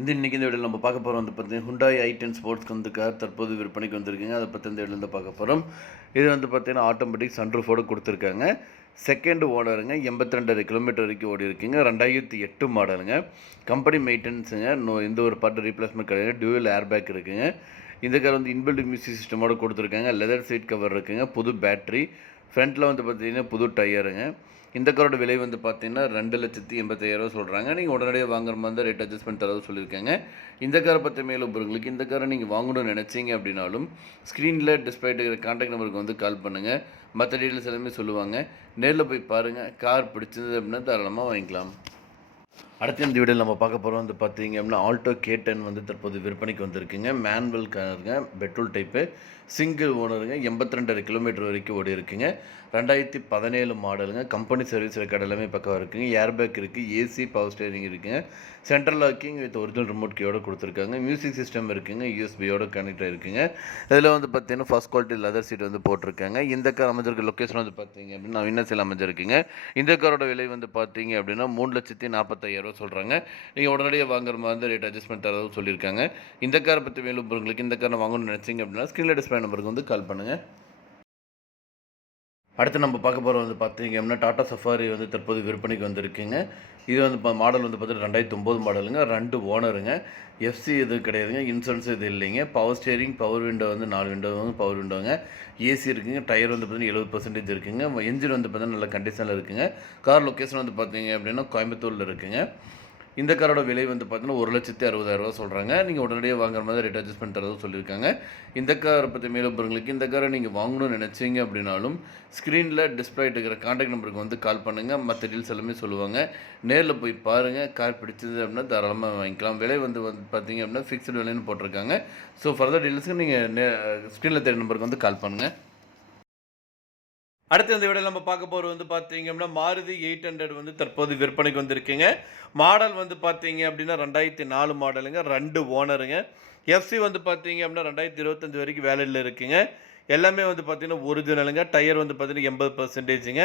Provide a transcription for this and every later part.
இன்றைக்கி இந்த வீடியோவில் நம்ம பார்க்க போகிறோம் வந்து பார்த்தீங்கன்னா ஹுண்டாய் i10 ஸ்போர்ட்ஸ்க்கு வந்து கார் தற்போது விற்பனைக்கு வந்திருக்குங்க. அதை பற்றி இந்த வீடியோவில் பார்க்க போகிறோம். இது வந்து பார்த்தீங்கன்னா ஆட்டோமேட்டிக் சன்ரூஃபோடு கொடுத்துருக்காங்க. செகண்ட் ஓனருங்க, 82,000 கிலோமீட்டர் வரைக்கும் ஓடி இருக்குங்க. 2008 மாடலுங்க. கம்பெனி மெயின்டெனன்ஸுங்க. எந்த ஒரு பார்ட் ரீப்ளேஸ்மெண்ட் கிடையாது. டியூவல் ஏர் பேக் இருக்குங்க. இந்த கார் வந்து இன்பில்ட் மியூசிக் சிஸ்டமோடு கொடுத்துருக்காங்க. லெதர் சீட் கவர் இருக்குங்க. புது பேட்ரி. ஃப்ரண்ட்டில் வந்து பார்த்தீங்கன்னா புது டயருங்க. இந்த காரோட விலை வந்து பார்த்தீங்கன்னா 2,85,000 சொல்கிறாங்க. நீங்கள் உடனடியாக வாங்குற மாதிரி தான் ரேட் அட்ஜஸ்ட்மெண்ட் தரது சொல்லியிருக்காங்க. இந்த காரை பற்றி மேலும் உங்களுக்கு இந்த காரை நீங்கள் வாங்கணும்னு நினச்சிங்க அப்படின்னாலும் ஸ்க்ரீனில் டிஸ்பிளே இருக்கிற கான்டாக்ட் நம்பருக்கு வந்து கால் பண்ணுங்கள். மற்ற டீட்டெயில்ஸ் எல்லாமே சொல்லுவாங்க. நேரில் போய் பாருங்கள். கார் பிடிச்சது அப்படின்னா தாராளமாக வாங்கிக்கலாம். அடுத்த இந்த வீடியோவில் நம்ம பார்க்க போகிறோம் வந்து பார்த்தீங்க அப்படின்னா ஆல்டோ K10 வந்து தற்போது விற்பனைக்கு வந்திருக்குங்க. மேனுவல் காருங்க, பெட்ரோல் டைப்பு, சிங்கிள் ஓனருங்க, 82,000 கிலோமீட்டர் வரைக்கும் ஓடி இருக்குங்க. 2017 மாடலுங்க. கம்பெனி சர்வீஸ் ரெக்கார்டு எல்லாமே பக்கவாக இருக்குங்க. ஏர்பேக் இருக்குது, ஏசி, பவர் ஸ்டேரிங் இருக்குங்க. Central locking with original remote கீயோட கொடுத்துருக்காங்க. மியூசிக் சிஸ்டம் இருக்குங்க, யூஎஸ்பியோட கனெக்ட் ஆகிருக்குங்க. இதில் வந்து பார்த்தீங்கன்னா ஃபர்ஸ்ட் குவாலிட்டி லெதர் சீட் வந்து போட்டிருக்காங்க. இந்த கார் அமைஞ்சிருக்க லொக்கேஷன் வந்து பார்த்தீங்க அப்படின்னா வின்னர்ஸில் அமைஞ்சிருக்குங்க. இந்த காரோட விலை வந்து பார்த்தீங்க அப்படின்னா 3,45,000 சொல்கிறாங்க. நீங்கள் உடனடியாக வாங்குற மாதிரி வந்து ரேட் அட்ஜஸ்ட்மெண்ட் தரதும் சொல்லியிருக்காங்க. இந்த காரை பற்றி மேலும் உங்களுக்கு இந்த காரை வாங்கணும்னு நினச்சிங்க அப்படின்னா ஸ்க்ரீனில் டிஸ்பிளே நம்பருக்கு வந்து கால் பண்ணுங்கள். அடுத்து நம்ம பார்க்க போகிற வந்து பார்த்தீங்க அப்படின்னா டாடா சஃபாரி வந்து தற்போது விற்பனைக்கு வந்திருக்குங்க. இது வந்து மாடல் வந்து பார்த்தீங்கன்னா 2009 மாடலுங்க. 2 ஓனருங்க. எஃப்சி இது கிடையாதுங்க. இன்சூரன்ஸ் இது இல்லைங்க. பவர் ஸ்டேரிங், பவர் விண்டோ வந்து 4 விண்டோ வந்து பவர் விண்டோங்க. ஏசி இருக்குங்க. டயர் வந்து பார்த்தீங்கன்னா 70% இருக்குங்க. என்ஜின் வந்து பார்த்தீங்கன்னா நல்ல கண்டிஷனில் இருக்குங்க. கார் லொக்கேஷன் வந்து பார்த்தீங்க அப்படின்னா கோயம்புத்தூரில் இருக்குங்க. இந்த காரோட விலை வந்து பார்த்தீங்கன்னா 1,60,000 சொல்கிறாங்க. நீங்கள் உடனடியாக வாங்குற மாதிரி ரேட் அட்ஜஸ்ட்மெண்ட் தரதும் சொல்லியிருக்காங்க. இந்த காரை பற்றி மேலும் உங்களுக்கு இந்த காரை நீங்கள் வாங்கணும்னு நினச்சிங்க அப்படின்னாலும் ஸ்க்ரீனில் டிஸ்பிளே இருக்கிற கான்டாக்ட் நம்பருக்கு வந்து கால் பண்ணுங்கள். மற்ற டீல்ஸ் எல்லாமே சொல்லுவாங்க. நேரில் போய் பாருங்கள். கார் பிடிச்சது அப்படின்னா தாராளமாக வாங்கிக்கலாம். விலை வந்து பார்த்தீங்க அப்படின்னா ஃபிக்ஸ்டு விலைன்னு போட்டிருக்காங்க. ஸோ ஃபர்தர் டீல்ஸுக்கு நீங்கள் ஸ்க்ரீனில் தெரிய நம்பருக்கு வந்து கால் பண்ணுங்கள். அடுத்து இந்த வீடியோவில் நம்ம பார்க்க போகிறது வந்து பார்த்தீங்க அப்படின்னா மாருதி 800 வந்து தற்போது விற்பனைக்கு வந்திருக்குங்க. மாடல் வந்து பார்த்தீங்க அப்படின்னா 2004 மாடலுங்க. 2 ஓனருங்க. எஃப்சி வந்து பார்த்தீங்க அப்படின்னா 2025 வரைக்கும் வேலையில் இருக்குங்க. எல்லாமே வந்து பார்த்தீங்கன்னா ஒரிஜினலுங்க. டயர் வந்து பார்த்தீங்கன்னா 80%ங்க.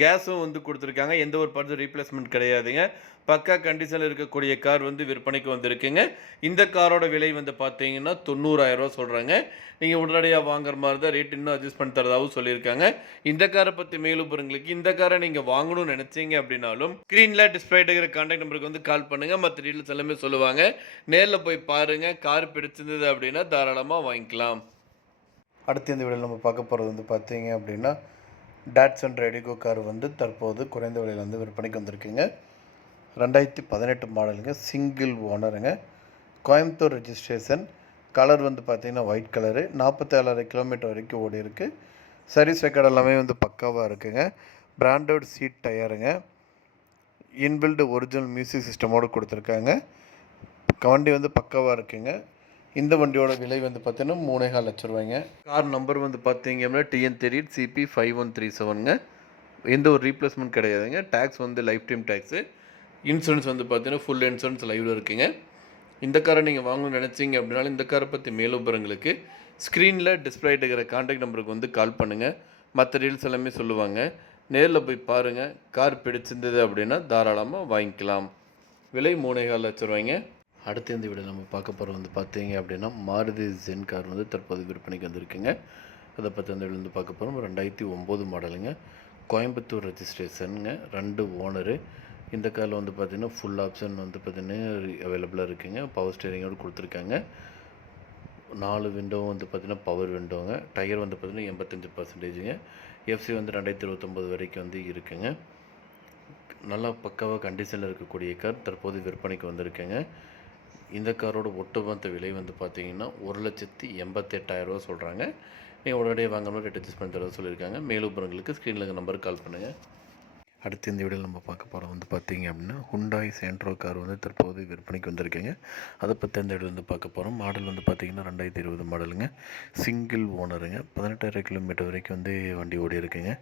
கேஸும் வந்து கொடுத்துருக்காங்க. எந்த ஒரு பார்ட்ஸும் ரீப்ளேஸ்மெண்ட் கிடையாதுங்க. பக்கா கண்டிஷனில் இருக்கக்கூடிய கார் வந்து விற்பனைக்கு வந்திருக்குங்க. இந்த காரோட விலை வந்து பார்த்தீங்கன்னா 90,000 சொல்கிறாங்க. நீங்கள் உடனடியாக வாங்குற மாதிரி தான் ரேட் இன்னும் அட்ஜஸ்ட் பண்ணி தரதாகவும் சொல்லியிருக்காங்க. இந்த காரை பற்றி மேலும் பொருங்களுக்கு இந்த காரை நீங்கள் வாங்கணும்னு நினச்சிங்க அப்படின்னாலும் ஸ்க்ரீனில் டிஸ்பிளே இருக்கிற கான்டாக்ட் நம்பருக்கு வந்து கால் பண்ணுங்கள். மற்ற டீட்டெயில்ஸ் எல்லாமே சொல்லுவாங்க. நேரில் போய் பாருங்கள். கார் பிடிச்சிருந்தது அப்படின்னா தாராளமாக வாங்கிக்கலாம். அடுத்து இந்த வீடியோவில் நம்ம பார்க்க போகிறது வந்து பார்த்தீங்க அப்படின்னா டாட்சன் ரெடிகோ கார் வந்து தற்போது குறைந்த விலையில் வந்து விற்பனைக்கு வந்திருக்குங்க. 2018 மாடலுங்க. சிங்கிள் ஓனருங்க. கோயம்புத்தூர் ரெஜிஸ்ட்ரேஷன். கலர் வந்து பார்த்திங்கன்னா ஒயிட் கலரு. 47,000 கிலோமீட்டர் வரைக்கும் ஓடி இருக்குது. சர்வீஸ் ரெக்கார்டு எல்லாமே வந்து பக்காவாக இருக்குங்க. பிராண்டட் சீட் டயருங்க. இன்பில்டு ஒரிஜினல் மியூசிக் சிஸ்டமோடு கொடுத்துருக்காங்க. வண்டி வந்து பக்காவாக இருக்குங்க. இந்த வண்டியோட விலை வந்து பார்த்தீங்கன்னா 3,4 லட்ச ரூபாய்ங்க. கார் நம்பர் வந்து பார்த்தீங்க அப்படின்னா TN30 CP 5137ங்க. எந்த ஒரு ரீப்ளேஸ்மெண்ட் கிடையாதுங்க. டேக்ஸ் வந்து லைஃப் டைம் டேக்ஸு. இன்சூரன்ஸ் வந்து பார்த்தீங்கன்னா ஃபுல் இன்சூரன்ஸ் லைவில் இருக்குங்க. இந்த காரை நீங்கள் வாங்கணும்னு நினச்சிங்க அப்படின்னாலும் இந்த காரை பற்றி மேலும் விவரங்களுக்கு ஸ்க்ரீனில் டிஸ்பிளே இருக்கிற கான்டாக்ட் நம்பருக்கு வந்து கால் பண்ணுங்கள். மற்ற டீல்ஸ் எல்லாமே சொல்லுவாங்க. நேரில் போய் பாருங்கள். கார் பிடிச்சிருந்தது அப்படின்னா தாராளமாக வாங்கிக்கலாம். விலை 3,4 லட்ச ரூபாய்ங்க. அடுத்து இந்த வீடியோ நம்ம பார்க்க போகிறது வந்து பார்த்தீங்க அப்படின்னா மாருதி ஜென் கார் வந்து தற்போது விற்பனைக்கு வந்திருக்குங்க. அதை பற்றி அந்த வீடியோ வந்து பார்க்க போகிறோம். 2009 மாடலுங்க. கோயம்புத்தூர் ரெஜிஸ்ட்ரேஷனுங்க. 2 ஓனரு. இந்த காரில் வந்து பார்த்திங்கன்னா ஃபுல் ஆப்ஷன் வந்து பார்த்திங்கன்னா அவைலபிளாக இருக்குங்க. பவர் ஸ்டேரிங்கோடு கொடுத்துருக்காங்க. 4 விண்டோவும் வந்து பார்த்திங்கன்னா பவர் விண்டோங்க. டயர் வந்து பார்த்திங்கன்னா 85%ங்க. எஃப்சி வந்து 2029 வரைக்கும் வந்து இருக்குங்க. நல்லா பக்காவாக கண்டிஷனில் இருக்கக்கூடிய கார் தற்போது விற்பனைக்கு வந்திருக்குங்க. இந்த காரோட ஒட்டுமொத்த விலை வந்து பார்த்தீங்கன்னா 1,88,000 சொல்கிறாங்க. நீங்கள் உடனடியாக வாங்கணும் ரேட் அட்ஜஸ்ட் பண்ணி தரது சொல்லியிருக்காங்க. மேலும் விவரங்களுக்கு ஸ்க்ரீனில் இருக்க நம்பருக்கு கால் பண்ணுங்கள். அடுத்து இந்த வீடியோவில் நம்ம பார்க்க போகிறது வந்து பார்த்தீங்க அப்படின்னா ஹுண்டாய் சென்ட்ரோ கார் வந்து தற்போது விற்பனைக்கு வந்திருக்குங்க. அதை பற்றி இந்த வீடியோ வந்து பார்க்க போகிறோம். மாடல் வந்து பார்த்திங்கன்னா 2020 மாடலுங்க. சிங்கிள் ஓனருங்க. 18,000 கிலோமீட்டர் வரைக்கும் வந்து வண்டி ஓடி இருக்குங்க.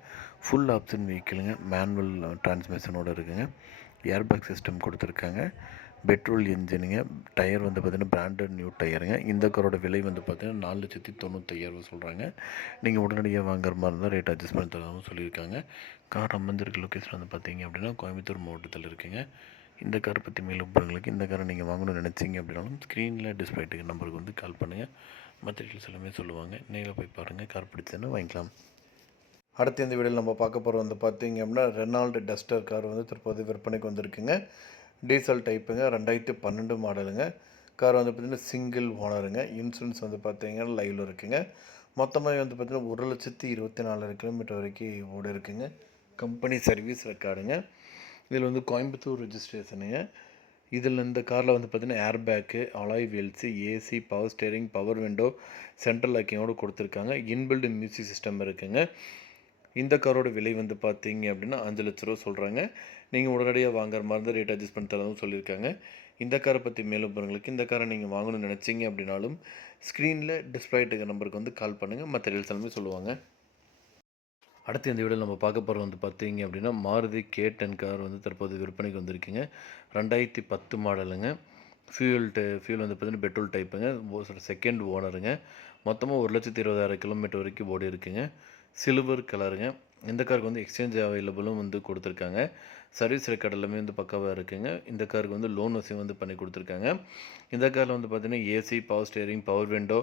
ஃபுல் ஆப்ஷன் வெஹிக்கிளுங்க. மேனுவல் டிரான்ஸ்மிஷனோடு இருக்குங்க. ஏர்பேக் சிஸ்டம் கொடுத்துருக்காங்க. பெட்ரோல் என்ஜினுங்க. டயர் வந்து பார்த்திங்கன்னா பிராண்டட் நியூ டயருங்க. இந்த காரோட விலை வந்து பார்த்திங்கன்னா 4,95,000 சொல்கிறாங்க. நீங்கள் உடனடியாக வாங்குற மாதிரி இருந்தால் ரேட் அட்ஜஸ்ட்மெண்ட் தரணும்னு சொல்லியிருக்காங்க. கார் அமைஞ்சிருக்க லொக்கேஷன் வந்து பார்த்திங்க அப்படின்னா கோயம்புத்தூர் மாவட்டத்தில் இருக்குங்க. இந்த காரை பற்றி மேலும் விவரங்களுக்கு இந்த காரை நீங்கள் வாங்கணும்னு நினச்சிங்க அப்படின்னாலும் ஸ்க்ரீனில் டிஸ்பிளே நம்பருக்கு வந்து கால் பண்ணுங்கள். மற்ற டீட்டெயில்ஸ் எல்லாமே சொல்லுவாங்க. நேரில் போய் பாருங்கள். கார் பிடிச்சதுன்னா வாங்கிக்கலாம். அடுத்த இந்த வீடியோவில் நம்ம பார்க்க போகிற வந்து பார்த்தீங்க அப்படின்னா ரெனால்டு டஸ்டர் கார் வந்து தற்போது விற்பனைக்கு வந்திருக்குங்க. டீசல் டைப்புங்க, 2012 மாடலுங்க. கார் வந்து பார்த்திங்கன்னா சிங்கிள் ஓனருங்க. இன்சூரன்ஸ் வந்து பார்த்தீங்கன்னா லைவில் இருக்குங்க. மொத்தமாக வந்து பார்த்திங்கன்னா 1,24,000 கிலோமீட்டர் வரைக்கும் ஓடி இருக்குங்க. கம்பெனி சர்வீஸ் ரெக்கார்டுங்க. இதில் வந்து கோயம்புத்தூர் ரெஜிஸ்ட்ரேஷனுங்க. இதில் இந்த காரில் வந்து பார்த்திங்கன்னா air bag, alloy wheels, AC, power steering, power window, central லாக்கிங்கோடு கொடுத்துருக்காங்க. இன்பில்டு மியூசிக் சிஸ்டம் இருக்குங்க. இந்த காரோட விலை வந்து பார்த்தீங்க அப்படின்னா 5 லட்ச ரூபா சொல்கிறாங்க. நீங்கள் உடனடியாக வாங்குற மாதிரி இருந்தால் ரேட் அட்ஜஸ்ட் பண்ணி தரதும் சொல்லியிருக்காங்க. இந்த காரை பற்றி மேலும் விவரங்களுக்கு இந்த காரை நீங்கள் வாங்கணும்னு நினச்சிங்க அப்படின்னாலும் ஸ்க்ரீனில் டிஸ்பிளே இருக்கிற நம்பருக்கு வந்து கால் பண்ணுங்கள். மற்ற டீல்ஸ் எல்லாமே சொல்லுவாங்க. அடுத்து இந்த வீடியோவில் நம்ம பார்க்க போகிறது வந்து பார்த்தீங்க அப்படின்னா மாருதி K10 கார் வந்து தற்போது விற்பனைக்கு வந்திருக்குங்க. 2010 மாடலுங்க. ஃபியூல் வந்து பார்த்தீங்கன்னா பெட்ரோல் டைப்புங்க. செகண்ட் ஓனருங்க. மொத்தமாக 1,20,000 கிலோமீட்டர் வரைக்கும் ஓடி இருக்குங்க. சில்வர் கலருங்க. இந்த காருக்கு வந்து எக்ஸ்சேஞ்ச் அவைலபிளும் வந்து கொடுத்துருக்காங்க. சர்வீஸ் ரெக்கார்ட் எல்லாமே வந்து பக்காவாக இருக்குங்க. இந்த காருக்கு வந்து லோன் வசதி வந்து பண்ணி கொடுத்துருக்காங்க. இந்த காரில் வந்து பார்த்திங்கன்னா AC, power steering, power window,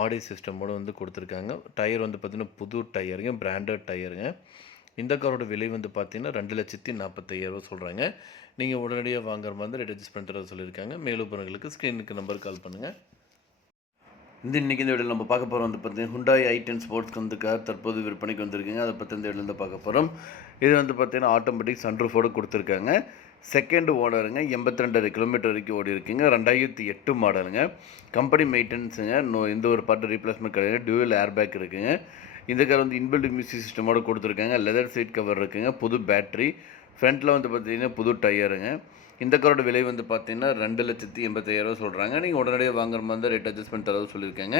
ஆடி சிஸ்டமோடு வந்து கொடுத்துருக்காங்க. டயர் வந்து பார்த்திங்கன்னா புது டயருங்க, பிராண்டட் டயருங்க. இந்த காரோட விலை வந்து பார்த்திங்கன்னா 2,40,000 சொல்கிறாங்க. நீங்கள் உடனடியாக வாங்குற மாதிரி ரேட் அட்ஜஸ்ட் பண்ணி தர சொல்லியிருக்காங்க. மேலும் விவரங்களுக்கு ஸ்க்ரீனுக்கு நம்பர் கால் பண்ணுங்கள். இன்றைக்கி இந்த வீடியோவில் நம்ம பார்க்க போகிறோம் வந்து பார்த்தீங்கன்னா Hyundai i10 ஸ்போர்ட்ஸ்க்கு வந்து கார் தற்போது விற்பனைக்கு வந்திருக்குங்க. அதை பற்றி இந்த வீடியோவில் பார்க்க போகிறோம். இது வந்து பார்த்தீங்கன்னா ஆட்டோமேட்டிக் சன்ரூஃபோடு கொடுத்துருக்காங்க. செகண்ட் ஓனருங்க. 82,000 கிலோமீட்டர் வரைக்கும் ஓடி இருக்குங்க. 2008 மாடலுங்க. கம்பெனி மெயின்டெனன்ஸுங்க. எந்த ஒரு பார்ட்டு ரீப்ளேஸ்மெண்ட் கிடையாது. டியூவல் ஏர் பேக் இருக்குங்க. இந்த கார் வந்து இன்பில்ட் மியூசிக் சிஸ்டமோடு கொடுத்துருக்காங்க. லெதர் சீட் கவர் இருக்குங்க. புது பேட்ரி. ஃப்ரண்ட்டில் வந்து பார்த்தீங்கன்னா புது டயருங்க. இந்த காரோட விலை வந்து பார்த்தீங்கன்னா 2,80,000 சொல்கிறாங்க. நீங்கள் உடனடியாக வாங்குற மாதிரி தான் ரேட் அட்ஜஸ்ட் பண்ணி தரது சொல்லியிருக்காங்க.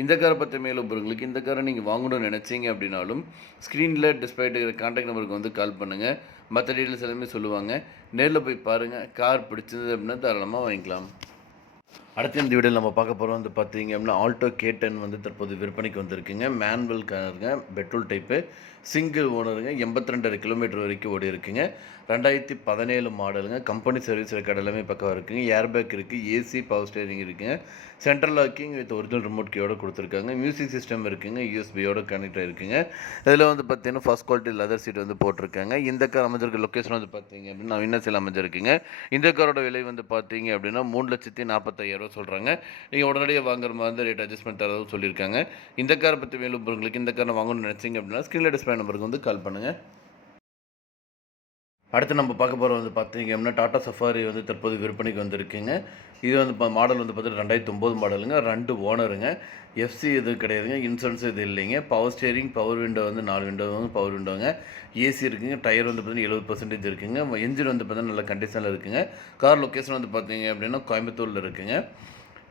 இந்த காரை பற்றி மேலும் உங்களுக்கு இந்த காரை நீங்கள் வாங்கணும்னு நினச்சிங்க அப்படின்னாலும் ஸ்க்ரீனில் டிஸ்பிளே இருக்கிற கான்டாக்ட் நம்பருக்கு வந்து கால் பண்ணுங்கள். மற்ற டீட்டெயில்ஸ் எல்லாமே சொல்லுவாங்க. நேரில் போய் பாருங்கள். கார் பிடிச்சது அப்படின்னா தாராளமாக வாங்கிக்கலாம். அடுத்து இந்த வீடியோவில் நம்ம பார்க்க போகிறோம் வந்து பார்த்தீங்க அப்படின்னா ஆல்டோ K10 வந்து தற்போது விற்பனைக்கு வந்திருக்குங்க. மேனுவல் காருங்க, பெட்ரோல் டைப்பு, சிங்கிள் ஓனருங்க. 82,000 கிலோமீட்டர் வரைக்கும் ஓடி இருக்குங்க. 2017 மாடலுங்க. கம்பெனி சர்வீஸ் ரெக்கார்டு எல்லாமே பக்கவாக இருக்குங்க. ஏர்பேக் இருக்குது, ஏசி, பவர் ஸ்டேரிங் இருக்குங்க. Central locking with original remote கீயோடு கொடுத்துருக்காங்க. மியூசிக் சிஸ்டம் இருக்குங்க. யூஎஸ்பியோட கனெக்ட் ஆகிருக்குங்க. இதில் வந்து பார்த்தீங்கன்னா ஃபர்ஸ்ட் குவாலிட்டி லெதர் சீட் வந்து போட்டிருக்காங்க. இந்த கார் அமைஞ்சிருக்க லொக்கேஷன் வந்து பார்த்தீங்க அப்படின்னா வின்னர்ஸில் அமைஞ்சிருக்குங்க. இந்த காரோட விலை வந்து பார்த்தீங்க அப்படின்னா 3,40,000 சொல்கிறாங்க. நீங்கள் உடனடியாக வாங்குற மாதிரி வந்து ரேட் அட்ஜஸ்ட் பண்ணி தரதும் சொல்லியிருக்காங்க. இந்த காரை பற்றி மேலும் உங்களுக்கு இந்த காரை வாங்கணும்னு நினச்சிங்க அப்படின்னா ஸ்க்ரீனில் டிஸ்பிளே நம்பருக்கு வந்து கால் பண்ணுங்கள். அடுத்து நம்ம பார்க்க போகிற வந்து பார்த்தீங்க அப்படின்னா டாடா சஃபாரி வந்து தற்போது விற்பனைக்கு வந்திருக்குங்க. இது வந்து இப்போ மாடல் வந்து பார்த்தீங்கன்னா 2009 மாடலுங்க. 2 ஓனருங்க. எஃப்சி இது கிடையாதுங்க. இன்சூரன்ஸ் இது இல்லைங்க. பவர் ஸ்டேரிங், பவர் விண்டோ வந்து 4 விண்டோங்க, பவர் விண்டோங்க. ஏசி இருக்குங்க. டயர் வந்து பார்த்தீங்கன்னா 70% இருக்குங்க. என்ஜின் வந்து பார்த்தீங்கன்னா நல்ல கண்டிஷனில் இருக்குங்க. கார் லொக்கேஷன் வந்து பார்த்தீங்க அப்படின்னா கோயம்புத்தூரில் இருக்குங்க.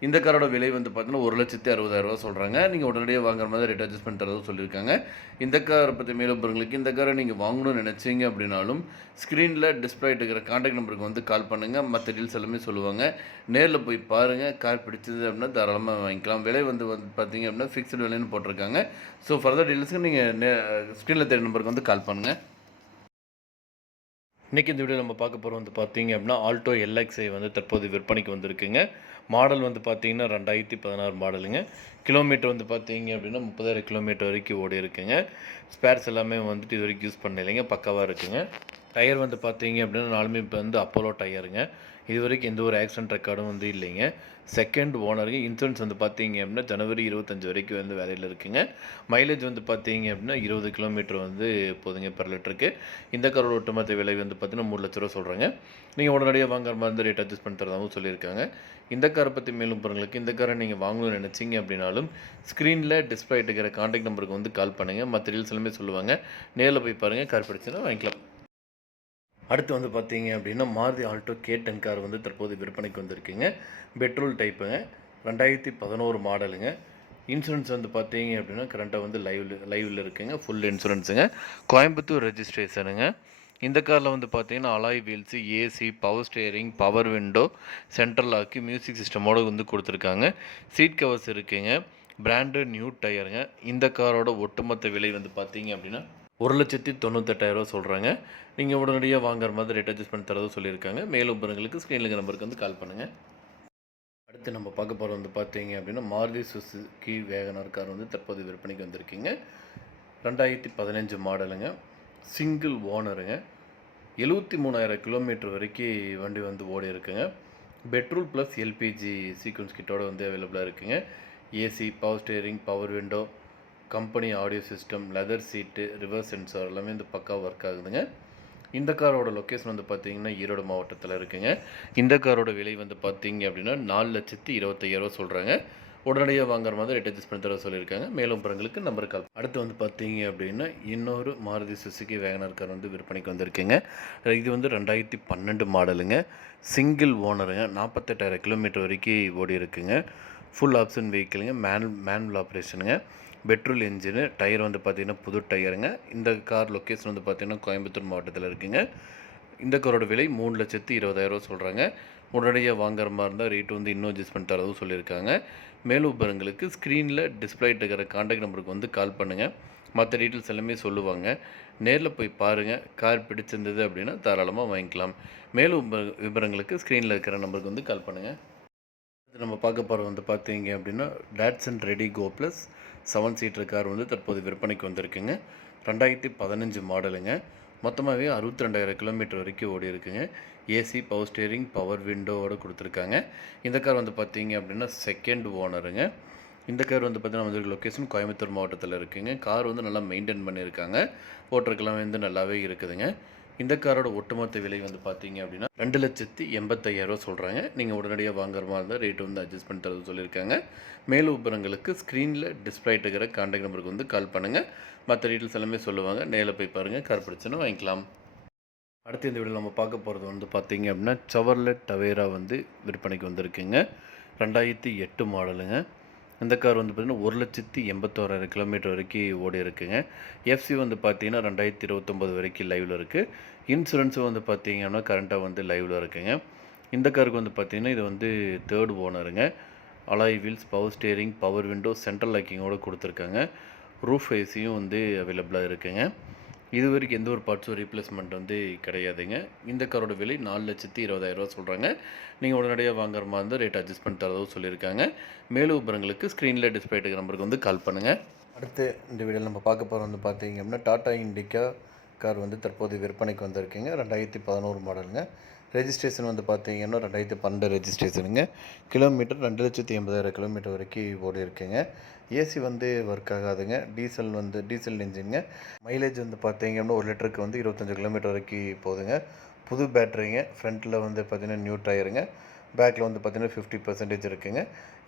இந்த காரோட விலை வந்து பார்த்தீங்கன்னா 1,60,000 சொல்கிறாங்க. நீங்கள் உடனடியாக வாங்குற மாதிரி ரேட் அட்ஜஸ்ட் பண்ணி தரதும் சொல்லியிருக்காங்க. இந்த காரை பற்றி மேலும் பொருங்களுக்கு இந்த காரை நீங்கள் வாங்கணும்னு நினச்சிங்க அப்படின்னாலும் ஸ்க்ரீனில் டிஸ்பிளே இருக்கிற கான்டாக்ட் நம்பருக்கு வந்து கால் பண்ணுங்கள். மற்ற டீல்ஸ் எல்லாமே சொல்லுவாங்க. நேரில் போய் பாருங்கள். கார் பிடிச்சது அப்படின்னா தாராளமாக வாங்கிக்கலாம். விலை வந்து பார்த்தீங்க அப்படின்னா ஃபிக்ஸ்டு விலைன்னு போட்டிருக்காங்க. ஸோ ஃபர்தர் டீல்ஸுக்கு நீங்கள் ஸ்க்ரீனில் தெரிய நம்பருக்கு வந்து கால் பண்ணுங்கள். இன்றைக்கி இந்த வீடியோ நம்ம பார்க்க போகிறோம் வந்து பார்த்தீங்க அப்படின்னா ஆல்டோ LXi வந்து தற்போது விற்பனைக்கு வந்திருக்குங்க. மாடல் வந்து பார்த்தீங்கன்னா 2016 மாடலுங்க. கிலோமீட்டர் வந்து பார்த்தீங்க அப்படின்னா 30,000 கிலோமீட்டர் வரைக்கும் ஓடி இருக்குங்க. ஸ்பேர்ஸ் எல்லாமே வந்துட்டு இது வரைக்கும் யூஸ் பண்ணலைங்க. பக்காவாக இருக்குங்க. டயர் வந்து பார்த்தீங்க அப்படின்னா நாலுமே இப்போ வந்து அப்போலோ டயருங்க. இது வரைக்கும் எந்த ஒரு ஆக்சிடென்ட் ரெக்கார்டும் வந்து இல்லைங்க. செகண்ட் ஓனருங்க. இன்சூரன்ஸ் வந்து பார்த்தீங்க அப்படின்னா ஜனவரி 25 வரைக்கும் வந்து வேலையில் இருக்குங்க. மைலேஜ் வந்து பார்த்தீங்க அப்படின்னா 20 கிலோமீட்டர் வந்து போதுங்க பெர் லிட்டருக்கு. இந்த காரோட ஒட்டுமொத்த விலை வந்து பார்த்தீங்கன்னா 3 லட்ச ரூபா சொல்கிறாங்க. நீங்கள் உடனடியாக வாங்குற மாதிரி வந்து ரேட் அட்ஜஸ்ட் பண்ணி தரதாகவும் சொல்லியிருக்காங்க. இந்த காரை பற்றி மேலும் பொருங்களுக்கு இந்த காரை நீங்கள் வாங்கணும்னு நினச்சிங்க அப்படின்னாலும் ஸ்க்ரீனில் டிஸ்பிளே இருக்கிற கான்டாக்ட் நம்பருக்கு வந்து கால் பண்ணுங்கள். மற்ற டீல்ஸ் எல்லாமே சொல்லுவாங்க. நேரில் போய் பாருங்கள். கார் பிடிச்சுன்னா வாங்கிக்கலாம். அடுத்து வந்து பார்த்தீங்க அப்படின்னா மாருதி ஆல்டோ K10 கார் வந்து தற்போது விற்பனைக்கு வந்திருக்குங்க. பெட்ரோல் டைப்புங்க. 2011 மாடலுங்க. இன்சூரன்ஸ் வந்து பார்த்தீங்க அப்படின்னா கரண்ட்டாக வந்து லைவில் இருக்குங்க. ஃபுல் இன்சூரன்ஸுங்க. கோயம்புத்தூர் ரெஜிஸ்ட்ரேஷனுங்க. இந்த காரில் வந்து பார்த்தீங்கன்னா alloy wheels, AC, power steering, power window, central lock, music சிஸ்டமோடு வந்து கொடுத்துருக்காங்க. சீட் கவர்ஸ் இருக்குங்க. பிராண்டட் நியூ டயருங்க. இந்த காரோட ஒட்டுமொத்த விலை வந்து பார்த்தீங்க அப்படின்னா 1,98,000 சொல்கிறாங்க. நீங்கள் உடனடியாக வாங்குற மாதிரி ரேட் அட்ஜஸ்ட் பண்ணி தரதும் சொல்லியிருக்காங்க. மேலும் விவரங்களுக்கு ஸ்க்ரீனில் இருக்கிற நம்பருக்கு வந்து கால் பண்ணுங்கள். அடுத்து நம்ம பார்க்க போகிறது வந்து பார்த்தீங்க அப்படின்னா மாருதி சுசுகி வேகனார் கார் வந்து தற்போது விற்பனைக்கு வந்திருக்கீங்க. 2015 மாடலுங்க, சிங்கிள் ஓனருங்க, 73,000 கிலோமீட்டர் வரைக்கும் வண்டி வந்து ஓடி இருக்குங்க. பெட்ரோல் ப்ளஸ் எல்பிஜி சீக்வன்ஸ் கிட்டோட வந்து அவைலபிளாக இருக்குங்க. AC, power steering, power window, company audio system, leather சீட்டு, ரிவர்ஸ் சென்சார் எல்லாமே வந்து பக்கா ஒர்க் ஆகுதுங்க. இந்த காரோட லொக்கேஷன் வந்து பார்த்தீங்கன்னா ஈரோடு மாவட்டத்தில் இருக்குங்க. இந்த காரோட விலை வந்து பார்த்தீங்க அப்படின்னா 4,25,000 சொல்கிறாங்க. உடனடியாக வாங்குற மாதிரி ரேட் அட்ஜஸ்ட் பண்ணி தர சொல்லியிருக்காங்க. மேலும் விவரங்களுக்கு நம்பர் கால். அடுத்து வந்து பார்த்தீங்க அப்படின்னா இன்னொரு மாருதி சுசுகி வேகனார் கார் வந்து விற்பனைக்கு வந்திருக்குங்க. இது வந்து 2012 மாடலுங்க, சிங்கிள் ஓனருங்க, 48,000 கிலோமீட்டர் வரைக்கும் ஓடி இருக்குங்க. ஃபுல் ஆப்ஷன் வெஹிக்கிளுங்க, மேனுவல் ஆப்ரேஷனுங்க, பெட்ரோல் என்ஜினு, டயர் வந்து பார்த்திங்கன்னா புது டயருங்க. இந்த கார் லொக்கேஷன் வந்து பார்த்திங்கன்னா கோயம்புத்தூர் மாவட்டத்தில் இருக்குங்க. இந்த காரோட விலை 3,20,000 சொல்கிறாங்க. உடனடியாக வாங்குற மாதிரி இருந்தால் ரேட்டு வந்து இன்னும் அட்ஜஸ்ட் பண்ணி தரதும் சொல்லியிருக்காங்க. மேலும் விவரங்களுக்கு ஸ்க்ரீனில் டிஸ்பிளே இருக்கிற கான்டாக்ட் நம்பருக்கு வந்து கால் பண்ணுங்கள். மற்ற டீட்டெயில்ஸ் எல்லாமே சொல்லுவாங்க. நேரில் போய் பாருங்கள். கார் பிடிச்சிருந்தது அப்படின்னா தாராளமாக வாங்கிக்கலாம். மேலும் விவரங்களுக்கு ஸ்க்ரீனில் இருக்கிற நம்பருக்கு வந்து கால் பண்ணுங்கள். நம்ம பார்க்க போகிறது வந்து பார்த்தீங்க அப்படின்னா Dodson Redigo plus 7 seater car வந்து தற்போது விற்பனைக்கு வந்திருக்குங்க. 2015 மாடலுங்க. மொத்தமாகவே 62,000 கிலோமீட்டர் வரைக்கும் ஓடி இருக்குங்க. ஏசி, பவர் ஸ்டேரிங், பவர் விண்டோவோடு கொடுத்துருக்காங்க. இந்த கார் வந்து பார்த்தீங்க அப்படின்னா செகண்ட் ஓனருங்க. இந்த கார் வந்து பார்த்தீங்கன்னா வந்து லொக்கேஷன் கோயம்புத்தூர் மாவட்டத்தில் இருக்குங்க. கார் வந்து நல்லா மெயின்டைன் பண்ணியிருக்காங்க. ஓட்டுறதுக்கெல்லாம் வந்து நல்லாவே இருக்குதுங்க. இந்த காரோட ஒட்டுமொத்த விலை வந்து பார்த்தீங்க அப்படின்னா 2,85,000 சொல்கிறாங்க. நீங்கள் உடனடியாக வாங்குற மாதிரி இருந்தால் ரேட்டு வந்து அட்ஜஸ்ட் பண்ணி தரது சொல்லியிருக்காங்க. மேலும் விவரங்களுக்கு ஸ்க்ரீனில் டிஸ்பிளே இருக்கிற கான்டாக்ட் நம்பருக்கு வந்து கால் பண்ணுங்கள். மற்ற டீட்டெயில்ஸ் எல்லாமே சொல்லுவாங்க. நேரில் போய் பாருங்கள். கார் பிடிச்சுன்னா வாங்கிக்கலாம். அடுத்து இந்த வீடியோவில் நம்ம பார்க்க போகிறது வந்து பார்த்தீங்க அப்படின்னா செவர்லெட் டவேரா வந்து விற்பனைக்கு வந்திருக்குங்க. 2008 மாடலுங்க. இந்த கார் வந்து பார்த்திங்கன்னா 1,81,000 கிலோமீட்டர் வரைக்கும் ஓடி இருக்குங்க. எஃப்சி வந்து பார்த்தீங்கன்னா 2029 வரைக்கும் லைவில் இருக்குது. இன்சூரன்ஸும் வந்து பார்த்தீங்கன்னா கரண்ட்டாக வந்து லைவில் இருக்குங்க. இந்த காருக்கு வந்து பார்த்திங்கன்னா இது வந்து தேர்ட் ஓனருங்க. Alloy wheels, power steering, power window, central லாக்கிங்கோடு கொடுத்துருக்காங்க. ரூஃப் ஏசியும் வந்து அவைலபிளாக இருக்குங்க. இது வரைக்கும் எந்த ஒரு பார்ட்ஸும் ரீப்ளேஸ்மெண்ட் வந்து கிடையாதுங்க. இந்த காரோட விலை 4,20,000 சொல்கிறாங்க. நீங்கள் உடனடியாக வாங்குற மாதிரி இருந்தால் ரேட் அட்ஜஸ்ட் பண்ணி தரதும் சொல்லியிருக்காங்க. மேலும் விவரங்களுக்கு ஸ்க்ரீனில் டிஸ்பிளே இருக்கிற நம்பருக்கு வந்து கால் பண்ணுங்கள். அடுத்து இந்த வீடியோவில் நம்ம பார்க்க போகிறது வந்து பார்த்தீங்க அப்படின்னா டாடா இண்டிகா கார் வந்து தற்போது விற்பனைக்கு வந்திருக்குங்க. 2011 மாடலுங்க. ரெஜிஸ்ட்ரேஷன் வந்து பார்த்தீங்கன்னா 2012 ரெஜிஸ்ட்ரேஷனுங்க. கிலோமீட்டர் 2,80,000 கிலோமீட்டர் வரைக்கும் ஓடி இருக்குங்க. ஏசி வந்து ஒர்க் ஆகாதுங்க. டீசல் என்ஜின்ங்க. மைலேஜ் வந்து பார்த்தீங்க அப்படின்னா 1 லிட்டருக்கு வந்து 25 கிலோமீட்டர் வரைக்கும் போகுதுங்க. புது பேட்டரிங்க. ஃப்ரண்ட்டில் வந்து பார்த்தீங்கன்னா நியூ டயருங்க. பேக்கில் வந்து பார்த்தீங்கன்னா 50% இருக்குங்க.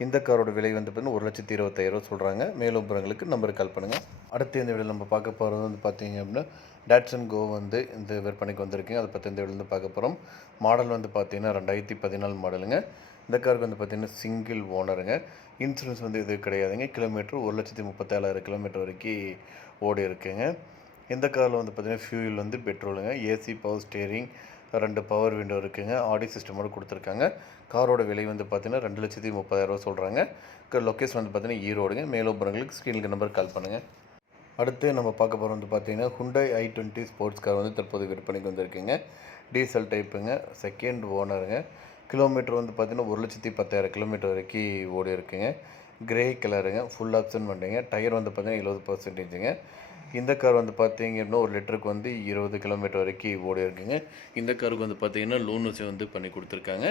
இந்த காரோட விலை வந்து பார்த்தீங்கன்னா 1,20,000 சொல்கிறாங்க. மேலும் விவரங்களுக்கு நம்பருக்கு கால் பண்ணுங்கள். அடுத்து இந்த வீடியோவில் நம்ம பார்க்க போகிறது வந்து பார்த்தீங்க அப்படின்னா டாட்சன் கோ வந்து இந்த விற்பனைக்கு வந்திருக்குங்க. அதை பற்றி இந்த வீடியோவில் வந்து பார்க்க போகிறோம். மாடல் வந்து பார்த்தீங்கன்னா 2014 மாடலுங்க. இந்த காருக்கு வந்து பார்த்தீங்கன்னா சிங்கிள் ஓனருங்க. இன்சூரன்ஸ் வந்து இது கிடையாதுங்க. கிலோமீட்டர் 1,37,000 கிலோமீட்டர் வரைக்கும் ஓடி இருக்குங்க. இந்த காரில் வந்து பார்த்தீங்கன்னா ஃபியூல் வந்து பெட்ரோலுங்க. AC, power steering, 2 power window இருக்குங்க. ஆடியோ சிஸ்டமோடு கொடுத்துருக்காங்க. காரோட விலை வந்து பார்த்தீங்கன்னா 2,30,000 சொல்கிறாங்க. லொக்கேஷன் வந்து பார்த்தீங்கன்னா ஈரோடுங்க. மேலும் விவரங்களுக்கு ஸ்க்ரீனுக்கு நம்பர் கால் பண்ணுங்கள். அடுத்து நம்ம பார்க்க போகிறது வந்து பார்த்தீங்கன்னா Hyundai i20 ஸ்போர்ட்ஸ் கார் வந்து தற்போது விற்பனைக்கு வந்திருக்குங்க. டீசல் டைப்புங்க. செகண்ட் ஓனருங்க. கிலோமீட்டர் வந்து பார்த்தீங்கன்னா 1,10,000 கிலோமீட்டர் வரைக்கும் ஓடி இருக்குங்க. கிரே கலருங்க. ஃபுல் ஆப்ஷன் வண்டிங்க. டயர் வந்து பார்த்தீங்கன்னா 70%ங்க. இந்த கார் வந்து பார்த்தீங்க அப்படின்னா 1 லிட்டருக்கு வந்து 20 கிலோமீட்டர் வரைக்கும் ஓடி இருக்குங்க. இந்த காருக்கு வந்து பார்த்தீங்கன்னா லோன் வச்சு வந்து பண்ணி கொடுத்துருக்காங்க.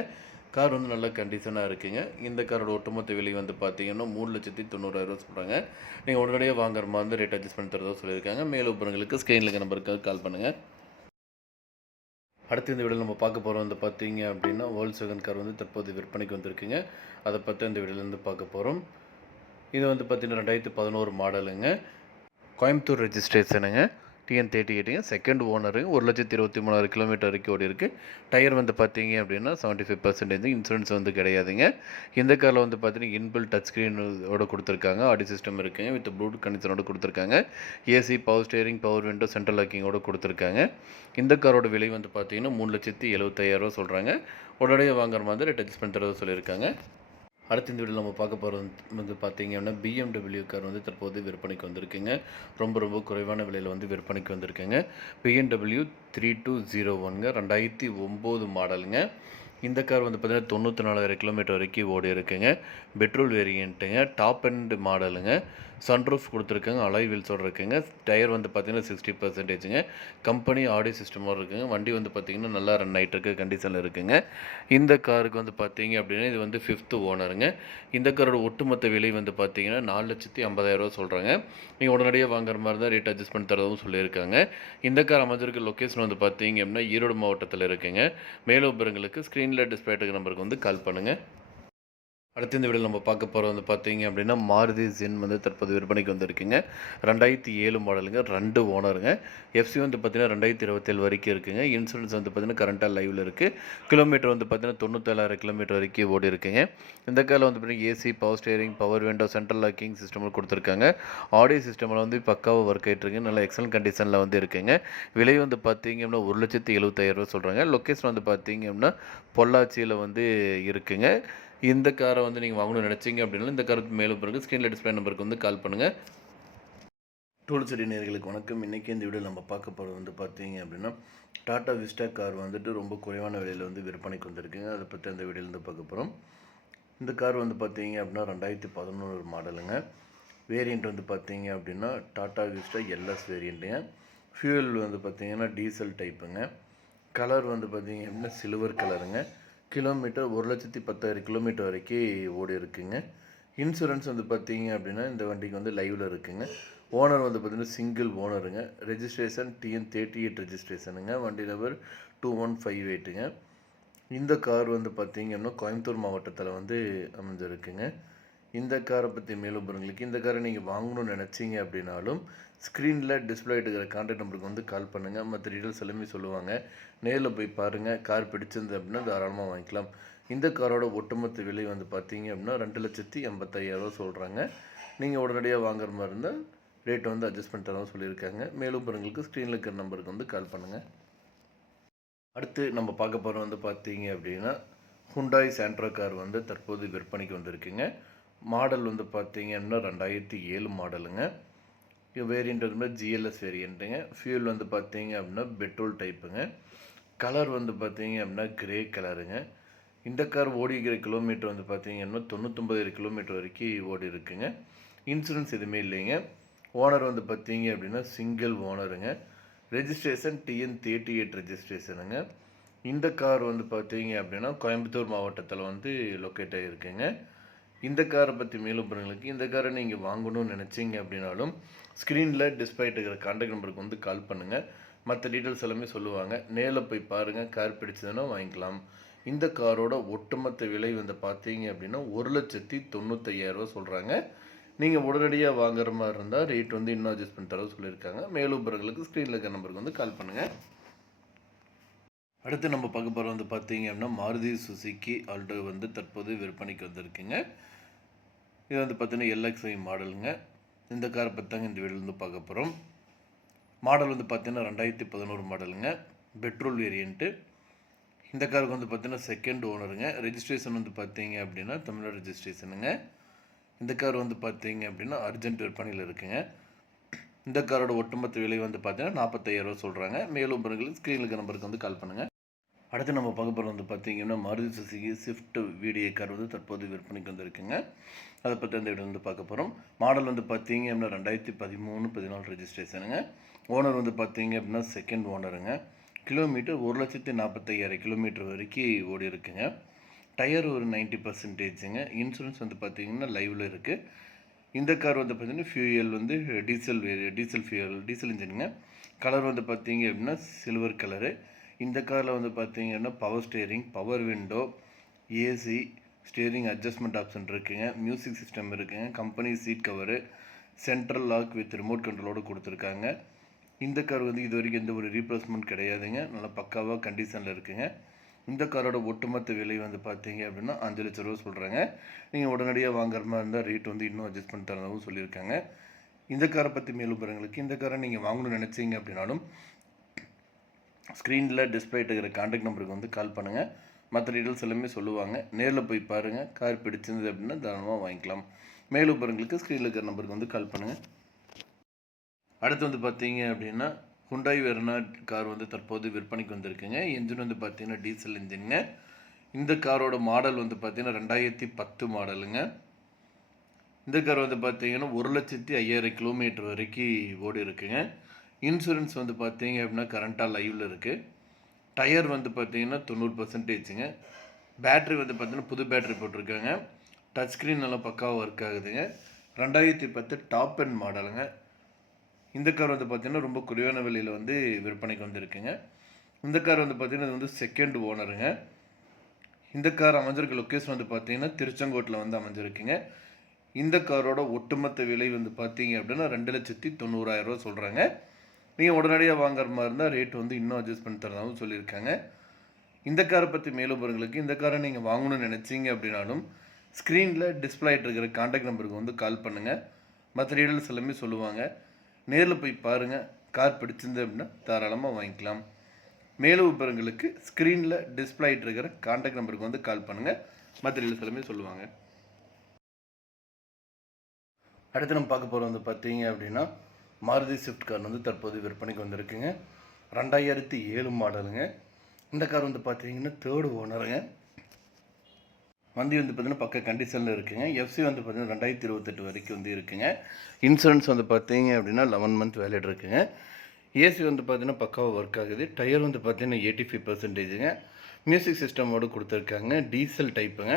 கார் வந்து நல்ல கண்டிஷனாக இருக்குங்க. இந்த காரோட ஒட்டுமொத்த விலை வந்து பார்த்தீங்கன்னா 3,90,000 சொல்கிறாங்க. நீங்கள் உடனடியாக வாங்குற மாதிரி வந்து ரேட் அட்ஜஸ்ட் பண்ணி தரதோ சொல்லியிருக்காங்க. மேலும் விவரங்களுக்கு ஸ்க்ரீனில் இருக்க நம்பருக்கு கால் பண்ணுங்கள். அடுத்து இந்த வீடியோவில் நம்ம பார்க்க போகிறோம் வந்து பார்த்தீங்க அப்படின்னா வோல்க்ஸ்வேகன் கார் வந்து தற்போது விற்பனைக்கு வந்திருக்குங்க. அதை பற்றி இந்த வீடியோலேருந்து பார்க்க போகிறோம். இது வந்து பார்த்தீங்கன்னா 2011 மாடலுங்க. கோயம்புத்தூர் ரெஜிஸ்ட்ரேஷனுங்க. TN38ங்க. செகண்ட் ஓனருங்க. 1,23,000 கிலோமீட்டர் வரைக்கும் ஓடி இருக்குது. டயர் வந்து பார்த்தீங்க அப்படின்னா 75%. இன்சூரன்ஸ் வந்து கிடையாதுங்க. இந்த காரில் வந்து பார்த்தீங்கன்னா இன்பில் டச் ஸ்க்ரீனோட கொடுத்துருக்காங்க. ஆடியோ சிஸ்டம் இருக்குங்க. வித் ப்ளூடூத் கனெக்ஷனோட கொடுத்துருக்காங்க. AC, power steering, power window, central லாக்கிங்கோட கொடுத்துருக்காங்க. இந்த காரோட விலை வந்து பார்த்தீங்கன்னா 3,75,000 சொல்கிறாங்க. உடனடியாக வாங்குற மாதிரி ரேட் அட்ஜஸ்ட் பண்ணி தரது சொல்லியிருக்காங்க. அடுத்த இந்த வீடியோவில் நம்ம பார்க்க போகிறது வந்து பார்த்தீங்க அப்படின்னா BMW கார் வந்து தற்போது விற்பனைக்கு வந்திருக்குங்க. ரொம்ப குறைவான விலையில் வந்து விற்பனைக்கு வந்திருக்குங்க. BMW 3201ங்க 2009 மாடலுங்க. இந்த கார் வந்து பார்த்தீங்கன்னா 94,000 கிலோமீட்டர் வரைக்கும் ஓடி இருக்குங்க. பெட்ரோல் வேரியண்ட்டுங்க. டாப் எண்ட் மாடலுங்க. சன்ரூஃப் கொடுத்துருக்காங்க. அலாய் வீல்ஸோட இருக்குங்க. டயர் வந்து பார்த்தீங்கன்னா 60%ங்க. கம்பெனி ஆடியோ சிஸ்டமோட இருக்குங்க. வண்டி வந்து பார்த்தீங்கன்னா நல்லா ரன் ஆகிட்டு இருக்க கண்டிஷனில் இருக்குங்க. இந்த காருக்கு வந்து பார்த்தீங்க அப்படின்னா இது வந்து 5th ஓனருங்க. இந்த காரோட ஒட்டுமொத்த விலை வந்து பார்த்தீங்கன்னா 4,50,000 சொல்கிறாங்க. நீங்கள் உடனடியாக வாங்குற மாதிரி தான் ரேட் அட்ஜஸ்ட் பண்ணி தரதும் சொல்லியிருக்காங்க. இந்த கார் அமைஞ்சிருக்க லொக்கேஷன் வந்து பார்த்தீங்க அப்படின்னா ஈரோடு மாவட்டத்தில் இருக்குங்க. மேலும் விவரங்களுக்கு ஸ்க்ரீனில் டிஸ்பிளே ஆகிற நம்பருக்கு வந்து கால் பண்ணுங்கள். அடுத்த இந்த வீடியோவில் நம்ம பார்க்க போகிறது வந்து பார்த்தீங்க அப்படின்னா மாருதி ஜென் வந்து தற்போது விற்பனைக்கு வந்திருக்குங்க. 2007 மாடலுங்க. 2 ஓனருங்க. எஃப்சி வந்து பார்த்தீங்கன்னா 2027 வரைக்கும் இருக்குங்க. இன்சூரன்ஸ் வந்து பார்த்தீங்கன்னா கரண்ட்டாக லைவில் இருக்குது. கிலோமீட்டர் வந்து பார்த்தீங்கன்னா 97,000 கிலோமீட்டர் வரைக்கும் ஓடி இருக்குங்க. இந்த காரில் வந்து பார்த்தீங்கன்னா AC, power steering, power window, central locking சிஸ்டமும் கொடுத்துருக்காங்க. ஆடியோ சிஸ்டமில் வந்து பக்காவாக ஒர்க் ஆகிட்டு இருக்குங்க. நல்ல எக்ஸலன்ட் கண்டிஷனில் வந்து இருக்குங்க. விலை வந்து பார்த்தீங்க அப்படின்னா 1,75,000 சொல்கிறாங்க. லொக்கேஷன் வந்து பார்த்தீங்க அப்படின்னா பொள்ளாச்சியில் வந்து இருக்குங்க. இந்த காரை வந்து நீங்கள் வாங்கணும்னு நினச்சிங்க அப்படின்னா இந்த காருக்கு மேலும் பிறகு ஸ்க்ரீனில் டிஸ்பிளே நம்பருக்கு வந்து கால் பண்ணுங்கள். டூல் செடி நேயர்களுக்கு வணக்கம். இன்றைக்கி இந்த வீடியோ நம்ம பார்க்க போகிறது வந்து பார்த்தீங்க அப்படின்னா டாடா விஸ்டா கார் வந்துட்டு ரொம்ப குறைவான விலையில் வந்து விற்பனைக்கு வந்திருக்குங்க. அதை பற்றி அந்த வீடியோலேருந்து பார்க்க போகிறோம். இந்த கார் வந்து பார்த்தீங்க அப்படின்னா 2011 மாடலுங்க. வேரியண்ட் வந்து பார்த்தீங்க அப்படின்னா டாடா விஸ்டா எல்எஸ் வேரியண்ட்டுங்க. ஃபியூல் வந்து பார்த்தீங்கன்னா டீசல் டைப்புங்க. கலர் வந்து பார்த்தீங்க அப்படின்னா சில்வர் கலருங்க. கிலோமீட்டர் 1,10,000 கிலோமீட்டர் வரைக்கும் ஓடி இருக்குங்க. இன்சூரன்ஸ் வந்து பார்த்தீங்க அப்படின்னா இந்த வண்டிக்கு வந்து லைவில் இருக்குங்க. ஓனர் வந்து பார்த்தீங்கன்னா சிங்கிள் ஓனருங்க. Registration TN38 ரெஜிஸ்ட்ரேஷனுங்க. வண்டி நம்பர் 2158ங்க. இந்த கார் வந்து பார்த்தீங்க அப்படின்னா கோயம்புத்தூர் மாவட்டத்தில் வந்து அமைஞ்சிருக்குங்க. இந்த காரை பற்றி மேலும் விவரங்களுக்கு இந்த காரை நீங்கள் வாங்கணும்னு நினச்சிங்க அப்படின்னாலும் ஸ்க்ரீனில் டிஸ்பிளே எடுக்கிற கான்டாக்ட் நம்பருக்கு வந்து கால் பண்ணுங்கள். மற்ற டீட்டெயில்ஸ் எல்லாமே சொல்லுவாங்க. நேரில் போய் பாருங்கள். கார் பிடிச்சிருந்து அப்படின்னா தாராளமாக வாங்கிக்கலாம். இந்த காரோட ஒட்டுமொத்த விலை வந்து பார்த்தீங்க அப்படின்னா 2,85,000 சொல்கிறாங்க. நீங்கள் உடனடியாக வாங்குற மாதிரி இருந்தால் ரேட் வந்து அட்ஜஸ்ட் பண்ணி தரவும் சொல்லியிருக்காங்க. மேலும் விவரங்களுக்கு ஸ்க்ரீனில் இருக்கிற நம்பருக்கு வந்து கால் பண்ணுங்கள். அடுத்து நம்ம பார்க்க போகிற வந்து பார்த்தீங்க அப்படின்னா ஹுண்டாய் சாண்ட்ரா கார் வந்து தற்போது விற்பனைக்கு வந்திருக்குங்க. மாடல் வந்து பார்த்தீங்க அப்படின்னா 2007 மாடலுங்க. வேரியண்ட் வந்து GLS வேரியண்ட்டுங்க. ஃபியூல் வந்து பார்த்தீங்க அப்படின்னா பெட்ரோல் டைப்புங்க. கலர் வந்து பார்த்தீங்க அப்படின்னா கிரே கலருங்க. இந்த கார் ஓடிக்கிற கிலோமீட்டர் வந்து பார்த்தீங்க அப்படின்னா 99,000 கிலோமீட்டர் வரைக்கும் ஓடி இருக்குங்க. இன்சூரன்ஸ் எதுவுமே இல்லைங்க. ஓனர் வந்து பார்த்தீங்க அப்படின்னா சிங்கிள் ஓனருங்க. Registration TN38 ரெஜிஸ்ட்ரேஷனுங்க. இந்த கார் வந்து பார்த்தீங்க அப்படின்னா கோயம்புத்தூர் மாவட்டத்தில் வந்து லொக்கேட் ஆகிருக்குங்க. இந்த காரை பற்றி மேலும் விவரங்களுக்கு இந்த காரை நீங்கள் வாங்கணும்னு நினச்சிங்க அப்படின்னாலும் ஸ்க்ரீனில் டிஸ்பிளே இருக்கிற கான்டாக்ட் நம்பருக்கு வந்து கால் பண்ணுங்கள். மற்ற டீட்டெயில்ஸ் எல்லாமே சொல்லுவாங்க. நேரில் போய் பாருங்கள். கார் பிடிச்சதுன்னா வாங்கிக்கலாம். இந்த காரோட ஒட்டுமொத்த விலை வந்து பார்த்தீங்க அப்படின்னா 1,95,000 சொல்கிறாங்க. நீங்கள் உடனடியாக வாங்குற மாதிரி இருந்தால் ரேட் வந்து இன்னும் அட்ஜஸ்ட் பண்ணி தர சொல்லியிருக்காங்க. மேலும் விவரங்களுக்கு ஸ்க்ரீனில் இருக்கிற நம்பருக்கு வந்து கால் பண்ணுங்கள். அடுத்து நம்ம பார்க்க போகிற வந்து பார்த்தீங்க அப்படின்னா மாருதி சுசுகி ஆல்டோ வந்து தற்போது விற்பனைக்கு வந்திருக்குங்க. இது வந்து பார்த்தீங்கன்னா LXi மாடலுங்க. இந்த காரை பற்றி தாங்க இந்த வீடியோலேருந்து பார்க்க போகிறோம். மாடல் வந்து பார்த்தீங்கன்னா 2011 மாடலுங்க. Petrol variant. இந்த காருக்கு வந்து பார்த்தீங்கன்னா செகண்ட் ஓனருங்க. ரெஜிஸ்ட்ரேஷன் வந்து பார்த்தீங்க அப்படின்னா தமிழ்நாடு ரெஜிஸ்ட்ரேஷனுங்க. இந்த கார் வந்து பார்த்தீங்க அப்படின்னா அர்ஜென்ட் விற்பனையில் இருக்குங்க. இந்த காரோட ஒட்டுமொத்த விலை வந்து பார்த்தீங்கன்னா 45,000 சொல்கிறாங்க. மேலும் விவரங்களுக்கு ஸ்க்ரீனில் இருக்கிற நம்பருக்கு வந்து கால் பண்ணுங்கள். அடுத்து நம்ம பார்க்க போகிறது வந்து பார்த்தீங்கன்னா Maruti Suzuki Swift VDI car வந்து தற்போது விற்பனைக்கு வந்திருக்குங்க. அதை பற்றி அந்த வீடியோ வந்து பார்க்க போகிறோம். மாடல் வந்து பார்த்தீங்க அப்படின்னா 2013-14 ரெஜிஸ்ட்ரேஷனுங்க. ஓனர் வந்து பார்த்தீங்க அப்படின்னா செகண்ட் ஓனருங்க. கிலோமீட்டர் 1,45,000 கிலோமீட்டர் வரைக்கும் ஓடி இருக்குங்க. டயர் ஒரு 90%ங்க. இன்சூரன்ஸ் வந்து பார்த்தீங்கன்னா லைவில் இருக்குது. இந்த கார் வந்து பார்த்தீங்கன்னா ஃபியூயல் வந்து டீசல் இன்ஜினுங்க. கலர் வந்து பார்த்தீங்க அப்படின்னா சில்வர் கலரு. இந்த காரில் வந்து பார்த்தீங்க அப்படின்னா power steering, power window, AC, steering adjustment option இருக்குங்க. மியூசிக் சிஸ்டம் இருக்குங்க. Company seat cover, central lock with remote கண்ட்ரோலோடு கொடுத்துருக்காங்க. இந்த கார் வந்து இது வரைக்கும் எந்த ஒரு ரீப்ளேஸ்மெண்ட் கிடையாதுங்க. நல்லா பக்காவாக கண்டிஷனில் இருக்குங்க. இந்த காரோட ஒட்டுமொத்த விலை வந்து பார்த்தீங்க அப்படின்னா 5,00,000 சொல்கிறாங்க. நீங்கள் உடனடியாக வாங்குற மாதிரி இருந்தால் ரேட் வந்து இன்னும் அட்ஜஸ்ட் பண்ணி தரதாகவும் சொல்லியிருக்காங்க. இந்த காரை பற்றி மேலும் விவரங்களுக்கு இந்த காரை நீங்கள் வாங்கணும்னு நினச்சிங்க அப்படின்னாலும் ஸ்க்ரீனில் டிஸ்பிளே இருக்கிற கான்டாக்ட் நம்பருக்கு வந்து கால் பண்ணுங்கள். மற்ற டீட்டெயில்ஸ் எல்லாமே சொல்லுவாங்க. நேரில் போய் பாருங்கள். கார் பிடிச்சிருந்தது அப்படின்னா தாராளமாக வாங்கிக்கலாம். மேலும் விவரங்களுக்கு ஸ்க்ரீனில் இருக்கிற நம்பருக்கு வந்து கால் பண்ணுங்கள். அடுத்து வந்து பார்த்தீங்க அப்படின்னா ஹுண்டாய் வெர்னா கார் வந்து தற்போது விற்பனைக்கு வந்திருக்குங்க. என்ஜின் வந்து பார்த்தீங்கன்னா டீசல் இன்ஜினுங்க. இந்த காரோட மாடல் வந்து பார்த்தீங்கன்னா 2010 மாடலுங்க. இந்த கார் வந்து பார்த்தீங்கன்னா 1,05,000 கிலோமீட்டர் வரைக்கும் ஓடி இருக்குங்க. இன்சூரன்ஸ் வந்து பார்த்தீங்க அப்படின்னா கரண்ட்டாக லைவில் இருக்குது. டயர் வந்து பார்த்தீங்கன்னா 90%ங்க. பேட்ரி வந்து பார்த்தீங்கன்னா புது பேட்ரி போட்டிருக்காங்க. டச் ஸ்க்ரீன் நல்லா பக்காவாக ஒர்க் ஆகுதுங்க. 2010 டாப் அண்ட் மாடலுங்க. இந்த கார் வந்து பார்த்தீங்கன்னா ரொம்ப குறைவான விலையில் வந்து விற்பனைக்கு வந்திருக்குங்க. இந்த கார் வந்து பார்த்தீங்கன்னா இது வந்து செகண்ட் ஓனருங்க. இந்த கார் அமைஞ்சிருக்க லொக்கேஷன் வந்து பார்த்தீங்கன்னா திருச்செங்கோட்டில் வந்து அமைஞ்சிருக்குங்க. இந்த காரோட ஒட்டுமொத்த விலை வந்து பார்த்தீங்க அப்படின்னா 2,90,000 சொல்கிறாங்க. நீங்கள் உடனடியாக வாங்குற மாதிரி இருந்தால் ரேட் வந்து இன்னும் அட்ஜஸ்ட் பண்ணி தரதாகவும் சொல்லியிருக்காங்க. இந்த காரை பற்றி மேலும் விவரங்களுக்கு இந்த காரை நீங்கள் வாங்கணும்னு நினச்சிங்க அப்படின்னாலும் ஸ்க்ரீனில் டிஸ்பிளே ஆகிட்டு இருக்கிற கான்டாக்ட் நம்பருக்கு வந்து கால் பண்ணுங்கள். மற்ற டீட்டெயில்ஸ் எல்லாமே சொல்லுவாங்க. நேரில் போய் பாருங்கள். கார் பிடிச்சிருந்து அப்படின்னா தாராளமாக வாங்கிக்கலாம். மேலும் விவரங்களுக்கு ஸ்க்ரீனில் டிஸ்பிளே ஆகிட்டு இருக்கிற கான்டாக்ட் நம்பருக்கு வந்து கால் பண்ணுங்கள். மற்ற டீட்டெயில்ஸ் எல்லாமே சொல்லுவாங்க. அடுத்து நம்ம பார்க்க போகிறது வந்து பார்த்தீங்க அப்படின்னா மாருதி ஸ்விஃப்ட் கார் வந்து தற்போது விற்பனைக்கு வந்திருக்குங்க. 2007 மாடலுங்க. இந்த கார் வந்து பார்த்தீங்கன்னா தேர்டு ஓனருங்க. வண்டி வந்து பார்த்தீங்கன்னா பக்க கண்டிஷனில் இருக்குங்க. எஃப்சி வந்து பார்த்தீங்கன்னா 2028 வரைக்கும் வந்து இருக்குங்க. இன்சூரன்ஸ் வந்து பார்த்தீங்க அப்படின்னா 11 மந்த் வேலிட் இருக்குங்க. ஏசி வந்து பார்த்தீங்கன்னா பக்காவாக ஒர்க் ஆகுது. டயர் வந்து பார்த்தீங்கன்னா 85%ங்க. மியூசிக் சிஸ்டமோடு கொடுத்துருக்காங்க. டீசல் டைப்புங்க.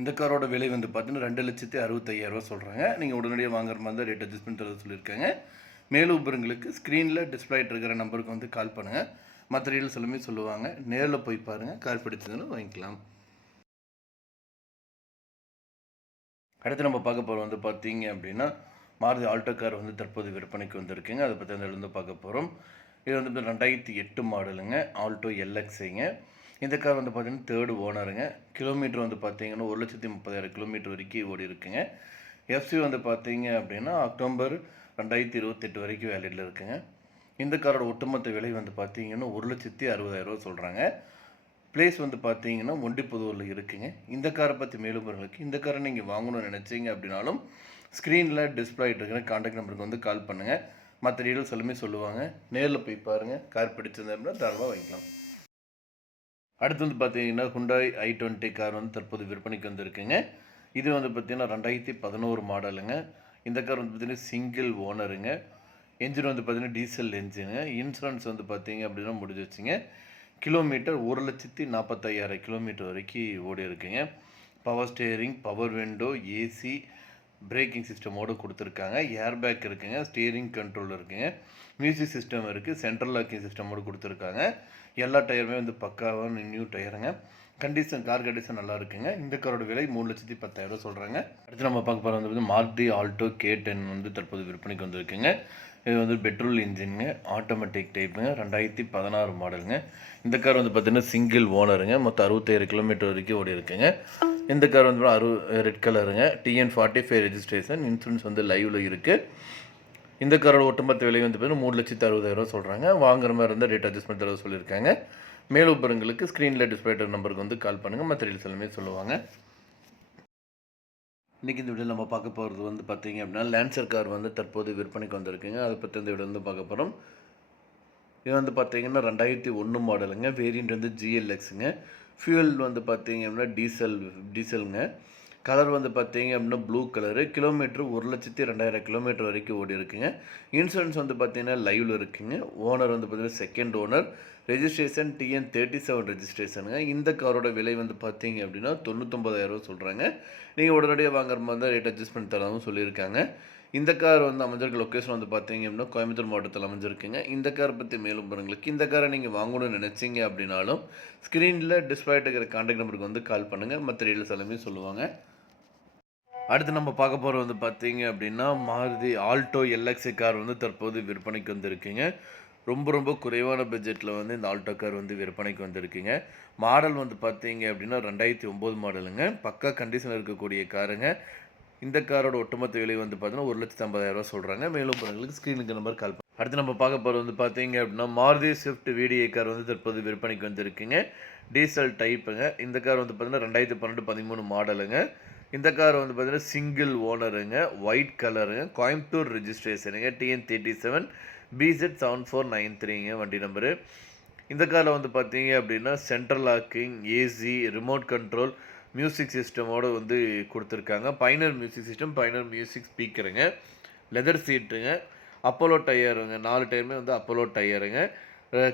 இந்த காரோட விலை வந்து பார்த்தீங்கன்னா 2,65,000 சொல்கிறாங்க. நீங்கள் உடனடியாக வாங்குற மாதிரி தான் ரேட் அட்ஜஸ்ட் பண்ணி தர சொல்லியிருக்காங்க. மேலும் விவரங்களுக்கு ஸ்க்ரீனில் டிஸ்பிளே இருக்கிற நம்பருக்கு வந்து கால் பண்ணுங்கள். மற்ற டீட்டெயில்ஸ் எல்லாமே சொல்லுவாங்க. நேரில் போய் பாருங்கள். கார் பிடிச்சதுன்னு வாங்கிக்கலாம். அடுத்து நம்ம பார்க்க போகிறோம் வந்து பார்த்தீங்க அப்படின்னா மாருதி ஆல்டோ கார் வந்து தற்போது விற்பனைக்கு வந்திருக்குங்க. அதை பற்றி அந்த இருந்து பார்க்க போகிறோம். இது வந்து 2008 மாடலுங்க. ஆல்டோ எல்எக்ஸைங்க. இந்த கார் வந்து பார்த்தீங்கன்னா தேர்டு ஓனருங்க. கிலோமீட்டர் வந்து பார்த்தீங்கன்னா 1,30,000 கிலோமீட்டர் வரைக்கும் ஓடி இருக்குங்க. எஃப்சி வந்து பார்த்தீங்க அப்படின்னா அக்டோபர் 2028 வரைக்கும் வேலிடில் இருக்குங்க. இந்த காரோட ஒட்டுமொத்த விலை வந்து பார்த்தீங்கன்னா 1,60,000 சொல்கிறாங்க. பிளேஸ் வந்து பார்த்தீங்கன்னா ஒண்டிப்புதூரில் இருக்குங்க. இந்த காரை பற்றி மேலும் விவரங்களுக்கு இந்த காரை நீங்கள் வாங்கணும்னு நினச்சிங்க அப்படின்னாலும் ஸ்க்ரீனில் டிஸ்பிளே இருக்கிற கான்டாக்ட் நம்பருக்கு வந்து கால் பண்ணுங்கள். மற்ற டீட்டெயில்ஸ் எல்லாமே சொல்லுவாங்க. நேரில் போய் பாருங்கள். கார் பிடிச்சிருந்தா அப்படின்னா தாராளமாக வாங்கிக்கலாம். அடுத்து வந்து பார்த்தீங்கன்னா ஹுண்டாய் i20 கார் வந்து தற்போது விற்பனைக்கு வந்திருக்குங்க. இது வந்து பார்த்தீங்கன்னா 2011 மாடலுங்க. இந்த கார் வந்து பார்த்தீங்கன்னா சிங்கிள் ஓனருங்க. என்ஜின் வந்து பார்த்தீங்கன்னா டீசல் என்ஜினுங்க. இன்சூரன்ஸ் வந்து பார்த்தீங்க அப்படின்னா முடிஞ்சு வச்சுங்க. கிலோமீட்டர் 1,40,000 கிலோமீட்டர் வரைக்கும் ஓடி இருக்குங்க. Power steering, power window, AC, braking சிஸ்டமோடு கொடுத்துருக்காங்க. ஏர் பேக் இருக்குங்க. ஸ்டீரிங் கண்ட்ரோல் இருக்குங்க. மியூசிக் சிஸ்டம் இருக்குது. சென்ட்ரல் லாக்கிங் சிஸ்டமோடு கொடுத்துருக்காங்க. எல்லா டயருமே வந்து பக்காவாக நியூ டயருங்க. கார் கண்டிஷன் நல்லா இருக்குங்க. இந்த காரோட விலை 3,10,000 சொல்கிறாங்க. அடுத்து நம்ம பார்க்க போகிறது வந்து மாருதி ஆல்டோ K10 வந்து தற்போது விற்பனைக்கு வந்திருக்குங்க. இது வந்து பெட்ரோல் இன்ஜினுங்க. ஆட்டோமேட்டிக் டைப்புங்க. 2016 மாடலுங்க. இந்த கார் வந்து பார்த்தீங்கன்னா சிங்கிள் ஓனருங்க. மொத்தம் 67 கிலோமீட்டர் வரைக்கும் ஓடி இருக்குங்க. இந்த கார் வந்து ரெட் கலருங்க. TN45 registration. இன்சூரன்ஸ் வந்து லைவில் இருக்குது. இந்த காரோட ஒட்டுமொத்த விலை வந்து பார்த்தீங்கன்னா 3,60,000 சொல்கிறாங்க. வாங்குற மாதிரி இருந்தால் ரேட் அட்ஜஸ்ட் பண்ணி தர சொல்லியிருக்காங்க. மேலும் விவரங்களுக்கு ஸ்க்ரீனில் டிஸ்பிளே நம்பருக்கு வந்து கால் பண்ணுங்கள். மற்ற டீட்டெயில்ஸ் எல்லாமே சொல்லுவாங்க. இன்றைக்கி இந்த வீடியோவில் நம்ம பார்க்க போகிறது வந்து பார்த்தீங்க அப்படின்னா லான்சர் கார் வந்து தற்போது விற்பனைக்கு வந்திருக்குங்க. அதை பற்றி இந்த வீடியோ வந்து பார்க்க போகிறோம். இது வந்து பார்த்தீங்கன்னா 2001 மாடலுங்க. வேரியண்ட் வந்து GLXங்க. ஃபியூல் வந்து பார்த்தீங்க அப்படின்னா டீசலுங்க. கலர் வந்து பார்த்தீங்க அப்படின்னா ப்ளூ கலரு. கிலோமீட்ரு 1,02,000 கிலோமீட்டர் வரைக்கும் ஓடி இருக்குங்க. இன்சூரன்ஸ் வந்து பார்த்தீங்கன்னா லைவில் இருக்குங்க. ஓனர் வந்து பார்த்தீங்கன்னா செகண்ட் ஓனர். Registration TN37 ரெஜிஸ்ட்ரேஷனுங்க. இந்த காரோட விலை வந்து பார்த்தீங்க அப்படின்னா 99,000 சொல்கிறாங்க. நீங்கள் உடனடியாக வாங்குற மாதிரி தான் ரேட் அட்ஜஸ்ட் பண்ணி தரவும் சொல்லியிருக்காங்க. இந்த கார் வந்து அமைஞ்சிருக்க லொக்கேஷன் வந்து பார்த்தீங்க அப்படின்னா கோயம்புத்தூர் மாவட்டத்தில் அமைஞ்சிருக்குங்க. இந்த காரை பற்றி மேலும் விவரங்களுக்கு இந்த காரை நீங்கள் வாங்கணும்னு நினச்சிங்க அப்படின்னாலும் ஸ்க்ரீனில் டிஸ்பிளே இருக்கிற கான்டாக்ட் நம்பருக்கு வந்து கால் பண்ணுங்கள். மற்ற டீட்டெயில்ஸ் எல்லாமே சொல்லுவாங்க. அடுத்து நம்ம பார்க்க போகிறது வந்து பார்த்தீங்க அப்படின்னா மாருதி ஆல்டோ எல்எக்ஸி கார் வந்து தற்போது விற்பனைக்கு வந்திருக்குங்க. ரொம்ப குறைவான பட்ஜெட்டில் வந்து இந்த ஆல்டோ கார் வந்து விற்பனைக்கு வந்திருக்குங்க. மாடல் வந்து பார்த்தீங்க அப்படின்னா 2009 மாடலுங்க. பக்கா கண்டிஷனில் இருக்கக்கூடிய காருங்க. இந்த காரோட ஒட்டுமொத்த விலை வந்து பார்த்தீங்கன்னா 1,50,000 சொல்கிறாங்க. மேலும் உங்களுக்கு ஸ்க்ரீனுக்கு நம்பர் கால் அடுத்து நம்ம பார்க்க போகிறது வந்து பார்த்தீங்க அப்படின்னா மாருதி ஸ்விஃப்ட் VDI கார் வந்து தற்போது விற்பனைக்கு வந்திருக்குங்க. டீசல் டைப்புங்க. இந்த கார் வந்து பார்த்தீங்கன்னா 2012, 13 மாடலுங்க. இந்த கார் வந்து பார்த்தீங்கன்னா சிங்கிள் ஓனருங்க, ஒயிட் கலருங்க, கோயம்புத்தூர் ரெஜிஸ்ட்ரேஷனுங்க, TN37 BZ7493ங்க வண்டி நம்பரு. இந்த காரில் வந்து பார்த்தீங்க அப்படின்னா central locking, AC, remote control, music சிஸ்டமோடு வந்து கொடுத்துருக்காங்க. Pioneer music system, Pioneer music ஸ்பீக்கருங்க, லெதர் சீட்டுங்க, அப்போலோ டயருங்க, 4 டயருமே வந்து அப்போலோ டயருங்க.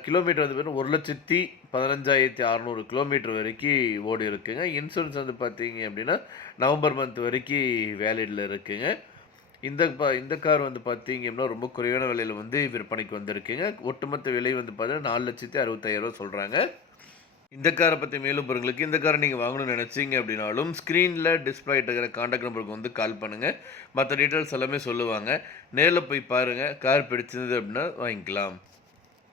கிலோமீட்டர் வந்து பார்த்தீங்கன்னா 1,15,600 கிலோமீட்டர் வரைக்கும் ஓடி இருக்குங்க. இன்சூரன்ஸ் வந்து பார்த்தீங்க அப்படின்னா நவம்பர் மந்த் வரைக்கும் வேலிடில் இருக்குங்க. இந்த கார் வந்து பார்த்தீங்க அப்படின்னா ரொம்ப குறைவான விலையில் வந்து விற்பனைக்கு வந்திருக்குங்க. ஒட்டுமொத்த விலை வந்து பார்த்தீங்கன்னா 4,65,000 சொல்கிறாங்க. இந்த காரை பற்றி மேலும் பொருட்களுக்கு இந்த காரை நீங்கள் வாங்கணும்னு நினச்சிங்க அப்படின்னாலும் ஸ்க்ரீனில் டிஸ்பிளே இருக்கிற காண்டாக்ட் நம்பருக்கு வந்து கால் பண்ணுங்கள். மற்ற டீட்டெயில்ஸ் எல்லாமே சொல்லுவாங்க. நேரில் போய் பாருங்கள். கார் பிடிச்சிருந்தது அப்படின்னா வாங்கிக்கலாம்.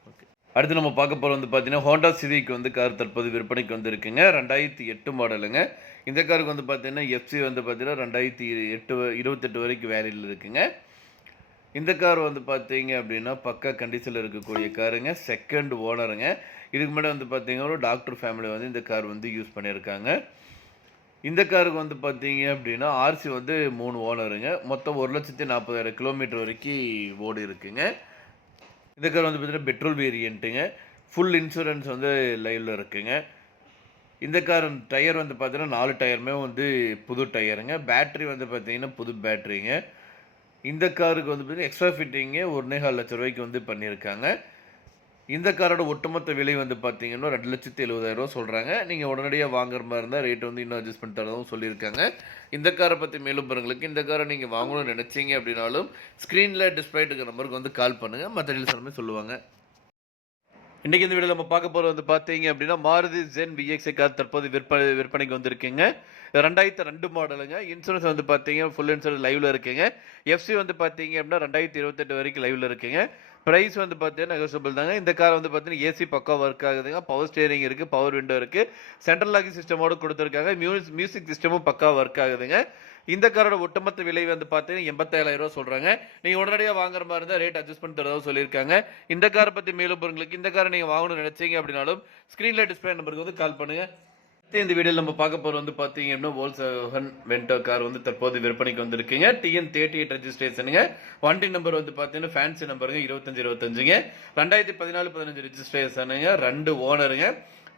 ஓகே, அடுத்து நம்ம பார்க்க போகிற வந்து பார்த்தீங்கன்னா ஹோண்டா சிவிக் வந்து கார் தற்போது விற்பனைக்கு வந்திருக்குங்க. 2008 மாடலுங்க. இந்த காருக்கு வந்து பார்த்தீங்கன்னா FC வந்து பார்த்தீங்கன்னா 2028 வரைக்கும் வேலிடில் இருக்குங்க. இந்த கார் வந்து பார்த்தீங்க அப்படின்னா பக்கா கண்டிஷனில் இருக்கக்கூடிய காருங்க. செகண்ட் ஓனருங்க. இதுக்கு முன்னாடி வந்து பார்த்தீங்கன்னா ஒரு டாக்டர் ஃபேமிலி வந்து இந்த கார் வந்து யூஸ் பண்ணியிருக்காங்க. இந்த காருக்கு வந்து பார்த்தீங்க அப்படின்னா RC வந்து 3 ஓனருங்க. மொத்தம் 1,40,000 கிலோமீட்டர் வரைக்கும் ஓடி இருக்குங்க. இந்த கார் வந்து பார்த்தீங்கன்னா பெட்ரோல் வேரியண்ட்டுங்க. ஃபுல் இன்சூரன்ஸ் வந்து லைவில் இருக்குங்க. இந்த கார் டயர் வந்து பார்த்தீங்கன்னா 4 டயருமே வந்து புது டயருங்க. பேட்ரி வந்து பார்த்தீங்கன்னா புது பேட்ரிங்க. இந்த காருக்கு வந்து பார்த்தீங்கன்னா எக்ஸ்ட்ரா ஃபிட்டிங்கு 1,25,000 ரூபாய்க்கு வந்து பண்ணியிருக்காங்க. இந்த காரோட ஒட்டுமொத்த விலை வந்து பார்த்தீங்கன்னா 2,70,000 சொல்கிறாங்க. நீங்கள் உடனடியாக வாங்குற மாதிரி இருந்தால் ரேட் வந்து இன்னும் அட்ஜஸ்ட் பண்ணி தரதும் சொல்லியிருக்காங்க. இந்த காரை பற்றி மேலும் பாருங்களுக்கு இந்த காரை நீங்கள் வாங்கணும்னு நினச்சிங்க அப்படின்னாலும் ஸ்க்ரீனில் டிஸ்பிளே இருக்கிற நம்பருக்கு வந்து கால் பண்ணுங்கள். மற்ற டீல்ஸ் எல்லாமே சொல்லுவாங்க. இன்றைக்கி இந்த வீடியோவில் நம்ம பார்க்க போகிறது வந்து பார்த்தீங்க அப்படின்னா மாருதி ஜென் VXi கார் தற்போது விற்பனைக்கு வந்திருக்குங்க. 2002 மாடலுங்க. இன்சூரன்ஸ் வந்து பார்த்தீங்க ஃபுல் இன்சூரன்ஸ் லைவில் இருக்குங்க. FC வந்து பார்த்தீங்க அப்படின்னா 2028 வரைக்கும் லைவில் இருக்குங்க. ப்ரைஸ் வந்து பார்த்தீங்கன்னா நெகோசியபிள் தாங்க. இந்த கார் வந்து பார்த்தீங்கன்னா AC பக்கா ஒர்க் ஆகுதுங்க. பவர் ஸ்டேரிங் இருக்குது, பவர் விண்டோ இருக்குது, சென்ட்ரல் லாக்கிங் சிஸ்டமோடு கொடுத்துருக்காங்க. மியூசிக் சிஸ்டமும் பக்கா ஒர்க் ஆகுதுங்க. இந்த காரோட ஒட்டுமொத்த விலை வந்து பார்த்தீங்கன்னா 87,000 சொல்கிறாங்க. நீங்கள் உடனடியாக வாங்குற மாதிரி இருந்தால் ரேட் அட்ஜஸ்ட் பண்ணி தரதாக சொல்லியிருக்காங்க. இந்த காரை பற்றி மேலும் பொருட்களுக்கு இந்த காரை நீங்கள் வாங்கணும்னு நினச்சிங்க அப்படின்னாலும் ஸ்க்ரீனில் டிஸ்பிளே நம்பருக்கு வந்து கால் பண்ணுங்கள். இந்த வீடியோவில் நம்ம பார்க்க போகிற வந்து பார்த்தீங்க அப்படின்னா Volkswagen Vento கார் வந்து தற்போது விற்பனைக்கு வந்திருக்குங்க. TN38 ரெஜிஸ்ட்ரேஷனுங்க. வண்டி நம்பர் வந்து பார்த்தீங்கன்னா ஃபேன்சி நம்பருங்க 2525ங்க. 2014-15 ரெஜிஸ்ட்ரேஷனுங்க. 2 ஓனருங்க.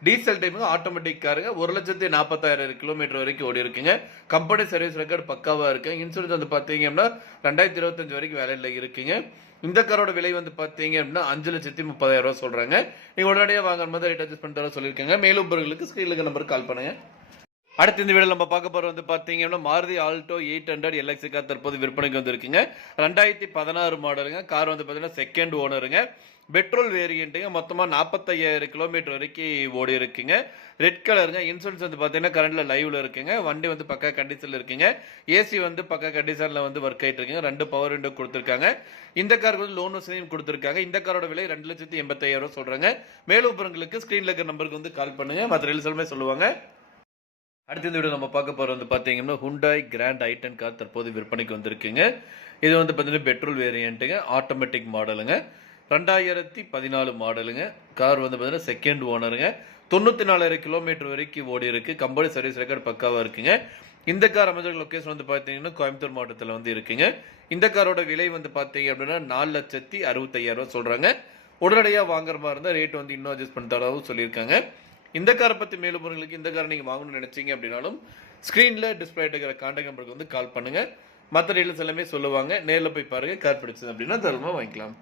டீசல் டைமுங்க. ஆட்டோமேட்டிக் காருங்க. 1,40,000 கிலோமீட்டர் வரைக்கும் ஓடி இருக்குங்க. கம்பெனி சர்வீஸ் ரெக்கார்டு பக்காவாக இருக்குங்க. இன்சூரன்ஸ் வந்து பார்த்தீங்க அப்படின்னா 2025 வரைக்கும் வேலையில் இருக்குங்க. இந்த காரோட விலை வந்து பார்த்தீங்க அப்படின்னா 5,30,000 சொல்கிறாங்க. நீங்கள் உடனடியாக வாங்குற மாதிரி ரேட் அட்ஜஸ்ட் பண்ணி தர சொல்லியிருக்காங்க. மேலும் பொருட்களுக்கு ஸ்க்ரீனுக்கு நம்பருக்கு கால் பண்ணுங்கள். அடுத்த இந்த வீடியோவில் நம்ம பார்க்க போகிற வந்து பார்த்தீங்க அப்படின்னா மாருதி ஆல்டோ 800 LXi கார் தற்போது விற்பனைக்கு வந்திருக்குங்க. 2016 மாடலுங்க. கார் வந்து பார்த்தீங்கன்னா செகண்ட் ஓனருங்க. பெட்ரோல் வேரியண்ட்டுங்க. மொத்தமாக 45,000 கிலோமீட்டர் வரைக்கும் ஓடி இருக்குங்க. ரெட் கலருங்க. இன்சூரன்ஸ் வந்து பார்த்தீங்கன்னா கரண்டில் லைவில் இருக்குங்க. வண்டி வந்து பக்கா கண்டிஷனில் இருக்குங்க. ஏசி வந்து பக்கா கண்டிஷனில் வந்து ஒர்க் ஆகிட்டு இருக்குங்க. 2 பவர் விண்டோ கொடுத்துருக்காங்க. இந்த காருக்கு வந்து லோன் வசதியும் கொடுத்துருக்காங்க. இந்த காரோட விலை 2,85,000 சொல்கிறாங்க. மேலும் விவரங்களுக்கு ஸ்க்ரீனில் இருக்கிற நம்பருக்கு வந்து கால் பண்ணுங்கள். மற்ற எல்லாமே சொல்லுவாங்க. அடுத்த இந்த வீடியோ நம்ம பார்க்க போகிறது வந்து பார்த்தீங்கன்னா Hyundai Grand i10 கார் தற்போது விற்பனைக்கு வந்திருக்குங்க. இது வந்து பார்த்தீங்கன்னா பெட்ரோல் வேரியண்ட்டுங்க. ஆட்டோமேட்டிக் மாடலுங்க. 2014 மாடலுங்க. கார் வந்து பார்த்தீங்கன்னா செகண்ட் ஓனருங்க. 94,000 கிலோமீட்டர் வரைக்கும் ஓடி இருக்கு. கம்பெனி சர்வீஸ் ரெக்கார்டு பக்காவாக இருக்குங்க. இந்த கார் அமைஞ்சிருக்க லொக்கேஷன் வந்து பார்த்தீங்கன்னா கோயம்புத்தூர் மாவட்டத்தில் வந்து இருக்குங்க. இந்த காரோட விலை வந்து பார்த்தீங்க அப்படின்னா 4,65,000 சொல்கிறாங்க. உடனடியாக வாங்குற மாதிரி இருந்தால் ரேட் வந்து இன்னும் அட்ஜஸ்ட் பண்ணி தரவும் சொல்லியிருக்காங்க. இந்த காரை பற்றி மேலும் பொருட்களுக்கு இந்த காரை நீங்கள் வாங்கணும்னு நினச்சிங்க அப்படின்னாலும் ஸ்க்ரீனில் டிஸ்பிளே இருக்கிற கான்டாக்ட் நம்பருக்கு வந்து கால் பண்ணுங்கள். மற்ற டீட்டெயில்ஸ் எல்லாமே சொல்லுவாங்க. நேரில் போய் பாருங்கள். கார் பிடிச்சது அப்படின்னா தரமாக வாங்கிக்கலாம்.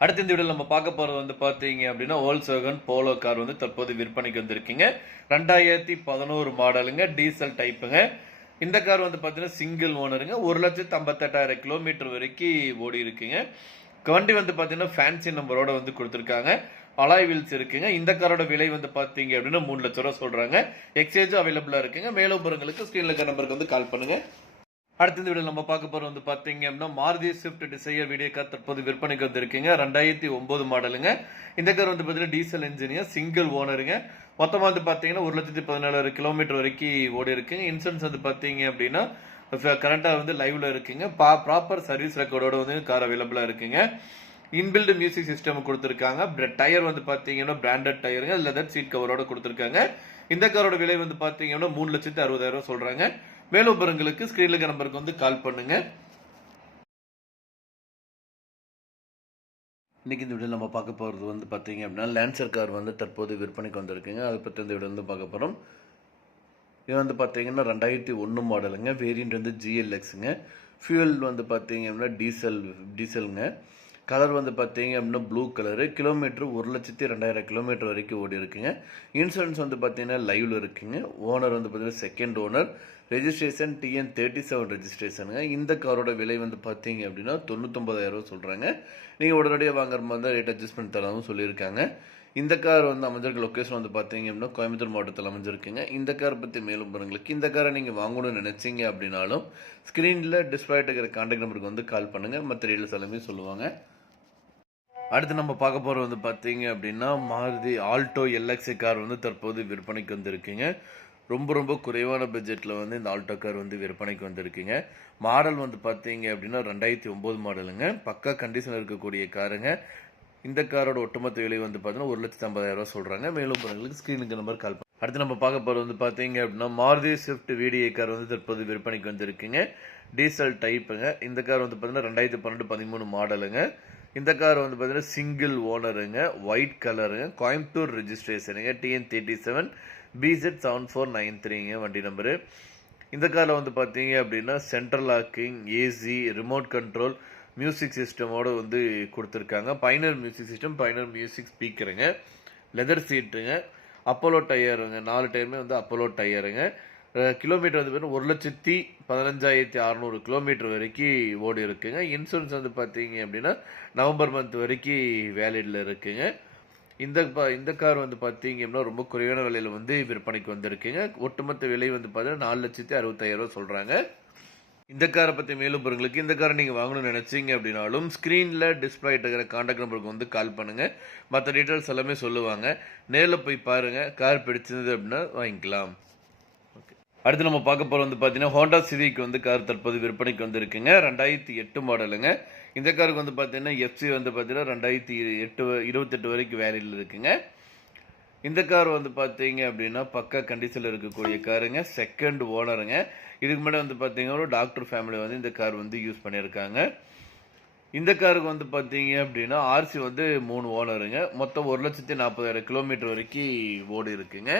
அடுத்த இந்த வீடியோவில் நம்ம பார்க்க போகிறது வந்து பார்த்தீங்க அப்படின்னா Volkswagen Polo கார் வந்து தற்போது விற்பனைக்கு வந்திருக்குங்க. 2011 மாடலுங்க. டீசல் டைப்புங்க. இந்த கார் வந்து பார்த்தீங்கன்னா சிங்கிள் ஓனருங்க. 1,58,000 கிலோமீட்டர் வரைக்கும் ஓடி இருக்குங்க. வண்டி வந்து பார்த்தீங்கன்னா ஃபேன்சி நம்பரோட வந்து கொடுத்துருக்காங்க. அலாய் வீல்ஸ் இருக்குங்க. இந்த காரோட விலை வந்து பார்த்தீங்க அப்படின்னா 3 லட்ச ரூபா சொல்கிறாங்க. எக்ஸ்சேஞ்சும் அவைலபிளாக இருக்குங்க. மேலும் விவரங்களுக்கு ஸ்க்ரீனில் இருக்கிற நம்பருக்கு வந்து கால் பண்ணுங்கள். அடுத்த இந்த வீடியோ நம்ம பார்க்க போகிறது வந்து பார்த்தீங்க அப்படின்னா Maruti Swift desire VDI car தற்போது விற்பனைக்கு வந்திருக்குங்க. 2009 மாடலுங்க. இந்த கார் வந்து பார்த்தீங்கன்னா டீசல் இன்ஜினிங்க. சிங்கிள் ஓனருங்க. மொத்தமாக வந்து பார்த்தீங்கன்னா 1,14,000 கிலோமீட்டர் வரைக்கும் ஓடி இருக்குங்க. இன்சூரன்ஸ் வந்து பார்த்தீங்க அப்படின்னா கரண்ட்டாக வந்து லைவ்ல இருக்குங்க. ப்ராப்பர் சர்வீஸ் ரெக்கார்டோட வந்து கார் அவைலபிளாக இருக்குங்க. இன்பில்டு மியூசிக் சிஸ்டம் கொடுத்துருக்காங்க. டயர் வந்து பார்த்தீங்கன்னா பிராண்டட் டயருங்க, லெதர் சீட் கவரோட கொடுத்துருக்காங்க. இந்த காரோட விலை வந்து பார்த்தீங்கன்னா 3,60,000 சொல்றாங்க. மேலும் விவரங்களுக்கு ஸ்கிரீன்ல இருக்க நம்பருக்கு வந்து கால் பண்ணுங்க. இன்னைக்கு இந்த வீடியோ நம்ம பார்க்க போகிறது வந்து பார்த்தீங்க அப்படின்னா லான்சர் கார் வந்து தற்போது விற்பனைக்கு வந்திருக்குங்க. அதை பற்றி இந்த வீடியோ வந்து பார்க்க போகிறோம். இது வந்து பார்த்தீங்கன்னா 2001 மாடலுங்க. வேரியண்ட் வந்து GLXங்க. ஃபியூல் வந்து பார்த்தீங்க அப்படின்னா டீசலுங்க. கலர் வந்து பார்த்தீங்க அப்படின்னா ப்ளூ கலரு. கிலோமீட்டர் 1,02,000 கிலோமீட்டர் வரைக்கும் ஓடி இருக்குங்க. இன்சூரன்ஸ் வந்து பார்த்தீங்கன்னா லைவ்ல இருக்குங்க. ஓனர் வந்து பார்த்தீங்கன்னா செகண்ட் ஓனர். Registration TN37 ரெஜிஸ்ட்ரேஷனுங்க. இந்த காரோட விலை வந்து பார்த்தீங்க அப்படின்னா 99,000 சொல்கிறாங்க. நீங்கள் உடனடியாக வாங்குற மாதிரி தான் ரேட் அட்ஜஸ்ட் பண்ணி தரவும் சொல்லியிருக்காங்க. இந்த கார் வந்து அமைஞ்சிருக்க லொக்கேஷன் வந்து பார்த்தீங்க அப்படின்னா கோயம்புத்தூர் மாவட்டத்தில் அமைஞ்சிருக்குங்க. இந்த காரை பற்றி மேலும் பாருங்களுக்கு இந்த காரை நீங்கள் வாங்கணும்னு நினச்சிங்க அப்படின்னாலும் ஸ்க்ரீனில் டிஸ்பிளே இருக்கிற கான்டாக்ட் நம்பருக்கு வந்து கால் பண்ணுங்கள். மற்ற டீட்டெயில்ஸ் எல்லாமே சொல்லுவாங்க. அடுத்து நம்ம பார்க்க போகிறது வந்து பார்த்தீங்க அப்படின்னா மாருதி ஆல்டோ LX கார் வந்து தற்போது விற்பனைக்கு வந்திருக்குங்க. ரொம்ப குறைவான பட்ஜெட்டில் வந்து இந்த ஆல்டோ கார் வந்து விற்பனைக்கு வந்திருக்குங்க. மாடல் வந்து பார்த்தீங்க அப்படின்னா 2009 மாடலுங்க. பக்கா கண்டிஷனில் இருக்கக்கூடிய காருங்க. இந்த காரோட ஒட்டுமொத்த விலை வந்து பார்த்தீங்கன்னா 1,50,000 சொல்கிறாங்க. மேலும் உங்களுக்கு ஸ்க்ரீனுக்கு நம்பர் கால் பண்ணுங்க. அடுத்து நம்ம பார்க்க போகிறது வந்து பார்த்தீங்க அப்படின்னா மாருதி ஸ்விஃப்ட் VDI கார் வந்து தற்போது விற்பனைக்கு வந்திருக்குங்க. டீசல் டைப்புங்க. இந்த கார் வந்து பார்த்தீங்கன்னா 2012-13 மாடலுங்க. இந்த கார் வந்து பார்த்தீங்கன்னா சிங்கிள் ஓனருங்க. ஒயிட் கலருங்க. கோயம்புத்தூர் ரெஜிஸ்ட்ரேஷனுங்க. TN37 BZ7493ங்க வண்டி நம்பரு. இந்த காரில் வந்து பார்த்தீங்க அப்படின்னா central locking, AC, remote control, music சிஸ்டமோடு வந்து கொடுத்துருக்காங்க. Pioneer music system, Pioneer music ஸ்பீக்கருங்க, லெதர் சீட்டுங்க, அப்போலோ டயருங்க. 4 டயருமே வந்து அப்போலோ டயருங்க. கிலோமீட்டர் வந்து பார்த்தீங்கன்னா 1,15,600 கிலோமீட்டர் வரைக்கும் ஓடி இருக்குங்க. இன்சூரன்ஸ் வந்து பார்த்தீங்க அப்படின்னா நவம்பர் மந்த் வரைக்கும் வேலிடில் இருக்குங்க. இந்த கார் வந்து பார்த்தீங்க அப்படின்னா ரொம்ப குறைவான விலையில் வந்து விற்பனைக்கு வந்திருக்குங்க. ஒட்டுமொத்த விலை வந்து பார்த்தீங்கன்னா 4,65,000 சொல்கிறாங்க. இந்த காரை பற்றி மேலும் பொருங்களுக்கு இந்த காரை நீங்கள் வாங்கணும்னு நினச்சிங்க அப்படின்னாலும் ஸ்க்ரீனில் டிஸ்பிளே இருக்கிற கான்டாக்ட் நம்பருக்கு வந்து கால் பண்ணுங்கள். மற்ற டீட்டெயில்ஸ் எல்லாமே சொல்லுவாங்க. நேரில் போய் பாருங்கள். கார் பிடிச்சிருந்தது அப்படின்னா வாங்கிக்கலாம். அடுத்து நம்ம பார்க்க போகிறது வந்து பார்த்தீங்கன்னா ஹோண்டா சிவிக் வந்து கார் தற்போது விற்பனைக்கு வந்திருக்குங்க. 2008 மாடலுங்க. இந்த காருக்கு வந்து பார்த்தீங்கன்னா FC வந்து பார்த்தீங்கன்னா 2028 வரைக்கும் வேலிடில் இருக்குங்க. இந்த கார் வந்து பார்த்தீங்க அப்படின்னா பக்கா கண்டிஷனில் இருக்கக்கூடிய காருங்க. செகண்ட் ஓனருங்க. இதுக்கு முன்னாடி வந்து பார்த்தீங்கன்னா ஒரு டாக்டர் ஃபேமிலி வந்து இந்த கார் வந்து யூஸ் பண்ணியிருக்காங்க. இந்த காருக்கு வந்து பார்த்தீங்க அப்படின்னா RC வந்து 3 ஓனருங்க. மொத்தம் 1,40,000 கிலோமீட்டர் வரைக்கும் ஓடி இருக்குங்க.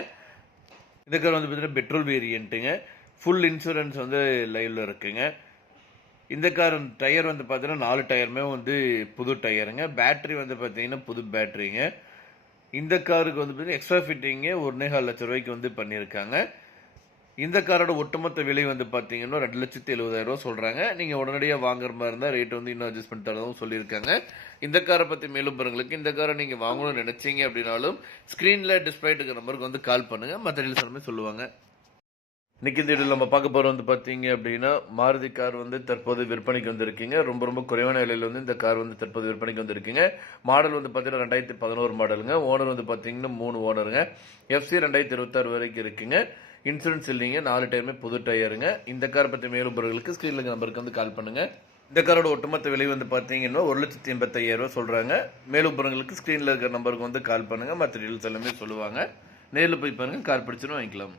இந்த கார் வந்து பார்த்தீங்கன்னா பெட்ரோல் வேரியண்ட்டுங்க. ஃபுல் இன்சூரன்ஸ் வந்து லைவ்ல இருக்குங்க. இந்த கார் டயர் வந்து பார்த்தீங்கன்னா 4 டயருமே வந்து புது டயருங்க. பேட்டரி வந்து பார்த்தீங்கன்னா புது பேட்டரிங்க. இந்த காருக்கு வந்து பார்த்தீங்கன்னா எக்ஸ்ட்ரா ஃபிட்டிங்கு 1,4 லட்ச ரூபாய்க்கு வந்து பண்ணியிருக்காங்க. இந்த காரோட ஒட்டுமொத்த விலை வந்து பார்த்தீங்கன்னா 2,70,000 சொல்கிறாங்க. நீங்கள் உடனடியாக வாங்குற மாதிரி இருந்தால் ரேட் வந்து இன்னும் அட்ஜஸ்ட் பண்ணி தரதும் சொல்லியிருக்காங்க. இந்த காரை பற்றி மேலும் பாருங்களுக்கு இந்த காரை நீங்கள் வாங்கணும்னு நினச்சிங்க அப்படின்னாலும் ஸ்க்ரீனில் டிஸ்பிளே இருக்கிற நம்பருக்கு வந்து கால் பண்ணுங்கள். மற்ற டீல்ஸ் எல்லாமே சொல்லுவாங்க. இன்னைக்கு இந்த வீடியோவில் நம்ம பார்க்க போகிறது வந்து பார்த்தீங்க அப்படின்னா மாருதி கார் வந்து தற்போது விற்பனைக்கு வந்திருக்குங்க. ரொம்ப குறைவான விலையில் வந்து இந்த கார் வந்து தற்போது விற்பனைக்கு வந்திருக்குங்க. மாடல் வந்து பார்த்தீங்கன்னா 2011 மாடலுங்க. ஓனர் வந்து பார்த்தீங்கன்னா 3 ஓனருங்க. FC 2026 வரைக்கும் இருக்குங்க. இன்சூரன்ஸ் இல்லைங்க. 4 டயருமே புது டயருங்க. இந்த கார் பற்றி மேலும் பொருட்களுக்கு ஸ்க்ரீனில் நம்பருக்கு வந்து கால் பண்ணுங்கள். இந்த காரோட ஒட்டுமொத்த விலை வந்து பார்த்தீங்கன்னா 1,85,000 சொல்கிறாங்க. மேலும் பொருட்களுக்கு ஸ்க்ரீனில் இருக்கிற நம்பருக்கு வந்து கால் பண்ணுங்கள். மற்ற டீல்ஸ் எல்லாமே சொல்லுவாங்க. நேரில் போய் பாருங்கள். கார் பிடிச்சுன்னு வாங்கிக்கலாம்.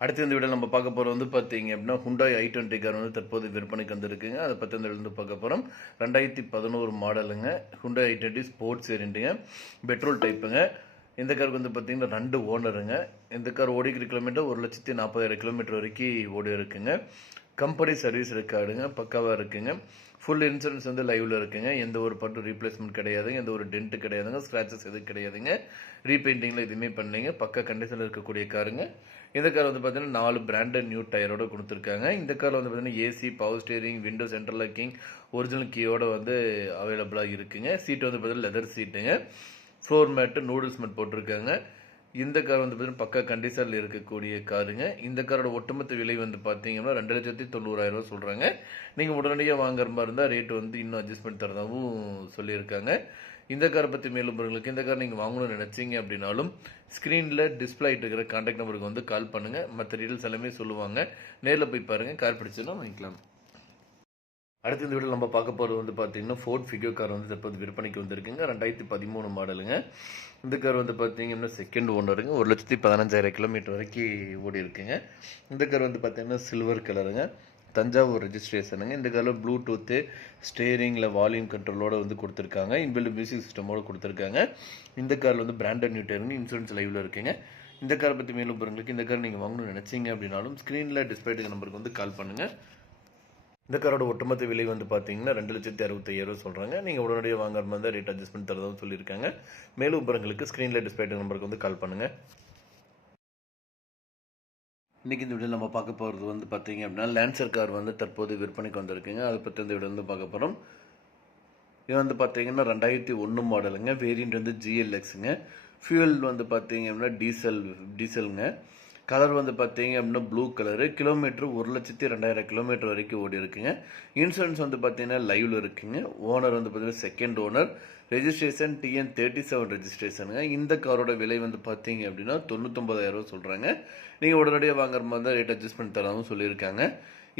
அடுத்து இந்த வீடியோ நம்ம பார்க்க போகிறது வந்து பார்த்தீங்க அப்படின்னா Hyundai i20 கார் வந்து தற்போது விற்பனைக்கு வந்திருக்குங்க. அதை பற்றி இந்த வீடியோ பார்க்க போகிறோம். 2011 மாடலுங்க. Hyundai i20 ஸ்போர்ட்ஸ் வேரியண்ட்டுங்க. பெட்ரோல் டைப்புங்க. இந்த காருக்கு வந்து பார்த்தீங்கன்னா 2 ஓனருங்க. இந்த கார் ஓடிக்கிற கிலோமீட்டர் 1,40,000 கிலோமீட்டர் வரைக்கும் ஓடி இருக்குங்க. கம்பெனி சர்வீஸ் ரெக்கார்டுங்க. பக்காவாக இருக்குங்க. ஃபுல் இன்சூரன்ஸ் வந்து லைவ்ல இருக்குங்க. எந்த ஒரு பார்ட்டும் ரீப்ளேஸ்மெண்ட் கிடையாதுங்க. எந்த ஒரு டென்ட்டு கிடையாதுங்க. ஸ்க்ராச்சஸ் எதுவும் கிடையாதுங்க. ரீபெயிண்டிங்கில் எதுவுமே பண்ணலைங்க. பக்கா கண்டிஷனில் இருக்கக்கூடிய காருங்க. இந்த கார் வந்து பார்த்தீங்கன்னா 4 பிராண்டட் நியூ டயரோட கொடுத்துருக்காங்க. இந்த காரில் வந்து பார்த்தீங்கன்னா AC, power steering, window central locking, original கீயோட வந்து அவைலபிளாக இருக்குங்க. சீட்டு வந்து பார்த்தீங்கன்னா லெதர் சீட்டுங்க. ஃப்ளோர் மேட்டு, நூடுல்ஸ் மேட் போட்டிருக்காங்க. இந்த கார் வந்து பார்த்தீங்கன்னா பக்கா கண்டிஷனில் இருக்கக்கூடிய காருங்க. இந்த காரோட ஒட்டுமொத்த விலை வந்து பார்த்தீங்கன்னா 2,90,000 சொல்கிறாங்க. நீங்கள் உடனடியாக வாங்குற மாதிரி இருந்தால் ரேட் வந்து இன்னும் அட்ஜஸ்ட் பண்ணி தரதாகவும் சொல்லியிருக்காங்க. இந்த காரை பற்றி மேலும் உங்களுக்கு இந்த கார் நீங்கள் வாங்கணும்னு நினச்சிங்க அப்படின்னாலும் ஸ்க்ரீனில் டிஸ்பிளே ஆகிட்டு இருக்கிற கான்டாக்ட் நம்பருக்கு வந்து கால் பண்ணுங்கள். மற்ற டீட்டெயில்ஸ் எல்லாமே சொல்லுவாங்க. நேரில் போய் பாருங்கள். கார் பிடிச்சதுன்னா வாங்கிக்கலாம். அடுத்த இந்த வீடியோ நம்ம பார்க்க போகிறது வந்து பார்த்தீங்கன்னா ஃபோர்ட் ஃபிகோ கார் வந்து தற்போது விற்பனைக்கு வந்திருக்குங்க. 2013 மாடலுங்க. இந்த கார் வந்து பார்த்தீங்கன்னா செகண்ட் ஓனருங்க. 1,15,000 கிலோமீட்டர் வரைக்கும் ஓடி இருக்குங்க. இந்த கார் வந்து பார்த்தீங்கன்னா சில்வர் கலருங்க. தஞ்சாவூர் ரெஜிஸ்ட்ரேஷனுங்க. இந்த காரில் ப்ளூடூத்து, ஸ்டேரிங்கில் வால்யூம் கண்ட்ரோலோடு வந்து கொடுத்துருக்காங்க. இன்பில்ட் மியூசிக் சிஸ்டமோடு கொடுத்துருக்காங்க. இந்த காரில் வந்து பிராண்டட் நியூ டயருங்க. இன்சூரன்ஸ் லைவில் இருக்குங்க. இந்த காரை பற்றி மேலும் பாருங்களுக்கு இந்த கார் நீங்கள் வாங்கணும்னு நினச்சிங்க அப்படின்னாலும் ஸ்க்ரீனில் டிஸ்பிளே நம்பருக்கு வந்து கால் பண்ணுங்கள். இந்த காரோட ஒட்டுமொத்த விலை வந்து பார்த்தீங்கன்னா 2,65,000 சொல்கிறாங்க. நீங்கள் உடனடியாக வாங்குற மாதிரி தான் ரேட் அட்ஜஸ்ட் பண்ணி தரதாகவும் சொல்லியிருக்காங்க. மேலும் விவரங்களுக்கு ஸ்க்ரீனில் டிஸ்பிளே நம்பருக்கு வந்து கால் பண்ணுங்கள். இன்றைக்கி இந்த வீடியோ நம்ம பார்க்க போகிறது வந்து பார்த்தீங்க அப்படின்னா லான்சர் கார் வந்து தற்போது விற்பனைக்கு வந்திருக்குங்க. அதை பற்றி இந்த வீடியோ வந்து பார்க்க போகிறோம். இது வந்து பார்த்தீங்கன்னா 2001 மாடலுங்க. வேரியண்ட் வந்து GLXங்க. ஃபியூல் வந்து பார்த்தீங்க அப்படின்னா டீசலுங்க. கலர் வந்து பார்த்தீங்க அப்படின்னா ப்ளூ கலரு. கிலோமீட்டர் 1,02,000 கிலோமீட்டர் வரைக்கும் ஓடி இருக்குங்க. இன்சூரன்ஸ் வந்து பார்த்தீங்கன்னா லைவில் இருக்குங்க. ஓனர் வந்து பார்த்தீங்கன்னா செகண்ட் ஓனர். Registration TN37 ரெஜிஸ்ட்ரேஷனுங்க. இந்த காரோட விலை வந்து பார்த்தீங்க அப்படின்னா 99,000 சொல்கிறாங்க. நீங்கள் உடனடியாக வாங்குற மாதிரி தான் ரேட் அட்ஜஸ்ட் பண்ணி தரவும் சொல்லியிருக்காங்க.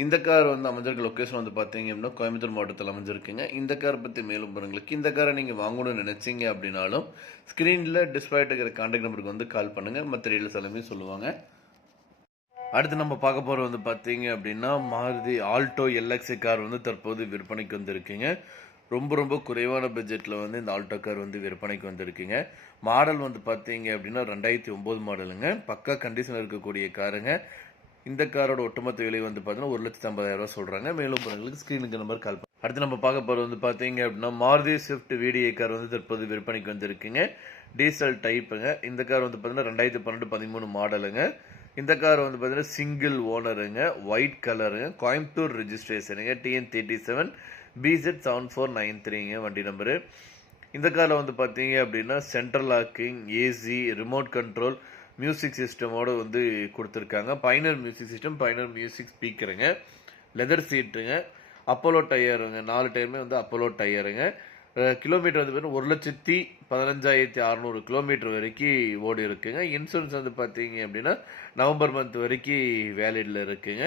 இந்த கார் வந்து அமைஞ்சிருக்க லொக்கேஷன் வந்து பார்த்தீங்க அப்படின்னா கோயம்புத்தூர் மாவட்டத்தில் அமைஞ்சிருக்குங்க. இந்த காரை பற்றி மேலும் பாருங்களுக்கு இந்த காரை நீங்கள் வாங்கணும்னு நினச்சிங்க அப்படின்னாலும் ஸ்க்ரீனில் டிஸ்பிளே இருக்கிற கான்டாக்ட் நம்பருக்கு வந்து கால் பண்ணுங்கள். மற்ற டீட்டெயில்ஸ் எல்லாமே சொல்லுவாங்க. அடுத்து நம்ம பார்க்க போகிறது வந்து பார்த்தீங்க அப்படின்னா மாருதி ஆல்டோ LX கார் வந்து தற்போது விற்பனைக்கு வந்திருக்குங்க. ரொம்ப குறைவான பட்ஜெட்டில் வந்து இந்த ஆல்டோ கார் வந்து விற்பனைக்கு வந்திருக்குங்க. மாடல் வந்து பார்த்தீங்க அப்படின்னா 2009 மாடலுங்க. பக்கா கண்டிஷனில் இருக்கக்கூடிய காருங்க. இந்த காரோட ஒட்டுமொத்த விலை வந்து பார்த்தீங்கன்னா 1,50,000 சொல்கிறாங்க. மேலும் உங்களுக்கு ஸ்க்ரீனுக்கு நம்பர் கால் பண்ணுங்க. அடுத்து நம்ம பார்க்க போகிறது வந்து பார்த்தீங்க அப்படின்னா மாருதி ஸ்விஃப்ட் VDI கார் வந்து தற்போது விற்பனைக்கு வந்திருக்குங்க. டீசல் டைப்புங்க. இந்த கார் வந்து பார்த்தீங்கன்னா 2012-13 மாடலுங்க. இந்த கார் வந்து பார்த்தீங்கன்னா சிங்கிள் ஓனருங்க. ஒயிட் கலருங்க. கோயம்புத்தூர் ரெஜிஸ்ட்ரேஷனுங்க. TN37 BZ7493ங்க வண்டி நம்பரு. இந்த காரில் வந்து பார்த்தீங்க அப்படின்னா central locking, AC, remote control, music சிஸ்டமோடு வந்து கொடுத்துருக்காங்க. Pioneer music system, Pioneer music ஸ்பீக்கருங்க. லெதர் சீட்டுங்க. அப்போலோ டயருங்க. 4 டயருமே வந்து அப்போலோ டயருங்க. கிலோமீட்டர் வந்து பார்த்தீங்கன்னா 1,15,600 கிலோமீட்டர் வரைக்கும் ஓடி இருக்குங்க. இன்சூரன்ஸ் வந்து பார்த்தீங்க அப்படின்னா நவம்பர் மந்த் வரைக்கும் வேலிடில் இருக்குங்க.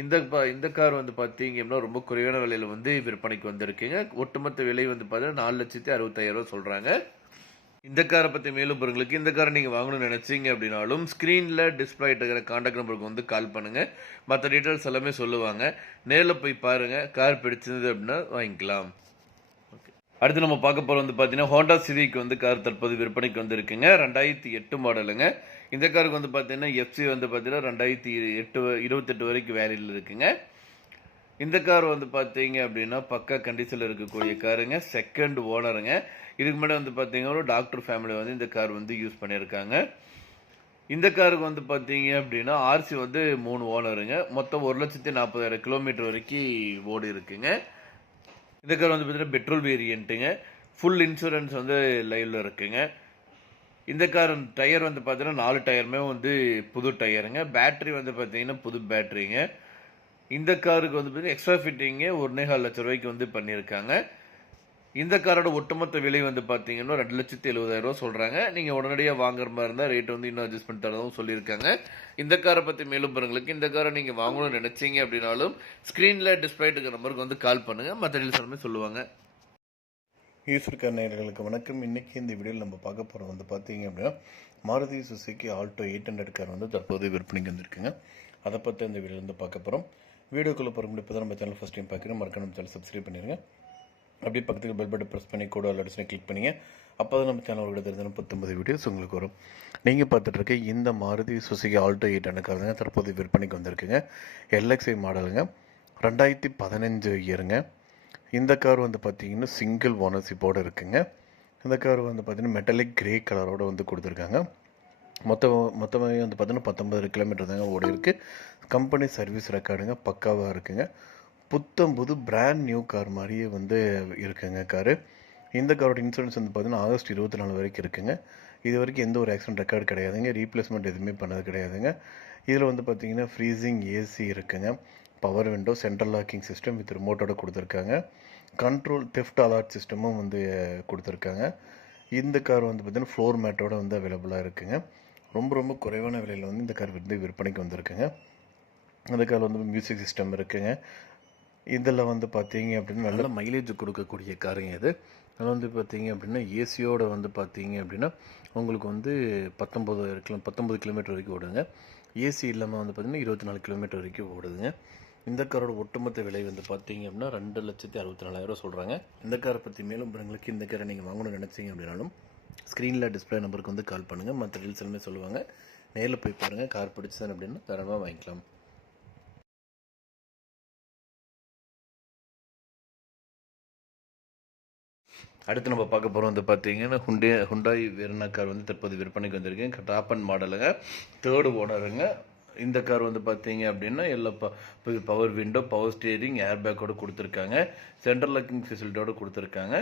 இந்த கார் வந்து பார்த்தீங்க அப்படின்னா ரொம்ப குறைவான விலையில் வந்து விற்பனைக்கு வந்திருக்குங்க. ஒட்டுமொத்த விலை வந்து பார்த்தீங்கன்னா 4,65,000 சொல்கிறாங்க. இந்த காரை பற்றி மேலும் பொருங்களுக்கு இந்த காரை நீங்கள் வாங்கணும்னு நினச்சிங்க அப்படின்னாலும் ஸ்க்ரீனில் டிஸ்பிளே இருக்கிற கான்டாக்ட் நம்பருக்கு வந்து கால் பண்ணுங்கள். மற்ற டீட்டெயில்ஸ் எல்லாமே சொல்லுவாங்க. நேரில் போய் பாருங்கள். கார் பிடிச்சிருந்தது அப்படின்னா வாங்கிக்கலாம். அடுத்து நம்ம பார்க்க போகிறது வந்து பார்த்தீங்கன்னா ஹோண்டா சிவிக் வந்து கார் தற்போது விற்பனைக்கு வந்திருக்குங்க. 2008 மாடலுங்க. இந்த காருக்கு வந்து பார்த்தீங்கன்னா FC வந்து பார்த்தீங்கன்னா 2028 வரைக்கும் வேலிடில் இருக்குங்க. இந்த கார் வந்து பார்த்தீங்க அப்படின்னா பக்கா கண்டிஷனில் இருக்கக்கூடிய காருங்க. செகண்ட் ஓனருங்க. இதுக்கு முன்னாடி வந்து பார்த்தீங்கன்னா ஒரு டாக்டர் ஃபேமிலி வந்து இந்த கார் வந்து யூஸ் பண்ணியிருக்காங்க. இந்த காருக்கு வந்து பார்த்தீங்க அப்படின்னா RC வந்து 3 ஓனருங்க. மொத்தம் 1,40,000 கிலோமீட்டர் வரைக்கும் ஓடி இருக்குங்க. இந்த கார் வந்து பார்த்தீங்கன்னா பெட்ரோல் வேரியண்ட்டுங்க. ஃபுல் இன்சூரன்ஸ் வந்து லைவில் இருக்குங்க. இந்த கார் டயர் வந்து பார்த்தீங்கன்னா 4 டயருமே வந்து புது டயருங்க. பேட்டரி வந்து பார்த்தீங்கன்னா புது பேட்டரிங்க. இந்த காருக்கு வந்து பார்த்தீங்கன்னா எக்ஸ்ட்ரா ஃபிட்டிங்கு 1,25,000 ரூபாய்க்கு வந்து பண்ணியிருக்காங்க. இந்த காரோட ஒட்டுமொத்த விலை வந்து பார்த்தீங்கன்னா 2,70,000 சொல்கிறாங்க. நீங்கள் உடனடியாக வாங்குற மாதிரி இருந்தால் ரேட் வந்து இன்னும் அட்ஜஸ்ட் பண்ணி தரதும் சொல்லியிருக்காங்க. இந்த காரை பற்றி மேலும் பாருங்களுக்கு இந்த காரை நீங்கள் வாங்கணும்னு நினச்சிங்க அப்படின்னாலும் ஸ்க்ரீனில் டிஸ்பிளே இருக்கிற நம்பருக்கு வந்து கால் பண்ணுங்கள். மற்ற டீல்ஸ் எல்லாமே சொல்லுவாங்க. ஈஸ்வர்கார் நேயர்களுக்கு வணக்கம். இன்றைக்கி இந்த வீடியோவில் நம்ம பார்க்க போகிறது வந்து பார்த்தீங்க அப்படின்னா மாருதி சுசுகி ஆல்டோ 800 கார் வந்து தற்போது விற்பனைக்கு வந்திருக்குங்க. அதை பற்றி இந்த வீடியோவில் வந்து பார்க்க போகிறோம். வீடியோக்குள்ளே போகிற முடியும் இப்போ தான் நம்ம சேனல் ஃபஸ்ட் டைம் பார்க்குறோம். மறக்காம நம்ம சேனல் சப்ஸ்கிரைப் பண்ணிடுங்க. அப்படியே பக்கத்துக்கு பெல் பட்டன் ப்ரெஸ் பண்ணி கூட அலர்ட்ஸ்னு கிளிக் பண்ணிங்க. அப்போ தான் நம்ம சேனலோட தெரிஞ்ச 19 வீடியோஸ் உங்களுக்கு வரும். நீங்கள் பார்த்துட்ருக்க இந்த மாருதி சுசுகி ஆல்டோ 800 கார் தான் தற்போது விற்பனைக்கு வந்திருக்குங்க. LXi மாடலுங்க. 2015 இயருங்க. இந்த கார் வந்து பார்த்தீங்கன்னா சிங்கிள் ஓனர்ஷிப்போடு இருக்குங்க. இந்த கார் வந்து பார்த்தீங்கன்னா மெட்டாலிக் கிரே கலரோடு வந்து கொடுத்துருக்காங்க. மொத்தமாக வந்து பார்த்தீங்கன்னா 19 கிலோமீட்டர் தாங்க ஓடி இருக்குது. கம்பெனி சர்வீஸ் ரெக்கார்டுங்க பக்காவாக இருக்குங்க. புது பிராண்ட் நியூ கார் மாதிரியே வந்து இருக்குங்க காரு. இந்த காரோட இன்சூரன்ஸ் வந்து பார்த்தீங்கன்னா ஆகஸ்ட் 24 வரைக்கும் இருக்குங்க. இது வரைக்கும் எந்த ஒரு ஆக்சிடென்ட் ரெக்கார்டு கிடையாதுங்க. ரீப்ளேஸ்மெண்ட் எதுவுமே பண்ணது கிடையாதுங்க. இதில் வந்து பார்த்தீங்கன்னா ஃப்ரீசிங் ஏசி இருக்குங்க. Power window, central locking system with ரிமோட்டோட கொடுத்துருக்காங்க. கண்ட்ரோல் தெஃப்ட் அலர்ட் சிஸ்டமும் வந்து கொடுத்துருக்காங்க. இந்த கார் வந்து பார்த்திங்கன்னா ஃப்ளோர் மேட்டோட வந்து அவைலபிளாக இருக்குங்க. ரொம்ப ரொம்ப குறைவான விலையில் வந்து இந்த கார் வந்து விற்பனைக்கு வந்திருக்குங்க. இந்த கார் வந்து மியூசிக் சிஸ்டம் இருக்குங்க. இதில் வந்து பார்த்தீங்க அப்படின்னா நல்ல மைலேஜ் கொடுக்கக்கூடிய காருங்க இது. அதில் வந்து பார்த்தீங்க அப்படின்னா ஏசியோட வந்து பார்த்தீங்க அப்படின்னா உங்களுக்கு வந்து 19 கிலோமீட்டர் வரைக்கும் ஓடுங்க. ஏசி இல்லாமல் வந்து பார்த்திங்கன்னா 24 கிலோமீட்டர் வரைக்கும் ஓடுதுங்க. இந்த காரோட ஒட்டுமொத்த விலை வந்து பார்த்தீங்க அப்படின்னா 2,64,000 சொல்கிறாங்க. இந்த காரை பற்றி மேலும் விவரங்களுக்கு இந்த காரை நீங்கள் வாங்கணும்னு நினச்சிங்க அப்படின்னாலும் ஸ்க்ரீனில் டிஸ்பிளே நம்பருக்கு வந்து கால் பண்ணுங்கள். மற்ற டீல்ஸ் எல்லாமே சொல்லுவாங்க. நேரில் போய் பாருங்கள். கார் பிடிச்சது அப்படின்னா தாராளமாக வாங்கிக்கலாம். அடுத்து நம்ம பார்க்க போகிறோம் வந்து பார்த்தீங்கன்னா ஹுண்டாய் வெர்னா கார் வந்து தற்போது விற்பனைக்கு வந்திருக்கு. டாப் அண்ட் மாடலுங்க, 3rd ஓனருங்க. இந்த கார் வந்து பார்த்தீங்க அப்படின்னா எல்லா power window, power steering, air பேக்கோடு கொடுத்துருக்காங்க. சென்ட்ரல் லாக்கிங் ஃபெசிலிட்டியோடு கொடுத்துருக்காங்க.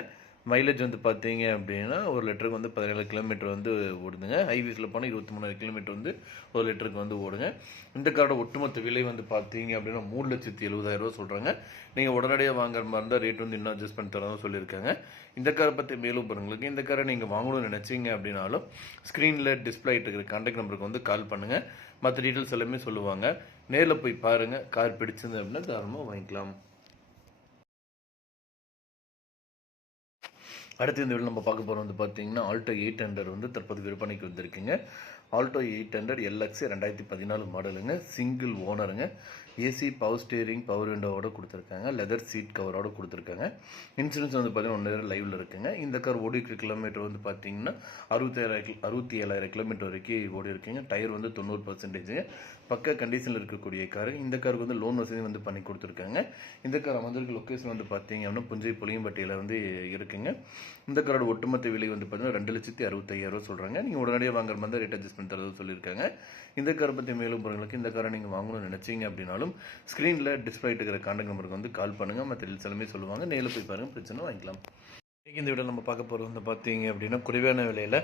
மைலேஜ் வந்து பார்த்தீங்க அப்படின்னா 1 லிட்டருக்கு வந்து 17 கிலோமீட்டர் வந்து ஓடுதுங்க. ஹைவேஸில் போனால் 23 கிலோமீட்டர் வந்து 1 லிட்டருக்கு வந்து ஓடுங்க. இந்த காரோட ஒட்டுமொத்த விலை வந்து பார்த்தீங்க அப்படின்னா 3,70,000 சொல்கிறாங்க. நீங்கள் உடனடியாக வாங்குற மாதிரி இருந்தால் ரேட் வந்து இன்னும் அட்ஜஸ்ட் பண்ணி தரதான் சொல்லியிருக்காங்க. இந்த காரை பற்றி மேலும் பாருங்களுக்கு இந்த காரை நீங்கள் வாங்கணும்னு நினச்சிங்க அப்படின்னாலும் ஸ்க்ரீனில் டிஸ்பிளே இருக்கிற கான்டாக்ட் நம்பருக்கு வந்து கால் பண்ணுங்கள். மற்ற டீட்டெயில்ஸ் எல்லாமே சொல்லுவாங்க. நேரில் போய் பாருங்கள். கார் பிடிச்சிருந்து அப்படின்னா தாராளமாக வாங்கிக்கலாம். அடுத்து இந்த வீடியோ நம்ம பார்க்க போகிறோம் வந்து பார்த்தீங்கன்னா ஆல்டோ 800 வந்து தற்போது விற்பனைக்கு வந்திருக்குங்க. ஆல்டோ 800 LX 2014 மாடலுங்க. சிங்கிள் ஓனருங்க. ஏசி, பவர் ஸ்டியரிங், பவர் விண்டோவோட கொடுத்துருக்காங்க. லெதர் சீட் கவரோட கொடுத்துருக்காங்க. இன்சூரன்ஸ் வந்து பார்த்தீங்கன்னா 1 இயர் லைவில் இருக்குங்க. இந்த கார் ஓடிக்கிற கிலோமீட்டர் வந்து பார்த்தீங்கன்னா 67,000 கிலோமீட்டர் வரைக்கும் ஓடி இருக்குங்க. டயர் வந்து 90%. பக்க கண்டிஷனில் இருக்கக்கூடிய காரு. இந்த காருக்கு வந்து லோன் வசதி வந்து பண்ணி கொடுத்துருக்காங்க. இந்த கார் அமைந்திருக்க லொக்கேஷன் வந்து பார்த்தீங்க அப்படின்னா புஞ்சை புளியம்பட்டியில் வந்து இருக்குங்க. இந்த காரோட ஒட்டுமொத்த விலை வந்து பார்த்தீங்கன்னா 2,65,000 சொல்கிறாங்க. நீங்கள் உடனடியாக வாங்குற மாதிரி ரேட் அட்ஜஸ்ட் பண்ணி தரது சொல்லியிருக்காங்க. இந்த காரை பற்றி மேலும் பொருளுக்கு இந்த காரை நீங்கள் வாங்கணும்னு நினச்சிங்க அப்படின்னாலும் ஸ்க்ரீனில் டிஸ்பிளே இருக்கிற கான்டாக்ட் நம்பருக்கு வந்து கால் பண்ணுங்கள். மற்ற டீல்ஸ் எல்லாமே சொல்லுவாங்க. நேரில் போய் பாருங்கள், பிரச்சனை வாங்கிக்கலாம். இன்றைக்கி இந்த வீடியோ நம்ம பார்க்க போகிறது வந்து பார்த்தீங்க அப்படின்னா குறைவான விலையில்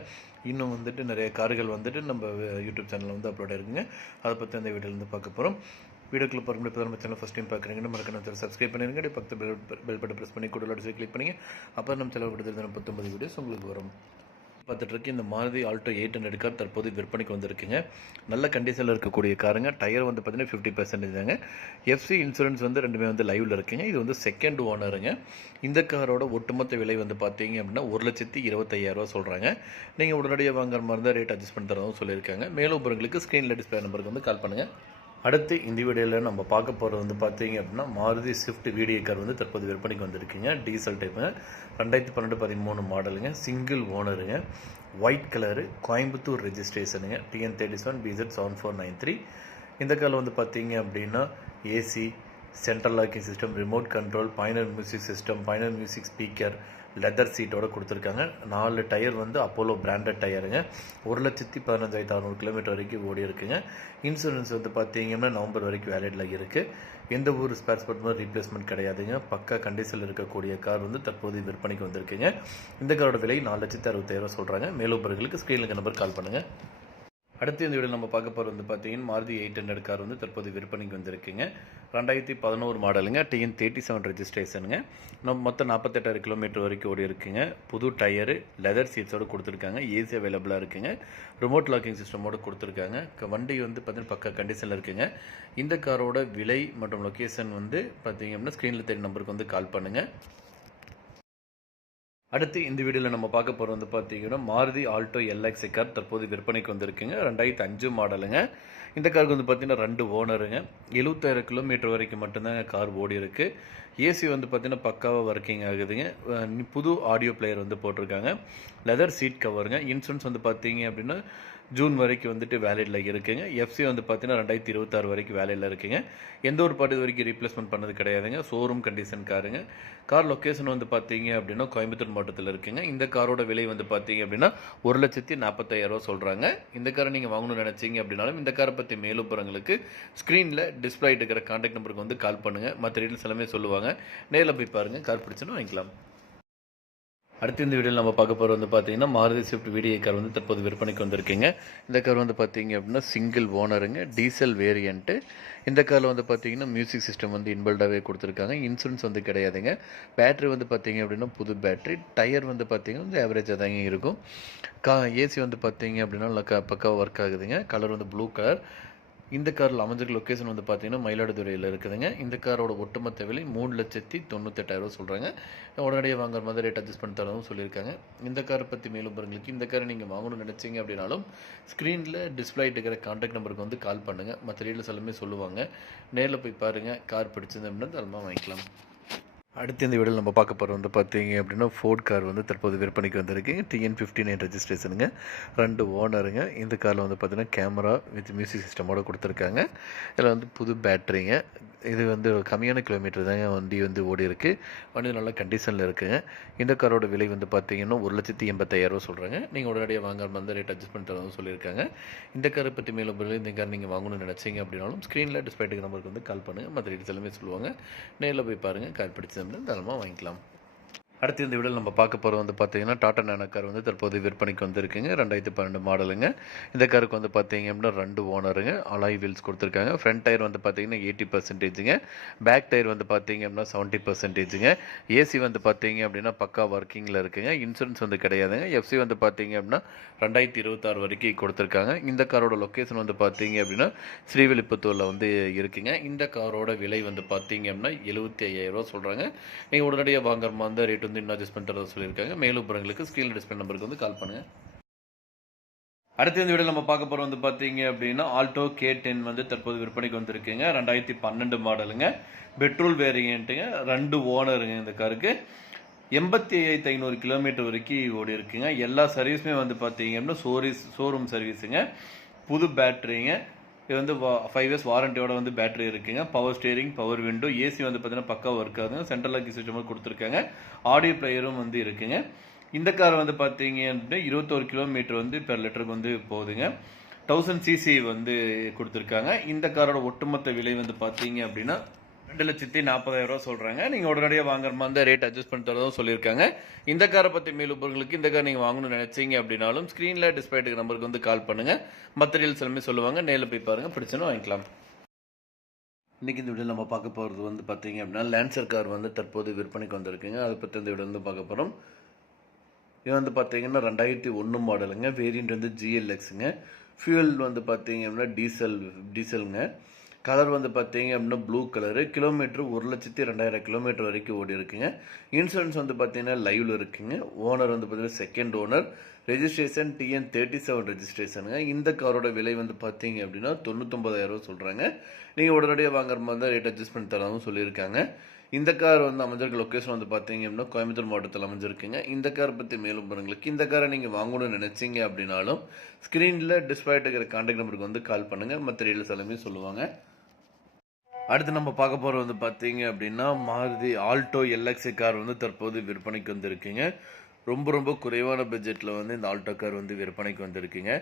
இன்னும் வந்துட்டு நிறைய கார்கள் வந்துட்டு நம்ம யூடியூப் சேனலில் வந்து அப்லோட் இருக்குங்க. அதை பற்றி அந்த வீடியோவில் வந்து பார்க்க போகிறோம். வீடியோக்குள்ள பாருங்கள். இப்போ நம்ம சேனல் ஃபஸ்ட் டைம் பார்க்குறீங்கன்னா மறக்காம சப்ஸ்கிரைப் பண்ணிடுங்க. பக்கத்து பெல் பட்டன் ப்ரெஸ் பண்ணி கூட கிளிக் பண்ணிங்க. அப்போ நம்ம சேனல் கொடுத்துருந்த 19 வீடியோஸ் உங்களுக்கு வரும். பார்த்துட்ருக்கு இந்த மாருதி ஆல்டோ 800 கார் தற்போது விற்பனைக்கு வந்திருக்குங்க. நல்ல கண்டிஷனில் இருக்கக்கூடிய காருங்க. டயர் வந்து பார்த்தீங்கன்னா 50% தாங்க. எஃப்சி இன்சூரன்ஸ் வந்து ரெண்டுமே வந்து லைவில் இருக்குங்க. இது வந்து 2nd ஓனருங்க. இந்த காரோட ஒட்டுமொத்த விலை வந்து பார்த்தீங்க அப்படின்னா 1,25,000 சொல்கிறாங்க. நீங்கள் உடனடியாக வாங்குற மாதிரி இருந்தால் ரேட் அட்ஜஸ்ட் பண்ணி தரதும் சொல்லியிருக்காங்க. மேலும் உங்களுக்கு ஸ்க்ரீனில் டிஸ்பிளே நம்பருக்கு வந்து கால் பண்ணுங்கள். அடுத்து இந்த வீடியோவில் நம்ம பார்க்க போகிறது வந்து பார்த்தீங்க அப்படின்னா மாருதி ஸ்விஃப்ட் வீடியோ கார் வந்து தற்போது விற்பனைக்கு வந்திருக்குங்க. டீசல் டைப்புங்க. 2012-13 மாடலுங்க. சிங்கிள் ஓனருங்க. ஒயிட் கலரு, கோயம்புத்தூர் ரெஜிஸ்ட்ரேஷனுங்க. TN37 BZ7493. இந்த காரில் வந்து பார்த்தீங்க அப்படின்னா AC, central locking system, remote control, Pioneer music system, Pioneer music speaker, leather சீட்டோட கொடுத்துருக்காங்க. 4 டயர் வந்து அப்போலோ பிராண்டட் டயருங்க. 1,15,600 கிலோமீட்டர் வரைக்கும் ஓடி இருக்குங்க. இன்சூரன்ஸ் வந்து பார்த்தீங்கன்னா நவம்பர் வரைக்கும் வேலிடில் இருக்குது. எந்த ஒரு ஸ்பேர் ஸ்பாட் ரீப்ளேஸ்மெண்ட் கிடையாதுங்க. பக்கா கண்டிஷனில் இருக்கக்கூடிய கார் வந்து தற்போது விற்பனைக்கு வந்திருக்குங்க. இந்த காரோட விலை 4,60,000 சொல்கிறாங்க. மேலும் பொருட்களுக்கு ஸ்க்ரீனில் நம்பர் கால் பண்ணுங்கள். அடுத்து இந்த வீடியோ நம்ம பார்க்க போகிறது வந்து பார்த்தீங்கன்னா மாருதி 800 கார் வந்து தற்போது விற்பனைக்கு வந்திருக்குங்க. 2011 மாடலுங்க. TN37 ரெஜிஸ்ட்ரேஷனுங்க. நம்ம மொத்தம் 48,000 கிலோமீட்டர் வரைக்கும் ஓடி இருக்குங்க. புது டயரு, லெதர் சீட்ஸோடு கொடுத்துருக்காங்க. ஏசி அவைலபிளாக இருக்குங்க. ரிமோட் லாக்கிங் சிஸ்டமோடு கொடுத்துருக்காங்க. வண்டி வந்து பார்த்தீங்கன்னா பக்கா கண்டிஷனில் இருக்குங்க. இந்த காரோட விலை மற்றும் லொக்கேஷன் வந்து பார்த்தீங்க அப்படின்னா ஸ்க்ரீனில் தெரியும் நம்பருக்கு வந்து கால் பண்ணுங்கள். அடுத்து இந்த வீடியோவில் நம்ம பார்க்க போகிறது வந்து பார்த்தீங்கன்னா மாருதி ஆல்டோ LX கார் தற்போது விற்பனைக்கு வந்திருக்குங்க. 2005 மாடலுங்க. இந்த காருக்கு வந்து பார்த்தீங்கன்னா 2 ஓனருங்க. 70,000 கிலோமீட்டர் வரைக்கும் மட்டும்தாங்க கார் ஓடி இருக்குது. ஏசி வந்து பார்த்தீங்கன்னா பக்காவாக ஒர்க்கிங் ஆகுதுங்க. புது ஆடியோ பிளேயர் வந்து போட்டிருக்காங்க. Leather seat கவருங்க. இன்சூரன்ஸ் வந்து பார்த்தீங்க அப்படின்னா ஜூன் வரைக்கும் வந்துட்டு வேலிடில் இருக்குங்க. எஃப்சி வந்து பார்த்தீங்கன்னா 2026 வரைக்கும் வேலிடில் இருக்குங்க. எந்த ஒரு பார்ட்டி வரைக்கும் ரீப்ளேஸ்மெண்ட் பண்ணது கிடையாதுங்க. ஷோரூம் கண்டிஷன் காருங்க. கார் லொக்கேஷன் வந்து பார்த்தீங்க அப்படின்னா கோயம்புத்தூர் மாவட்டத்தில் இருக்குங்க. இந்த காரோட விலை வந்து பார்த்தீங்க அப்படின்னா 1,45,000 சொல்கிறாங்க. இந்த காரை நீங்கள் வாங்கணும்னு நினச்சிங்க அப்படின்னாலும் இந்த காரை பற்றி மேலும் போகிறவங்களுக்கு ஸ்க்ரீனில் டிஸ்பிளே இருக்கிற கான்டாக்ட் நம்பருக்கு வந்து கால் பண்ணுங்கள். மற்ற டீட்டெயில்ஸ் எல்லாமே சொல்லுவாங்க. நேரில் போய் பாருங்கள். கார் பிடிச்சுன்னு வாங்கிக்கலாம். அடுத்து இந்த வீடியோவில் நம்ம பார்க்க போகிறது வந்து பார்த்தீங்கன்னா மாருதி ஸ்விஃப்ட் VDI கார் வந்து தற்போது விற்பனைக்கு வந்திருக்கீங்க. இந்த கார் வந்து பார்த்தீங்க அப்படின்னா சிங்கிள் ஓனருங்க, டீசல் வேரியண்ட்டு. இந்த காரில் வந்து பார்த்தீங்கன்னா மியூசிக் சிஸ்டம் வந்து இன்பில்டாகவே கொடுத்துருக்காங்க. இன்சூரன்ஸ் வந்து கிடையாதுங்க. பேட்ரி வந்து பார்த்தீங்க அப்படின்னா புது பேட்ரி. டயர் வந்து பார்த்தீங்கன்னா வந்து ஆவரேஜாக தாங்க இருக்கும். ஏசி வந்து பார்த்தீங்க அப்படின்னா நல்லா பக்காவாக ஒர்க் ஆகுதுங்க. கலர் வந்து ப்ளூ கலர். இந்த காரில் அமைஞ்சிருக்க லொக்கேஷன் வந்து பார்த்தீங்கன்னா மயிலாடுதுறையில் இருக்குதுங்க. இந்த காரோட ஒட்டுமொத்த விலை 3,98,000 சொல்கிறாங்க. உடனடியாக வாங்குற மாதிரி ரேட் அட்ஜஸ்ட் பண்ணி தரவும் சொல்லியிருக்காங்க. இந்த காரை பற்றி மேலும் விவரங்களுக்கு இந்த காரை நீங்கள் வாங்கணும்னு நினச்சிங்க அப்படின்னாலும் ஸ்க்ரீனில் டிஸ்பிளே இருக்கிற கான்டாக்ட் நம்பருக்கு வந்து கால் பண்ணுங்கள். மற்ற டீட்டெயில்ஸ் எல்லாமே சொல்லுவாங்க. நேரில் போய் பாருங்கள். கார் பிடிச்சது அப்படின்னா தரமாக வாங்கிக்கலாம். அடுத்து இந்த வீடியோவில் நம்ம பார்க்க போகிறது வந்து பார்த்தீங்க அப்படின்னா ஃபோர்ட் கார் வந்து தற்போது விற்பனைக்கு வந்திருக்கு. TN59 ரெஜிஸ்ட்ரேஷனுங்க, 2 ஓனருங்க. இந்த காரில் வந்து பார்த்தீங்கன்னா கேமரா வித் மியூசிக் சிஸ்டமோட கொடுத்துருக்காங்க. இதில் வந்து புது பேட்ரிங்க. இது வந்து கம்மியான கிலோமீட்டர் தாங்க வண்டி வந்து ஓடி இருக்குது. வண்டி நல்ல கண்டிஷனில் இருக்குங்க. இந்த காரோட விலை வந்து பார்த்தீங்கன்னா 1,85,000 சொல்கிறாங்க. நீங்கள் உடனடியாக வாங்குற மாதிரி ரேட் அட்ஜஸ்ட் பண்ணி தரவும் சொல்லியிருக்காங்க. இந்த காரை பற்றி மேலும் இந்த கார் நீங்கள் வாங்கணும்னு நினச்சிங்க அப்படின்னாலும் ஸ்க்ரீனில் டிஸ்பிளே நம்பருக்கு வந்து கால் பண்ணுங்கள். மற்ற டீட்டெயில்ஸ் எல்லாமே சொல்லுவாங்க. நேரில் போய் பாருங்கள். கார் பிடிச்சது தாராளமாக வாங்கிக்கலாம். அடுத்து இந்த வீடியோவில் நம்ம பார்க்க போகிறது வந்து பார்த்தீங்கன்னா டாடா நேனோ கார் வந்து தற்போது விற்பனைக்கு வந்திருக்குங்க. 2012 மாடலுங்க. இந்த காருக்கு வந்து பார்த்தீங்க அப்படின்னா 2 ஓனருங்க. அலாய் வீல்ஸ் கொடுத்துருக்காங்க. ஃப்ரண்ட் டயர் வந்து பார்த்தீங்கன்னா 80%ங்க. பேக் டயர் வந்து பார்த்தீங்க அப்படின்னா 70%ங்க. ஏசி வந்து பார்த்தீங்க அப்படின்னா பக்கா ஒர்க்கிங்கில் இருக்குங்க. இன்சூரன்ஸ் வந்து கிடையாதுங்க. எஃப்சி வந்து பார்த்தீங்க அப்படின்னா 2026 வரைக்கும் கொடுத்துருக்காங்க. இந்த காரோட லொக்கேஷன் வந்து பார்த்தீங்க அப்படின்னா ஸ்ரீவில்லிபுத்தூரில் வந்து இருக்குங்க. இந்த காரோட விலை வந்து பார்த்தீங்க அப்படின்னா 75,000 சொல்கிறாங்க. நீங்கள் உடனடியாக வாங்குற மாதிரி ரேட் வந்து இன்னும் அட்ஜஸ்ட் பண்ணி தரதை சொல்லியிருக்காங்க. மேலும் விவரங்களுக்கு ஸ்க்ரீனில் டிஸ்பிளே நம்பருக்கு வந்து கால் பண்ணுங்கள். அடுத்த இந்த வீடியோ நம்ம பார்க்க போகிறோம் வந்து பார்த்தீங்க அப்படின்னா ஆல்டோ K10 வந்து தற்போது விற்பனைக்கு வந்திருக்குங்க. 2012 மாடலுங்க, பெட்ரோல் வேரியண்ட்டுங்க, 2 ஓனருங்க. இந்த காருக்கு 85,500 கிலோமீட்டர் வரைக்கும் ஓடி இருக்குங்க. எல்லா சர்வீஸுமே வந்து பார்த்தீங்க அப்படின்னா ஷோரூம் சர்வீஸுங்க. புது பேட்டரிங்க. இது வந்து 5 இயர்ஸ் வாரண்டியோட வந்து பேட்டரி இருக்குங்க. Power steering, power window, AC வந்து பார்த்தீங்கன்னா பக்காவாக ஒர்க் ஆகுதுங்க. சென்ட்ரல் லாக்கிங் சிஸ்டம் கொடுத்துருக்காங்க. ஆடியோ பிளேயரும் வந்து இருக்குங்க. இந்த கார் வந்து பார்த்தீங்க அப்படின்னா 21 கிலோமீட்டர் வந்து பெர் லிட்டருக்கு வந்து போகுதுங்க. 1000 cc வந்து கொடுத்துருக்காங்க. இந்த காரோட ஒட்டுமொத்த விலை வந்து பார்த்தீங்க அப்படின்னா 2,40,000 சொல்கிறாங்க. நீங்கள் உடனடியாக வாங்குற மாதிரி ரேட் அட்ஜஸ்ட் பண்ணி தரதும் சொல்லியிருக்காங்க. இந்த காரை பற்றி மேலும் உங்களுக்கு இந்த கார் நீங்கள் வாங்கணும்னு நினச்சிங்க அப்படின்னாலும் ஸ்க்ரீனில் டிஸ்பிளே நம்பருக்கு வந்து கால் பண்ணுங்கள். மற்ற டீல்ஸ் எல்லாமே சொல்லுவாங்க. நேரில் போய் பாருங்கள். பிடிச்சனும் வாங்கிக்கலாம். இன்றைக்கி இந்த வீடியோ நம்ம பார்க்க போகிறது வந்து பார்த்தீங்க அப்படின்னா லான்சர் கார் வந்து தற்போது விற்பனைக்கு வந்திருக்குங்க. அதை பற்றி இந்த வீடியோ வந்து பார்க்க போகிறோம். இது வந்து பார்த்தீங்கன்னா 2001 மாடலுங்க. வேரியண்ட் வந்து GLXங்க. ஃபியூல் வந்து பார்த்தீங்க அப்படின்னா டீசலுங்க. கலர் வந்து பார்த்தீங்க அப்படின்னா ப்ளூ கலரு. கிலோமீட்டர் 1,02,000 கிலோமீட்டர் வரைக்கும் ஓடி இருக்குங்க. இன்சூரன்ஸ் வந்து பார்த்தீங்கன்னா லைவில் இருக்குங்க. ஓனர் வந்து பார்த்தீங்கன்னா செகண்ட் ஓனர். Registration TN37 ரெஜிஸ்ட்ரேஷனுங்க. இந்த காரோட விலை வந்து பார்த்தீங்க அப்படின்னா 99,000 சொல்கிறாங்க. நீங்கள் உடனடியாக வாங்குற மாதிரி தான் ரேட் அட்ஜஸ்ட் பண்ணி தரவும் சொல்லியிருக்காங்க. இந்த கார் வந்து அமைஞ்சிருக்க லொக்கேஷன் வந்து பார்த்தீங்க அப்படின்னா கோயம்புத்தூர் மாவட்டத்தில் அமைஞ்சிருக்குங்க. இந்த கார் பற்றி மேலும் பாருங்களுக்கு இந்த காரை நீங்கள் வாங்கணும்னு நினச்சிங்க அப்படின்னாலும் ஸ்க்ரீனில் டிஸ்பிளே இருக்கிற கான்டாக்ட் நம்பருக்கு வந்து கால் பண்ணுங்கள். மற்ற டீட்டெயில்ஸ் எல்லாமே சொல்லுவாங்க. அடுத்து நம்ம பார்க்க போகிறது வந்து பார்த்தீங்க அப்படின்னா மாருதி ஆல்டோ LX கார் வந்து தற்போது விற்பனைக்கு வந்திருக்குங்க. ரொம்ப குறைவான பட்ஜெட்டில் வந்து இந்த ஆல்டோ கார் வந்து விற்பனைக்கு வந்திருக்குங்க.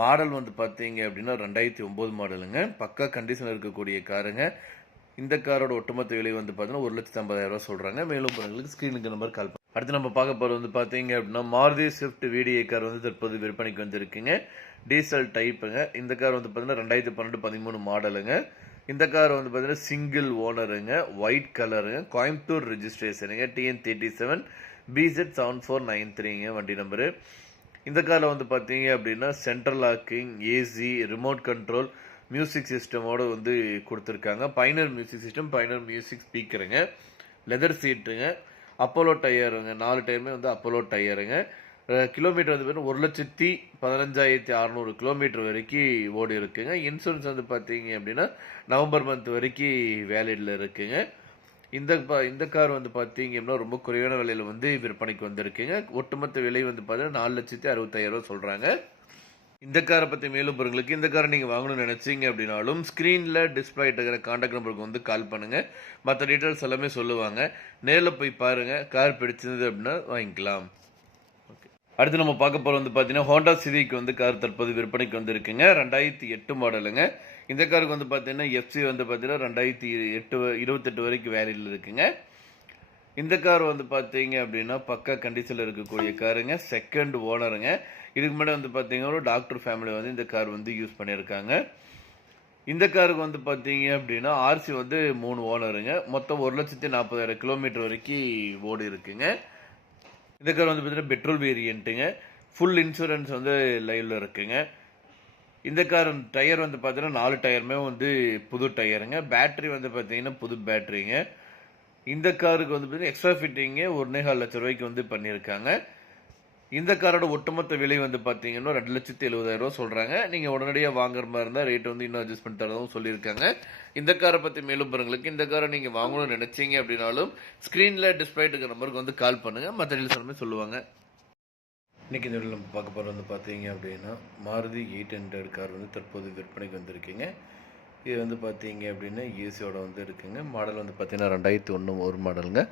மாடல் வந்து பார்த்தீங்க அப்படின்னா 2009 மாடலுங்க. பக்கா கண்டிஷனில் இருக்கக்கூடிய காருங்க. இந்த காரோட ஒட்டுமொத்த விலை வந்து பார்த்தீங்கன்னா 1,50,000 சொல்கிறாங்க. மேலும் உங்களுக்கு ஸ்க்ரீனுக்கு நம்பர் கால் பண்ணுங்க. அடுத்து நம்ம பார்க்க போகிறது வந்து பார்த்தீங்க அப்படின்னா மாருதி ஸ்விஃப்ட் VDI கார் வந்து தற்போது விற்பனைக்கு வந்திருக்குங்க. டீசல் டைப்புங்க. இந்த கார் வந்து பார்த்தீங்கன்னா 2012-13 மாடலுங்க. இந்த கார் வந்து பார்த்தீங்கன்னா சிங்கிள் ஓனருங்க, ஒயிட் கலருங்க, கோயம்புத்தூர் ரெஜிஸ்ட்ரேஷனுங்க, TN37 BZ7493ங்க வண்டி நம்பரு. இந்த காரில் வந்து பார்த்தீங்க அப்படின்னா central locking, AC, remote control, music சிஸ்டமோடு வந்து கொடுத்துருக்காங்க. Pioneer music system, Pioneer music ஸ்பீக்கருங்க, லெதர் சீட்டுங்க, அப்போலோ டயருங்க. 4 டயருமே வந்து அப்போலோ டயருங்க. கிலோமீட்டர் வந்து பார்த்தீங்கன்னா 1,15,600 கிலோமீட்டர் வரைக்கும் ஓடி இருக்குங்க. இன்சூரன்ஸ் வந்து பார்த்தீங்க அப்படின்னா நவம்பர் மந்த் வரைக்கும் வேலிடில் இருக்குங்க. இந்த கார் வந்து பார்த்தீங்க அப்படின்னா ரொம்ப குறைவான விலையில் வந்து விற்பனைக்கு வந்திருக்குங்க. ஒட்டுமொத்த விலை வந்து பார்த்தீங்கன்னா 4,65,000 சொல்கிறாங்க. இந்த காரை பற்றி மேலும் பொருங்களுக்கு இந்த காரை நீங்கள் வாங்கணும்னு நினச்சிங்க அப்படின்னாலும் ஸ்க்ரீனில் டிஸ்பிளே இருக்கிற கான்டாக்ட் நம்பருக்கு வந்து கால் பண்ணுங்கள். மற்ற டீட்டெயில்ஸ் எல்லாமே சொல்லுவாங்க. நேரில் போய் பாருங்கள். கார் பிடிச்சிருந்தது அப்படின்னா வாங்கிக்கலாம். அடுத்து நம்ம பார்க்க போகிறது வந்து பார்த்தீங்கன்னா ஹோண்டா சிவிக் வந்து கார் தற்போது விற்பனைக்கு வந்திருக்குங்க. 2008 மாடலுங்க. இந்த காருக்கு வந்து பார்த்தீங்கன்னா எஃப்சி வந்து பார்த்தீங்கன்னா 2028 வரைக்கும் வேலிடில் இருக்குங்க. இந்த கார் வந்து பார்த்தீங்க அப்படின்னா பக்கா கண்டிஷனில் இருக்கக்கூடிய காருங்க. செகண்ட் ஓனருங்க. இதுக்கு முன்னாடி வந்து பார்த்தீங்கன்னா ஒரு டாக்டர் ஃபேமிலி வந்து இந்த கார் வந்து யூஸ் பண்ணியிருக்காங்க. இந்த காருக்கு வந்து பார்த்தீங்க அப்படின்னா ஆர்சி வந்து 3 ஓனருங்க. மொத்தம் 1,40,000 கிலோமீட்டர் வரைக்கும் ஓடி இருக்குங்க. இந்த கார் வந்து பார்த்தீங்கன்னா பெட்ரோல் வேரியண்ட்டுங்க. ஃபுல் இன்சூரன்ஸ் வந்து லைவ்ல இருக்குங்க. இந்த கார் டயர் வந்து பார்த்தீங்கன்னா 4 டயருமே வந்து புது டயருங்க. பேட்டரி வந்து பார்த்தீங்கன்னா புது பேட்டரிங்க. இந்த காருக்கு வந்து பார்த்தீங்கன்னா எக்ஸ்ட்ரா ஃபிட்டிங்கு 1,4 லட்ச ரூபாய்க்கு வந்து பண்ணியிருக்காங்க. இந்த காரோட ஒட்டுமொத்த விலை வந்து பார்த்தீங்கன்னா 2,70,000 சொல்கிறாங்க. நீங்கள் உடனடியாக வாங்குற மாதிரி இருந்தால் ரேட் வந்து இன்னும் அட்ஜஸ்ட் பண்ணி தரதும் சொல்லியிருக்காங்க. இந்த காரை பற்றி மேலும் பாருங்களுக்கு இந்த காரை நீங்கள் வாங்கணும்னு நினச்சிங்க அப்படின்னாலும் ஸ்க்ரீனில் டிஸ்பிளே இருக்கிற நம்பருக்கு வந்து கால் பண்ணுங்கள். மற்ற டீல்ஸ் எல்லாமே சொல்லுவாங்க. இன்றைக்கி இந்த வீடியோவில் நம்ம பார்க்க போகிறது வந்து பார்த்தீங்க அப்படின்னா மாருதி 800 கார் வந்து தற்போது விற்பனைக்கு வந்திருக்குங்க. இது வந்து பார்த்தீங்க அப்படின்னா ஏசியோட வந்து இருக்குங்க. மாடல் வந்து பார்த்தீங்கன்னா 2001 ஒரு மாடலுங்க.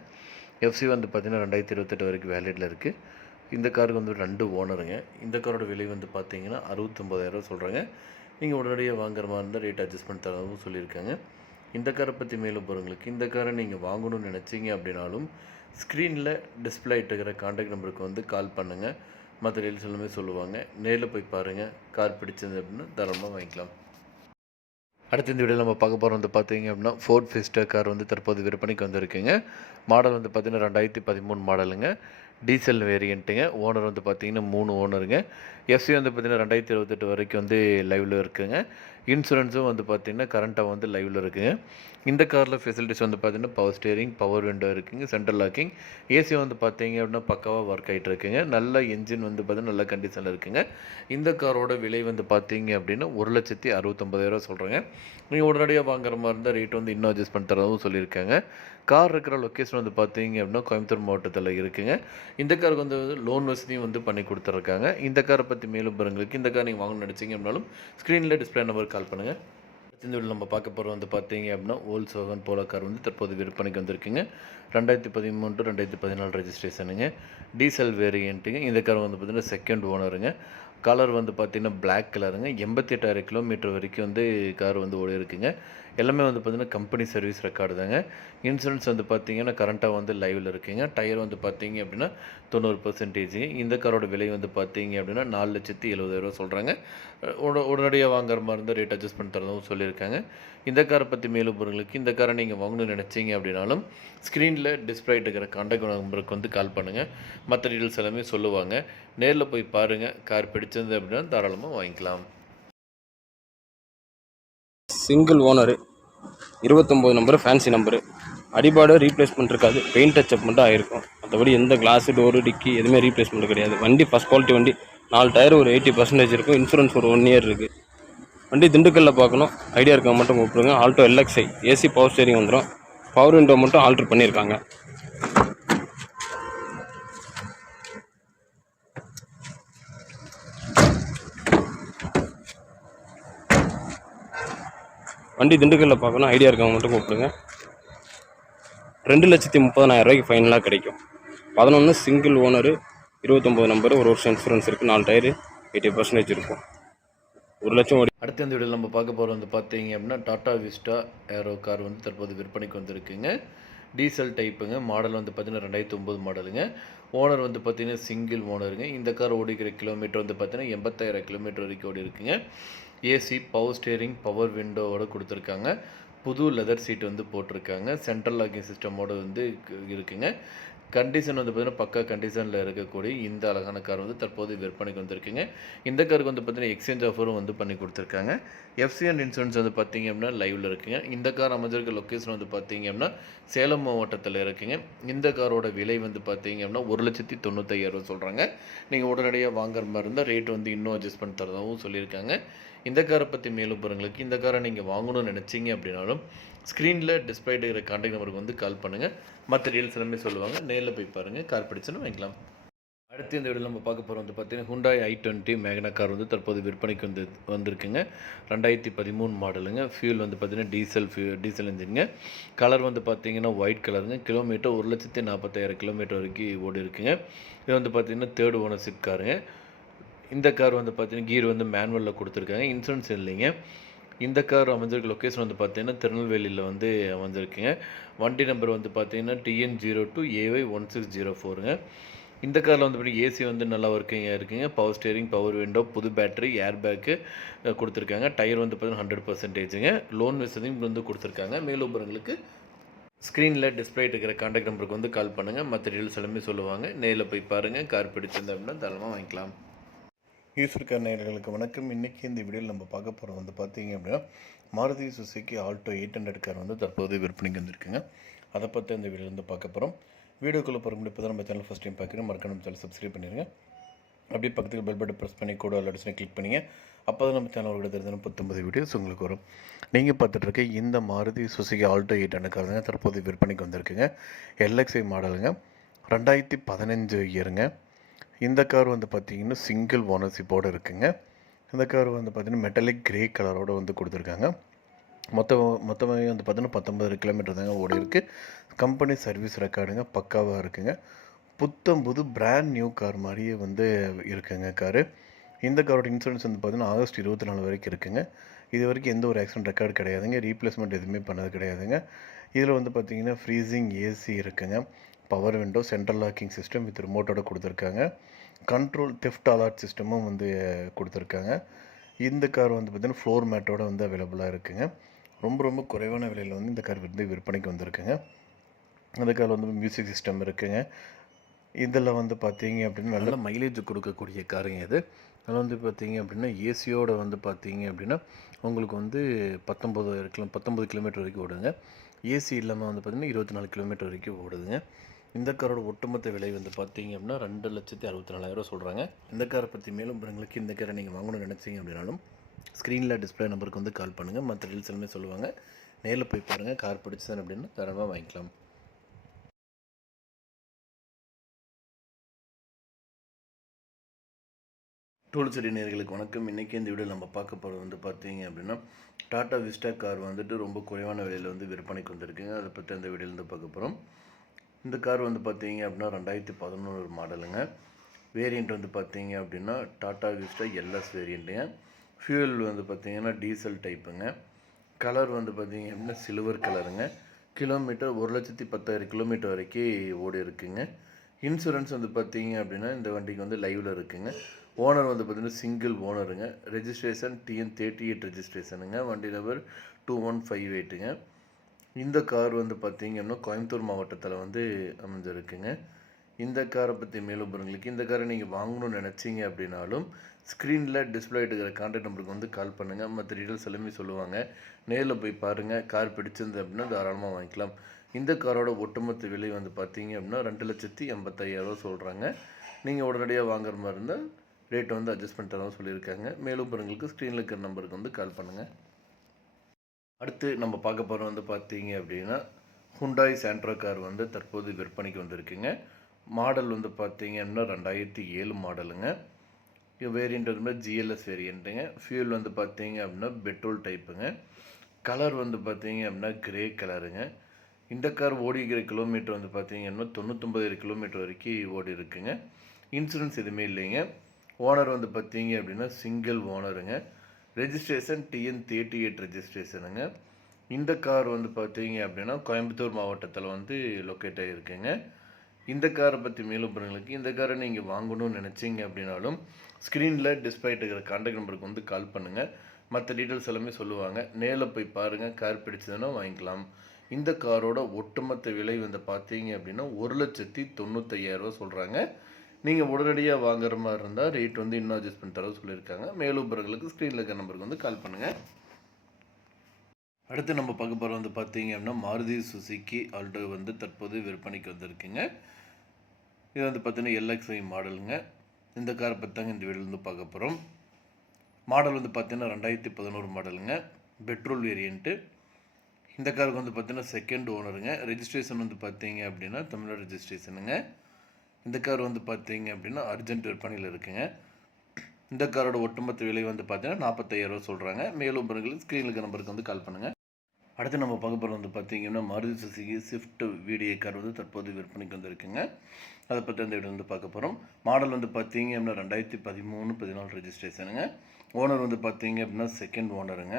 எஃப்சி வந்து பார்த்தீங்கன்னா 2028 வரைக்கும் வேலிடில் இருக்குது. இந்த காருக்கு வந்து 2 ஓனருங்க. இந்த காரோட விலை வந்து பார்த்தீங்கன்னா 69,000 சொல்கிறாங்க. நீங்கள் உடனடியாக வாங்குற மாதிரி இருந்தால் ரேட் அட்ஜஸ்ட் பண்ணி தரவும் சொல்லியிருக்காங்க. இந்த காரை பற்றி மேலும் போகிறவங்களுக்கு இந்த காரை நீங்கள் வாங்கணும்னு நினச்சிங்க அப்படின்னாலும் ஸ்க்ரீனில் டிஸ்பிளே இருக்கிற கான்டாக்ட் நம்பருக்கு வந்து கால் பண்ணுங்கள். மற்ற டீல்ஸ் எல்லாமே சொல்லுவாங்க. நேரில் போய் பாருங்கள். கார் பிடிச்சது அப்படின்னா தாராளமாக வாங்கிக்கலாம். அடுத்த இந்த வீடியோவில் நம்ம பார்க்க போகிறோம் வந்து பார்த்தீங்க அப்படின்னா ஃபோர்ட் ஃபிஸ்டா கார் வந்து தற்போது விற்பனைக்கு வந்திருக்குங்க. மாடல் வந்து பார்த்தீங்கன்னா 2013 மாடலுங்க. டீசல் வேரியண்ட்டுங்க. ஓனர் வந்து பார்த்தீங்கன்னா 3 ஓனருங்க. எஃப்சி வந்து பார்த்தீங்கன்னா 2028 வரைக்கும் வந்து லைவில் இருக்குங்க. இன்சூரன்ஸும் வந்து பார்த்தீங்கன்னா கரண்ட்டாக வந்து லைவில் இருக்குங்க. இந்த காரில் ஃபெசிலிட்டிஸ் வந்து பார்த்தீங்கன்னா பவர் ஸ்டேரிங், பவர் விண்டோ இருக்குங்க, சென்ட்ரல் லாக்கிங், ஏசி வந்து பார்த்தீங்க அப்படின்னா பக்காவாக ஒர்க் ஆகிட்டு இருக்குங்க. நல்ல என்ஜின் வந்து பார்த்தீங்கன்னா நல்ல கண்டிஷனில் இருக்குங்க. இந்த காரோட விலை வந்து பார்த்தீங்க அப்படின்னா 1,69,000 சொல்கிறேங்க. நீங்கள் உடனடியாக வாங்குற மாதிரி இருந்தால் ரேட் வந்து இன்னும் அட்ஜஸ்ட் பண்ணி தரவும் சொல்லியிருக்காங்க. கார் இருக்கிற லொக்கேஷன் வந்து பார்த்தீங்க அப்படின்னா கோயம்புத்தூர் மாவட்டத்தில் இருக்குங்க. இந்த காருக்கு வந்து லோன் வசதியும் வந்து பண்ணி கொடுத்துருக்காங்க. இந்த காரை பற்றி மேலும் பாருங்களுக்கு இந்த கார் நீங்கள் வாங்கணும்னு நினச்சிங்க அப்படின்னாலும் ஸ்க்ரீனில் டிஸ்பிளே நம்பருக்கு கால் பண்ணுங்கள். இந்த வீடியோ நம்ம பார்க்க போகிறோம் வந்து பார்த்தீங்க அப்படின்னா வோல்க்ஸ்வாகன் போலோ கார் வந்து தற்போது விற்பனைக்கு வந்திருக்குங்க. 2013 to 2014 ரெஜிஸ்ட்ரேஷனுங்க. டீசல் வேரியண்ட்டுங்க. இந்த கார் வந்து பார்த்தீங்கன்னா செகண்ட் ஓனருங்க. கலர் வந்து பார்த்தீங்கன்னா பிளாக் கலருங்க. 88,000 கிலோமீட்டர் வரைக்கும் வந்து கார் வந்து ஓடி இருக்குங்க. எல்லாமே வந்து பார்த்தீங்கன்னா கம்பெனி சர்வீஸ் ரெக்கார்டு தாங்க. இன்சூரன்ஸ் வந்து பார்த்தீங்கன்னா கரண்ட்டாக வந்து லைவில் இருக்குங்க. டயர் வந்து பார்த்தீங்க அப்படின்னா 90%. இந்த காரோட விலை வந்து பார்த்தீங்க அப்படின்னா 4,70,000 சொல்கிறாங்க. உடனடியாக வாங்குற மாதிரி இருந்தால் ரேட் அட்ஜஸ்ட் பண்ணி தரதும் சொல்லியிருக்காங்க. இந்த காரை பற்றி மேலும் பொருளுக்கு இந்த காரை நீங்கள் வாங்கணும்னு நினச்சிங்க அப்படின்னாலும் ஸ்க்ரீனில் டிஸ்பிளே இருக்கிற கான்டாக்ட் நம்பருக்கு வந்து கால் பண்ணுங்கள். மற்ற டீட்டெயில்ஸ் எல்லாமே சொல்லுவாங்க. நேரில் போய் பாருங்கள். கார் பிடிச்சிருந்தது அப்படின்னா தாராளமாக வாங்கிக்கலாம். Single owner, 29 number, fancy number. அடிபாடு ரீப்ளேஸ்மெண்ட் இருக்காது, பெயிண்ட் டச்சப் மட்டும் ஆகிருக்கும். மற்றபடி எந்த கிளாஸு, டோரு, டிக்கி எதுவுமே ரீப்ளேஸ்மெண்ட் கிடையாது. வண்டி ஃபஸ்ட் குவாலிட்டி வண்டி. 4 டயர் ஒரு 80% இருக்கும். இன்சூரன்ஸ் ஒரு 1 இயர் இருக்குது. வண்டி திண்டுக்கல்லில் பார்க்கணும். ஐடியா இருக்க மட்டும் கூப்பிடுங்க. Alto LXi AC power steering வந்துடும். பவர் விண்டோ மட்டும் ஆல்ட்ரு பண்ணியிருக்காங்க. வண்டி திண்டுக்கல்லில் பார்க்கணும். ஐடியா இருக்கவங்க மட்டும் கூப்பிடுங்க. 2,30,000 ரூபாய்க்கு ஃபைனலாக கிடைக்கும். 11 சிங்கிள் ஓனரு, 29 நம்பரு, 1 வருஷம் இன்சூரன்ஸ் இருக்குது. 4 டயரு 80% இருக்கும். 1 லட்சம் ஓடி. அடுத்த இந்த வீடியோவில் நம்ம பார்க்க போகிறோம் வந்து பார்த்தீங்க அப்படின்னா டாடா விஸ்டா ஏரோ கார் வந்து தற்போது விற்பனைக்கு வந்திருக்குங்க. டீசல் டைப்புங்க. மாடல் வந்து பார்த்தீங்கன்னா 2009 மாடலுங்க. ஓனர் வந்து பார்த்தீங்கன்னா சிங்கிள் ஓனருங்க. இந்த கார் ஓடிக்கிற கிலோமீட்டர் வந்து பார்த்தீங்கன்னா 85,000 கிலோமீட்டர் வரைக்கும் ஓடி இருக்குங்க. ஏசி, பவர் ஸ்டேரிங், பவர் விண்டோவோட கொடுத்துருக்காங்க. புது லெதர் சீட் வந்து போட்டிருக்காங்க. சென்ட்ரல் லாக்கிங் சிஸ்டமோடு வந்து இருக்குங்க. கண்டிஷன் வந்து பார்த்தீங்கன்னா பக்கா கண்டிஷனில் இருக்கக்கூடிய இந்த அழகான கார் வந்து தற்போது விற்பனைக்கு வந்திருக்குங்க. இந்த காருக்கு வந்து பார்த்தீங்கன்னா எக்ஸ்சேஞ்ச் ஆஃபரும் வந்து பண்ணி கொடுத்துருக்காங்க. எஃப்சி அண்ட் இன்சூரன்ஸ் வந்து பார்த்தீங்க அப்படின்னா லைவில் இருக்குங்க. இந்த கார் அமைஞ்சிருக்க லொக்கேஷன் வந்து பார்த்தீங்க அப்படின்னா சேலம் மாவட்டத்தில் இருக்குங்க. இந்த காரோட விலை வந்து பார்த்தீங்க அப்படின்னா 1,95,000 சொல்கிறாங்க. நீங்கள் உடனடியாக வாங்குற மாதிரி இருந்தால் ரேட் வந்து இன்னும் அட்ஜஸ்ட் பண்ணி தரதாகவும் சொல்லியிருக்காங்க. இந்த காரை பற்றி மேலும் பாருங்களுக்கு இந்த காரை நீங்கள் வாங்கணும்னு நினச்சிங்க அப்படின்னாலும் ஸ்க்ரீனில் டிஸ்பிளே இருக்கிற கான்டாக்ட் நம்பருக்கு வந்து கால் பண்ணுங்கள். மற்ற டீல்ஸ் எல்லாமே சொல்லுவாங்க. நேரில் போய் பாருங்கள். கார் பிடிச்சுன்னு வாங்கிக்கலாம். அடுத்து இந்த வீடியோவில் நம்ம பார்க்க போகிறோம் வந்து பார்த்தீங்கன்னா ஹுண்டாய் i20 மேக்னா கார் வந்து தற்போது விற்பனைக்கு வந்திருக்குங்க. 2013 மாடலுங்க. ஃபியூல் வந்து பார்த்தீங்கன்னா டீசல் இன்ஜினுங்க. கலர் வந்து பார்த்தீங்கன்னா ஒயிட் கலருங்க. கிலோமீட்டர் 1,40,000 கிலோமீட்டர் வரைக்கும் ஓடி இருக்குங்க. இது வந்து பார்த்தீங்கன்னா 3rd ஓனர்ஷிப் காருங்க. இந்த கார் வந்து பார்த்தீங்கன்னா கீர் வந்து மேனுவலில் கொடுத்துருக்காங்க. இன்சூரன்ஸ் இல்லைங்க. இந்த கார் அமைஞ்சிருக்க லொக்கேஷன் வந்து பார்த்தீங்கன்னா திருநெல்வேலியில் வந்து அமைஞ்சிருக்குங்க. வண்டி நம்பர் வந்து பார்த்தீங்கன்னா TN02AY1604ங்க. இந்த காரில் வந்து பார்த்தீங்கன்னா ஏசி வந்து நல்லா ஒர்க்கிங்காக இருக்குங்க. பவர் ஸ்டீரிங், பவர் விண்டோ, புது பேட்டரி, ஏர் பேக்கு கொடுத்துருக்காங்க. டயர் வந்து பார்த்தீங்கன்னா 100%ங்க. லோன் வசதியும் வந்து கொடுத்துருக்காங்க. மேலும் விவரங்களுக்கு ஸ்க்ரீனில் டிஸ்பிளே இருக்கிற கான்டாக்ட் நம்பருக்கு வந்து கால் பண்ணுங்கள். மற்ற டீட்டெயில்ஸ் எல்லாமே சொல்லுவாங்க. நேரில் போய் பாருங்கள். கார் பிடிச்சிருந்தா அப்படின்னா தாராளமாக வாங்கிக்கலாம். ஈஸ்வர்கார் நேயர்களுக்கு வணக்கம். இன்றைக்கி இந்த வீடியோவில் நம்ம பார்க்க போகிறது வந்து பார்த்தீங்க அப்படின்னா மாருதி சுசுகி ஆல்டோ 800 கார் வந்து தற்போது விற்பனைக்கு வந்திருக்குங்க. அதை பற்றி இந்த வீடியோவில் வந்து பார்க்க போகிறோம். வீடியோக்குள்ளே போகிற முடிப்பு தான் நம்ம சேனல் ஃபஸ்ட் டைம் பார்க்குறேன். மறக்காம நம்ம சேனல் சப்ஸ்கிரைப் பண்ணிடுங்க. அப்படியே பக்கத்துக்கு பெல் பட்டன் ப்ரெஸ் பண்ணி கூட அலர்ட்ஸ்னு கிளிக் பண்ணிங்க. அப்போ தான் நம்ம சேனலோட தெரிஞ்சு 19 வீடியோஸ் உங்களுக்கு வரும். நீங்கள் பார்த்துட்ருக்க இந்த மாருதி சுசுகி ஆல்டோ 800 கார் தாங்க தற்போது விற்பனைக்கு வந்திருக்குங்க. LXI மாடலுங்க, 2015 இயருங்க. இந்த கார் வந்து பார்த்திங்கன்னா சிங்கிள் ஓனர்ஷிப்போடு இருக்குங்க. இந்த கார் வந்து பார்த்திங்கன்னா மெட்டாலிக் கிரே கலரோடு வந்து கொடுத்துருக்காங்க. மொத்தமாக வந்து பார்த்திங்கன்னா 19 கிலோமீட்டர் தாங்க ஓடி இருக்குது. கம்பெனி சர்வீஸ் ரெக்கார்டுங்க பக்காவாக இருக்குங்க. புது பிராண்ட் நியூ கார் மாதிரியே வந்து இருக்குங்க காரு. இந்த காரோட இன்சூரன்ஸ் வந்து பார்த்திங்கன்னா ஆகஸ்ட் 24 வரைக்கும் இருக்குங்க. இது வரைக்கும் எந்த ஒரு ஆக்சிடென்ட் ரெக்கார்டு கிடையாதுங்க. ரீப்ளேஸ்மெண்ட் எதுவுமே பண்ணது கிடையாதுங்க. இதில் வந்து பார்த்திங்கன்னா ஃப்ரீசிங் ஏசி இருக்குங்க. Power window, central locking system with ரிமோட்டோட கொடுத்துருக்காங்க. கண்ட்ரோல் தெஃப்ட் அலர்ட் சிஸ்டமும் வந்து கொடுத்துருக்காங்க. இந்த கார் வந்து பார்த்திங்கன்னா ஃப்ளோர் மேட்டோட வந்து அவைலபிளாக இருக்குங்க. ரொம்ப குறைவான விலையில் வந்து இந்த கார் வந்து விற்பனைக்கு வந்திருக்குங்க. இந்த கார் வந்து மியூசிக் சிஸ்டம் இருக்குங்க. இதில் வந்து பார்த்தீங்க அப்படின்னா நல்ல மைலேஜ் கொடுக்கக்கூடிய காருங்க இது. அதில் வந்து பார்த்தீங்க அப்படின்னா ஏசியோட வந்து பார்த்தீங்க அப்படின்னா உங்களுக்கு வந்து 19 கிலோமீட்டர் வரைக்கும் ஓடுங்க. ஏசி இல்லாமல் வந்து பார்த்திங்கன்னா 24 கிலோமீட்டர் வரைக்கும் ஓடுதுங்க. இந்த காரோட ஒட்டுமொத்த விலை வந்து பார்த்தீங்க அப்படின்னா 2,64,000 சொல்கிறாங்க. இந்த காரை பற்றி மேலும் விவரங்களுக்கு இந்த காரை நீங்கள் வாங்கணும்னு நினச்சிங்க அப்படின்னாலும் ஸ்க்ரீனில் டிஸ்பிளே நம்பருக்கு வந்து கால் பண்ணுங்கள். மற்ற டீல்ஸ் எல்லாமே சொல்லுவாங்க. நேரில் போய் பாருங்கள். கார் பிடிச்சது அப்படின்னா தாராளமாக வாங்கிக்கலாம். டூல் செடி நேயர்களுக்கு வணக்கம். இன்றைக்கி இந்த வீடியோ நம்ம பார்க்க போகிறது வந்து பார்த்தீங்க அப்படின்னா டாடா விஸ்டா கார் வந்துட்டு ரொம்ப குறைவான விலையில் வந்து விற்பனைக்கு வந்திருக்குங்க. அதை பற்றி அந்த வீடியோலேருந்து பார்க்க போகிறோம். இந்த கார் வந்து பார்த்தீங்க அப்படின்னா 2011 மாடலுங்க. வேரியண்ட் வந்து பார்த்தீங்க அப்படின்னா டாடா விஸ்டா LS வேரியண்ட்டுங்க. ஃபியூல் வந்து பார்த்தீங்கன்னா டீசல் டைப்புங்க. கலர் வந்து பார்த்தீங்க அப்படின்னா சில்வர் கலருங்க. கிலோமீட்டர் 1,10,000 கிலோமீட்டர் வரைக்கும் ஓடி இருக்குங்க. இன்சூரன்ஸ் வந்து பார்த்தீங்க அப்படின்னா இந்த வண்டிக்கு வந்து லைவில் இருக்குங்க. ஓனர் வந்து பார்த்திங்கன்னா சிங்கிள் ஓனருங்க. Registration TN38 ரெஜிஸ்ட்ரேஷனுங்க. வண்டி நம்பர் 2158ங்க. இந்த கார் வந்து பார்த்திங்கன்னா கோயம்புத்தூர் மாவட்டத்தில் வந்து அமைஞ்சிருக்குங்க. இந்த காரை பற்றி மேலும் விவரங்களுக்கு இந்த காரை நீங்கள் வாங்கணும்னு நினச்சிங்க அப்படின்னாலும் ஸ்க்ரீனில் டிஸ்பிளே எடுக்கிற கான்டாக்ட் நம்பருக்கு வந்து கால் பண்ணுங்கள். மற்ற டீட்டெயில்ஸ் எல்லாமே சொல்லுவாங்க. நேரில் போய் பாருங்கள். கார் பிடிச்சிருந்து அப்படின்னா தாராளமாக வாங்கிக்கலாம். இந்த காரோட ஒட்டுமொத்த விலை வந்து பார்த்தீங்க அப்படின்னா 2,85,000 சொல்கிறாங்க. நீங்கள் உடனடியாக வாங்குற மாதிரி இருந்தால் ரேட்டை வந்து அட்ஜஸ்ட் பண்ணி தரவும் சொல்லியிருக்காங்க. மேலும் விவரங்களுக்கு ஸ்க்ரீனில் இருக்கிற நம்பருக்கு வந்து கால் பண்ணுங்கள். அடுத்து நம்ம பார்க்க போகிறோம் வந்து பார்த்தீங்க அப்படின்னா ஹுண்டாய் சாண்ட்ரோ கார் வந்து தற்போது விற்பனைக்கு வந்திருக்குங்க. மாடல் வந்து பார்த்தீங்க அப்படின்னா 2007 மாடலுங்க. வேரியண்ட் வந்து GLS வேரியண்ட்டுங்க. ஃபியூல் வந்து பார்த்தீங்க அப்படின்னா பெட்ரோல் டைப்புங்க. கலர் வந்து பார்த்தீங்க அப்படின்னா கிரே கலருங்க. இந்த கார் ஓடிக்கிற கிலோமீட்டர் வந்து பார்த்தீங்கன்னா 99,000 கிலோமீட்டர் வரைக்கும் ஓடி இருக்குங்க. இன்சூரன்ஸ் எதுவுமே இல்லைங்க. ஓனர் வந்து பார்த்தீங்க அப்படின்னா சிங்கிள் ஓனருங்க. Registration TN38 ரெஜிஸ்ட்ரேஷனுங்க. இந்த கார் வந்து பார்த்தீங்க அப்படின்னா கோயம்புத்தூர் மாவட்டத்தில் வந்து லொக்கேட் ஆகிருக்குங்க. இந்த காரை பற்றி மேலும் விவரங்களுக்கு இந்த காரை நீங்கள் வாங்கணும்னு நினச்சிங்க அப்படின்னாலும் ஸ்க்ரீனில் டிஸ்பிளே இருக்கிற கான்டாக்ட் நம்பருக்கு வந்து கால் பண்ணுங்கள். மற்ற டீட்டெயில்ஸ் எல்லாமே சொல்லுவாங்க. நேரில் போய் பாருங்கள். கார் பிடிச்சதுன்னா வாங்கிக்கலாம். இந்த காரோட ஒட்டுமொத்த விலை வந்து பார்த்தீங்க அப்படின்னா 1,95,000 சொல்கிறாங்க. நீங்கள் உடனடியாக வாங்குற மாதிரி இருந்தால் ரேட் வந்து இன்னும் அட்ஜஸ்ட் பண்ணி தர சொல்லியிருக்காங்க. மேலும் விவரங்களுக்கு ஸ்க்ரீனில் இருக்கிற நம்பருக்கு வந்து கால் பண்ணுங்கள். அடுத்து நம்ம பார்க்க போகிற வந்து பார்த்தீங்க அப்படின்னா மாருதி சுசுகி ஆல்டோ வந்து தற்போது விற்பனைக்கு வந்திருக்குங்க. இது வந்து பார்த்தீங்கன்னா LXI மாடலுங்க. இந்த காரை பற்றி தாங்க இந்த வீடியோலேருந்து பார்க்க போகிறோம். மாடல் வந்து பார்த்தீங்கன்னா 2011 மாடலுங்க. Petrol variant. இந்த காருக்கு வந்து பார்த்தீங்கன்னா செகண்ட் ஓனருங்க. ரெஜிஸ்ட்ரேஷன் வந்து பார்த்தீங்க அப்படின்னா தமிழ்நாடு ரெஜிஸ்ட்ரேஷனுங்க. இந்த கார் வந்து பார்த்தீங்க அப்படின்னா அர்ஜென்ட் விற்பனையில் இருக்குங்க. இந்த காரோட ஒட்டுமொத்த விலை வந்து பார்த்தீங்கன்னா 45,000 சொல்கிறாங்க. மேலும் விவரங்களுக்கு ஸ்க்ரீனில் இருக்கிற நம்பருக்கு வந்து கால் பண்ணுங்கள். அடுத்து நம்ம பார்க்க போகிறது வந்து பார்த்தீங்கன்னா Maruti Suzuki Swift VDI car வந்து தற்போது விற்பனைக்கு வந்திருக்குங்க. அதை பற்றி அந்த வீடியோ வந்து பார்க்க போகிறோம். மாடல் வந்து பார்த்தீங்க அப்படின்னா 2013-14 ரெஜிஸ்ட்ரேஷனுங்க. ஓனர் வந்து பார்த்தீங்க அப்படின்னா செகண்ட் ஓனருங்க.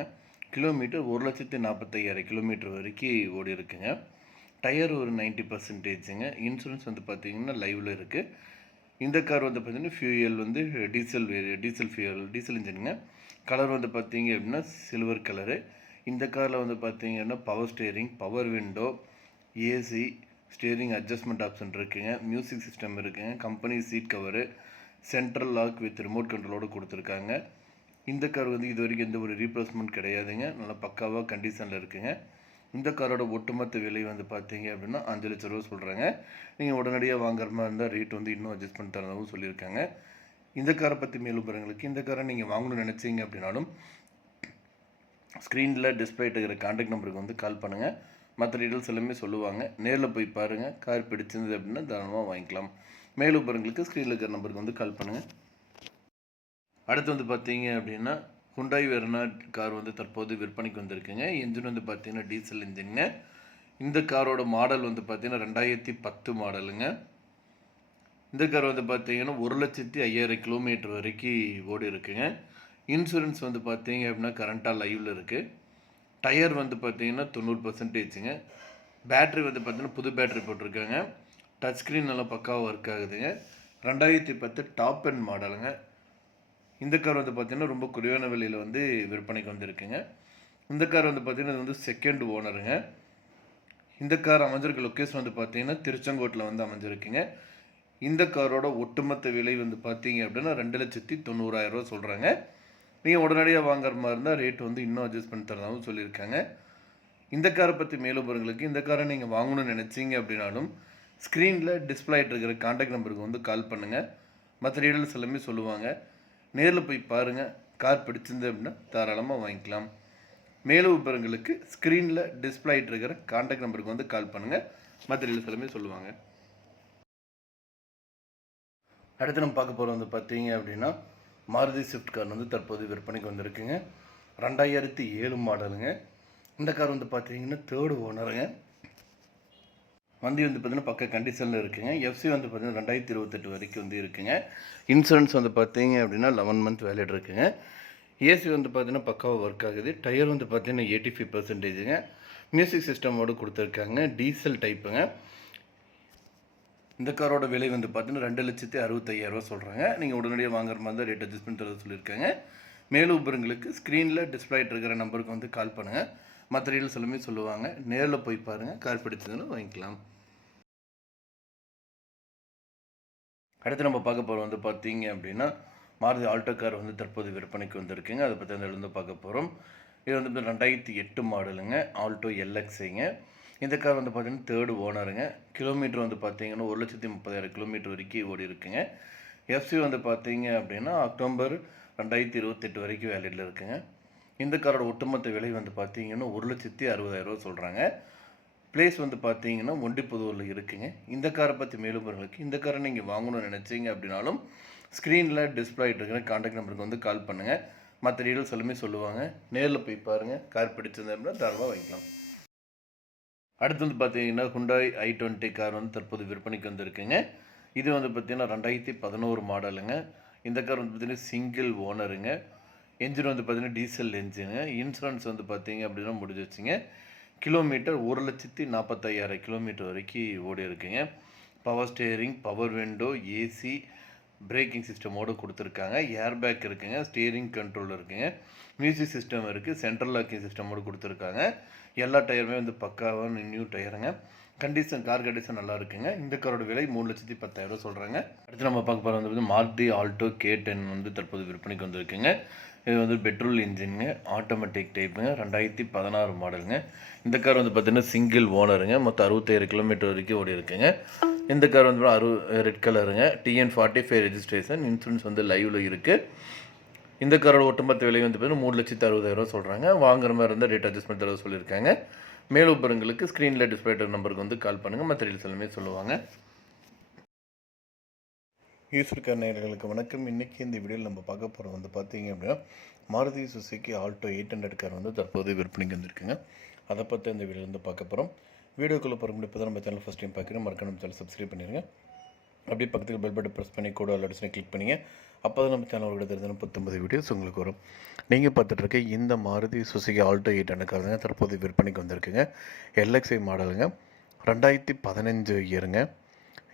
கிலோமீட்டர் 1,45,000 கிலோமீட்டர் வரைக்கும் ஓடி இருக்குங்க. டயர் ஒரு 90%ங்க. இன்சூரன்ஸ் வந்து பார்த்தீங்கன்னா லைவில் இருக்குது. இந்த கார் வந்து பார்த்தீங்கன்னா ஃபியூயல் வந்து டீசல் இன்ஜினுங்க. கலர் வந்து பார்த்தீங்க அப்படின்னா சில்வர் கலரு. இந்த காரில் வந்து பார்த்தீங்கன்னா power steering, power window, AC, steering adjustment option இருக்குங்க, மியூசிக் சிஸ்டம் இருக்குங்க, company seat cover, central lock with remote கண்ட்ரோலோடு கொடுத்துருக்காங்க. இந்த கார் வந்து இது வரைக்கும் எந்த ஒரு ரீப்ளேஸ்மெண்ட் கிடையாதுங்க. நல்லா பக்காவாக கண்டிஷனில் இருக்குங்க. இந்த காரோட ஒட்டுமொத்த விலை வந்து பார்த்தீங்க அப்படின்னா 5 லட்ச ரூபா சொல்கிறாங்க. நீங்கள் உடனடியாக வாங்குற மாதிரி இருந்தால் ரேட் வந்து இன்னும் அட்ஜஸ்ட் பண்ணி தரதாகவும் சொல்லியிருக்காங்க. இந்த காரை பற்றி மேலும் விவரங்களுக்கு இந்த காரை நீங்கள் வாங்கணும்னு நினச்சிங்க அப்படின்னாலும் ஸ்க்ரீனில் டிஸ்பிளே இருக்கிற கான்டாக்ட் நம்பருக்கு வந்து கால் பண்ணுங்கள். மற்ற டீட்டெயில்ஸ் எல்லாமே சொல்லுவாங்க. நேரில் போய் பாருங்கள். கார் பிடிச்சிருந்தது அப்படின்னா தாராளமாக வாங்கிக்கலாம். மேலும் விவரங்களுக்கு ஸ்க்ரீனில் இருக்கிற நம்பருக்கு வந்து கால் பண்ணுங்கள். அடுத்து வந்து பார்த்தீங்க அப்படின்னா ஹுண்டாய் வெர்னா கார் வந்து தற்போது விற்பனைக்கு வந்திருக்குங்க. இன்ஜின் வந்து பார்த்தீங்கன்னா டீசல் இன்ஜினுங்க. இந்த காரோட மாடல் வந்து பார்த்தீங்கன்னா 2010 மாடலுங்க. இந்த கார் வந்து பார்த்தீங்கன்னா 1,05,000 கிலோமீட்டர் வரைக்கும் ஓடி இருக்குங்க. இன்சூரன்ஸ் வந்து பார்த்தீங்க அப்படின்னா கரண்ட்டாக லைவில் இருக்குது. டயர் வந்து பார்த்தீங்கன்னா 90%ங்க. பேட்ரி வந்து பார்த்தீங்கன்னா புது பேட்ரி போட்டிருக்காங்க. டச் ஸ்க்ரீன் நல்லா பக்காவாக ஒர்க் ஆகுதுங்க. 2010 டாப் எண்ட் மாடலுங்க. இந்த கார் வந்து பார்த்தீங்கன்னா ரொம்ப குறைவான விலையில் வந்து விற்பனைக்கு வந்திருக்குங்க. இந்த கார் வந்து பார்த்தீங்கன்னா இது வந்து செகண்ட் ஓனருங்க. இந்த கார் அமைஞ்சிருக்க லொக்கேஷன் வந்து பார்த்தீங்கன்னா திருச்செங்கோட்டில் வந்து அமைஞ்சிருக்குங்க. இந்த காரோட ஒட்டுமொத்த விலை வந்து பார்த்தீங்க அப்படின்னா 2,90,000 ரூபா சொல்கிறாங்க. நீங்கள் உடனடியாக வாங்குற மாதிரி இருந்தால் ரேட் வந்து இன்னும் அட்ஜஸ்ட் பண்ணி தரதாகவும் சொல்லியிருக்காங்க. இந்த காரை பற்றி மேலும் விவரங்களுக்கு இந்த காரை நீங்கள் வாங்கணும்னு நினச்சிங்க அப்படின்னாலும் ஸ்க்ரீனில் டிஸ்பிளே ஆகிட்டு இருக்கிற கான்டாக்ட் நம்பருக்கு வந்து கால் பண்ணுங்கள். மற்ற டீட்டெயில்ஸ் எல்லாமே சொல்லுவாங்க. நேரில் போய் பாருங்கள். கார் பிடிச்சிருந்து அப்படின்னா தாராளமாக வாங்கிக்கலாம். மேலும் விவரங்களுக்கு ஸ்க்ரீனில் டிஸ்பிளே ஆகிட்டு இருக்கிற கான்டாக்ட் நம்பருக்கு வந்து கால் பண்ணுங்கள். மற்ற டீட்டெயில்ஸ் எல்லாமே சொல்லுவாங்க. அடுத்து நம்ம பார்க்க போகிறது வந்து பார்த்தீங்க அப்படின்னா மாருதி ஸ்விஃப்ட் கார் வந்து தற்போது விற்பனைக்கு வந்திருக்குங்க. 2007 மாடலுங்க. இந்த கார் வந்து பார்த்தீங்கன்னா தேர்டு ஓனருங்க. வண்டி வந்து பார்த்தீங்கன்னா பக்க கண்டிஷனில் இருக்குங்க. எஃப்சி வந்து பார்த்தீங்கன்னா 2028 வரைக்கும் வந்து இருக்குங்க. இன்சூரன்ஸ் வந்து பார்த்தீங்க அப்படின்னா 11 மந்த் வேலிட் இருக்குங்க. ஏசி வந்து பார்த்தீங்கன்னா பக்காவாக ஒர்க் ஆகுது. டயர் வந்து பார்த்தீங்கன்னா 85%ங்க. மியூசிக் சிஸ்டமோடு கொடுத்துருக்காங்க. டீசல் டைப்புங்க. இந்த காரோட விலை வந்து பார்த்தீங்கன்னா 2,65,000 ரூபா சொல்கிறாங்க. நீங்கள் உடனடியாக வாங்குற மாதிரி தான் ரேட் அட்ஜஸ்ட் பண்ணி தர சொல்லியிருக்காங்க. மேலும் விவரங்களுக்கு ஸ்க்ரீனில் டிஸ்பிளே இருக்கிற நம்பருக்கு வந்து கால் பண்ணுங்கள். மற்ற டீட்டெயில்ஸ் எல்லாமே சொல்லுவாங்க. நேரில் போய் பாருங்கள். கார் பிடிச்சதுன்னு வாங்கிக்கலாம். அடுத்து நம்ம பார்க்க போகிறோம் வந்து பார்த்தீங்க அப்படின்னா மாருதி ஆல்டோ கார் வந்து தற்போது விற்பனைக்கு வந்திருக்குங்க. அதை பற்றி அந்த இடத்துல பார்க்க போகிறோம். இது வந்து 2008 மாடலுங்க. ஆல்டோ எல்எக்ஸைங்க. இந்த கார் வந்து பார்த்தீங்கன்னா தேர்டு ஓனருங்க. கிலோமீட்டர் வந்து பார்த்தீங்கன்னா 1,30,000 கிலோமீட்டர் வரைக்கும் ஓடி இருக்குங்க. எஃப்சி வந்து பார்த்தீங்க அப்படின்னா அக்டோபர் 2028 வரைக்கும் வேலிடில் இருக்குங்க. இந்த காரோட ஒட்டுமொத்த விலை வந்து பார்த்தீங்கன்னா 1,60,000 ரூபா சொல்கிறாங்க. பிளேஸ் வந்து பார்த்தீங்கன்னா ஒண்டிப்புதூரில் இருக்குங்க. இந்த காரை பற்றி மேலும் விவரங்களுக்கு இந்த காரை நீங்கள் வாங்கணும்னு நினச்சிங்க அப்படின்னாலும் ஸ்க்ரீனில் டிஸ்பிளே ஆகிட்டு இருக்கிற கான்டாக்ட் நம்பருக்கு வந்து கால் பண்ணுங்கள். மற்ற டீட்டெயில்ஸ் எல்லாமே சொல்லுவாங்க. நேரில் போய் பாருங்கள். கார் பிடிச்சிருந்தா அப்படின்னா தாராளமாக வாங்கிக்கலாம். அடுத்து வந்து பார்த்தீங்கன்னா ஹுண்டாய் i20 கார் வந்து தற்போது விற்பனைக்கு வந்திருக்குங்க. இது வந்து பார்த்தீங்கன்னா 2011 மாடலுங்க. இந்த கார் வந்து பார்த்தீங்கன்னா சிங்கிள் ஓனருங்க. என்ஜின் வந்து பார்த்தீங்கன்னா டீசல் என்ஜினுங்க. இன்சூரன்ஸ் வந்து பார்த்தீங்க அப்படின்னா முடிஞ்சு வச்சுங்க. கிலோமீட்டர் 1,40,000 கிலோமீட்டர் வரைக்கும் ஓடி இருக்குங்க. Power steering, power window, AC, braking சிஸ்டமோடு கொடுத்துருக்காங்க. ஏர் பேக் இருக்குங்க. ஸ்டேரிங் கண்ட்ரோல் இருக்குங்க. மியூசிக் சிஸ்டம் இருக்குது. சென்ட்ரல் லாக்கிங் சிஸ்டமோடு கொடுத்துருக்காங்க. எல்லா டயருமே வந்து பக்காவான நியூ டயருங்க. கார் கண்டிஷன் நல்லா இருக்குங்க. இந்த காரோட விலை 3,10,000 ரூபா சொல்கிறாங்க. அடுத்து நம்ம பார்க்க போகிறது வந்து மாருதி ஆல்டோ K10 வந்து தற்போது விற்பனைக்கு வந்திருக்குங்க. இது வந்து பெட்ரோல் இன்ஜினுங்க. ஆட்டோமேட்டிக் டைப்புங்க. 2016 மாடலுங்க. இந்த கார் வந்து பார்த்தீங்கன்னா சிங்கிள் ஓனருங்க. மொத்தம் 67 கிலோமீட்டர் வரைக்கும் ஓடி இருக்குங்க. இந்த கார் வந்து ரெட் கலருங்க. TN45 registration. இன்சூரன்ஸ் வந்து லைவில் இருக்குது. இந்த காரோட ஒட்டுமொத்த விலை வந்து பார்த்தீங்கன்னா 3,60,000 ரூபா சொல்கிறாங்க. வாங்குற மாதிரி இருந்தால் ரேட் அட்ஜஸ்ட் பண்ணி தர சொல்லியிருக்காங்க. மேலும் விவரங்களுக்கு ஸ்க்ரீனில் டிஸ்பிளே நம்பருக்கு வந்து கால் பண்ணுங்கள். மற்ற டீட்டெயில்ஸ் எல்லாமே சொல்லுவாங்க. யூஸ்ஃபுல் கார் நேயர்களுக்கு வணக்கம். இன்றைக்கி இந்த வீடியோவில் நம்ம பார்க்க போகிறது வந்து பார்த்தீங்க அப்படின்னா மாருதி சுசுகி ஆல்டோ 800 கார் வந்து தற்போது விற்பனைக்கு வந்திருக்குங்க. அதை பற்றி இந்த வீடியோ வந்து பார்க்க போகிறோம். வீடியோக்குள்ளே போகிற முடியும். இப்போ தான் நம்ம சேனல் ஃபஸ்ட் டைம் பார்க்குறேன். மறக்காம சேனல் சப்ஸ்கிரைப் பண்ணிடுங்க. அப்படியே பக்கத்துக்கு பெல் பட்டன் ப்ரெஸ் பண்ணி கூட அலர்ட்ஸ்னு கிளிக் பண்ணிங்க. அப்போ தான் நம்ம சேனலோட தெரிஞ்ச 19 வீடியோஸ் உங்களுக்கு வரும். நீங்கள் பார்த்துட்ருக்க இந்த மாருதி சுசுகி ஆல்டோ 800 காருங்க தற்போது விற்பனைக்கு வந்திருக்குங்க. எல்எக்ஸ்ஐ மாடலுங்க, 2015 இயருங்க.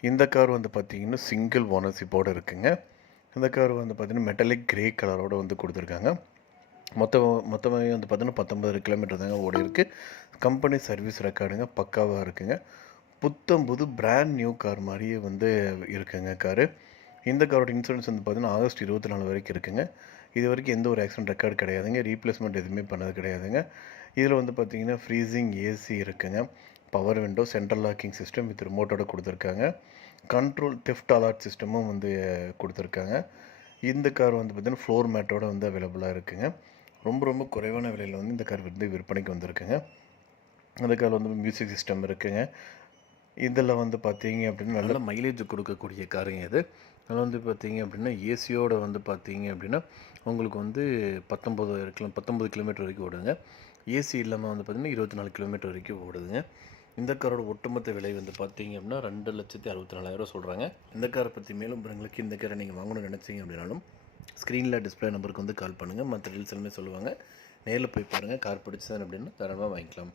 இந்த கார் வந்து பார்த்திங்கன்னா சிங்கிள் ஓனர்ஷிப்போடு இருக்குங்க. இந்த கார் வந்து பார்த்திங்கன்னா மெட்டாலிக் கிரே கலரோடு வந்து கொடுத்துருக்காங்க. மொத்தமாகவே வந்து பார்த்திங்கன்னா 19 கிலோமீட்டர் தாங்க ஓடி இருக்குது. கம்பெனி சர்வீஸ் ரெக்கார்டுங்க பக்காவாக இருக்குங்க. புது பிராண்ட் நியூ கார் மாதிரியே வந்து இருக்குங்க காரு. இந்த காரோட இன்சூரன்ஸ் வந்து பார்த்திங்கன்னா ஆகஸ்ட் 24 வரைக்கும் இருக்குங்க. இது வரைக்கும் எந்த ஒரு ஆக்சிடென்ட் ரெக்கார்டு கிடையாதுங்க. ரீப்ளேஸ்மெண்ட் எதுவுமே பண்ணது கிடையாதுங்க. இதில் வந்து பார்த்திங்கன்னா ஃப்ரீசிங் ஏசி இருக்குங்க, power window, central locking system with ரிமோட்டோட கொடுத்துருக்காங்க. கண்ட்ரோல் தெஃப்ட் அலர்ட் சிஸ்டமும் வந்து கொடுத்துருக்காங்க. இந்த கார் வந்து பார்த்திங்கன்னா ஃப்ளோர் மேட்டோட வந்து அவைலபிளாக இருக்குங்க. ரொம்ப குறைவான விலையில் வந்து இந்த கார் வந்து விற்பனைக்கு வந்திருக்குங்க. அந்த கார் வந்து மியூசிக் சிஸ்டம் இருக்குங்க. இதில் வந்து பார்த்தீங்க அப்படின்னா நல்ல மைலேஜ் கொடுக்கக்கூடிய காருங்க இது. அதில் வந்து பார்த்தீங்க அப்படின்னா ஏசியோட வந்து பார்த்தீங்க அப்படின்னா உங்களுக்கு வந்து 19 கிலோமீட்டர் வரைக்கும் ஓடுங்க. ஏசி இல்லாமல் வந்து பார்த்திங்கன்னா 24 கிலோமீட்டர் வரைக்கும் ஓடுதுங்க. இந்த காரோட ஒட்டுமொத்த விலை வந்து பார்த்தீங்க அப்படின்னா 2,64,000 சொல்கிறாங்க. இந்த காரை பற்றி மேலும் உங்களுக்கு இந்த காரை நீங்கள் வாங்கணும்னு நினச்சிங்க அப்படின்னாலும் ஸ்க்ரீனில் டிஸ்பிளே நம்பருக்கு வந்து கால் பண்ணுங்கள். மற்ற டீல்ஸ் எல்லாமே சொல்லுவாங்க. நேரில் போய் பாருங்கள். கார் பிடிச்சது அப்படின்னா தாராளமாக வாங்கிக்கலாம்.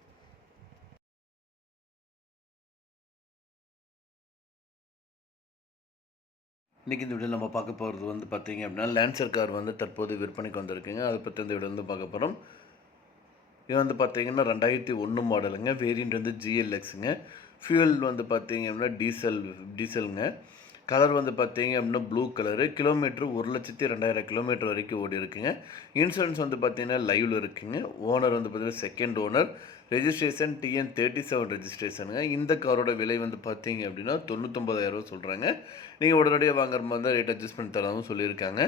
இன்றைக்கி இந்த வீடியோவில் நம்ம பார்க்க போகிறது வந்து பார்த்திங்க அப்படின்னா லான்சர் கார் வந்து தற்போது விற்பனைக்கு வந்திருக்குங்க. அதை பற்றி இந்த வீடியோ வந்து பார்க்க போகிறோம். இது வந்து பார்த்திங்கன்னா 2001 மாடலுங்க. வேரியண்ட் வந்து GLXங்க. ஃபியூல் வந்து பார்த்திங்க அப்படின்னா டீசலுங்க. கலர் வந்து பார்த்திங்க அப்படின்னா ப்ளூ கலரு. கிலோமீட்ரு 1,02,000 கிலோமீட்டர் வரைக்கும் ஓடி இருக்குங்க. இன்சூரன்ஸ் வந்து பார்த்திங்கன்னா லைவில் இருக்குங்க. ஓனர் வந்து பார்த்திங்கன்னா செகண்ட் ஓனர். Registration TN 37 ரெஜிஸ்ட்ரேஷனுங்க. இந்த காரோட விலை வந்து பார்த்தீங்க அப்படின்னா 99,000 சொல்கிறாங்க. நீங்கள் உடனடியாக வாங்குற மாதிரி தான் ரேட் அட்ஜஸ்ட் பண்ணி தரவும் சொல்லியிருக்காங்க.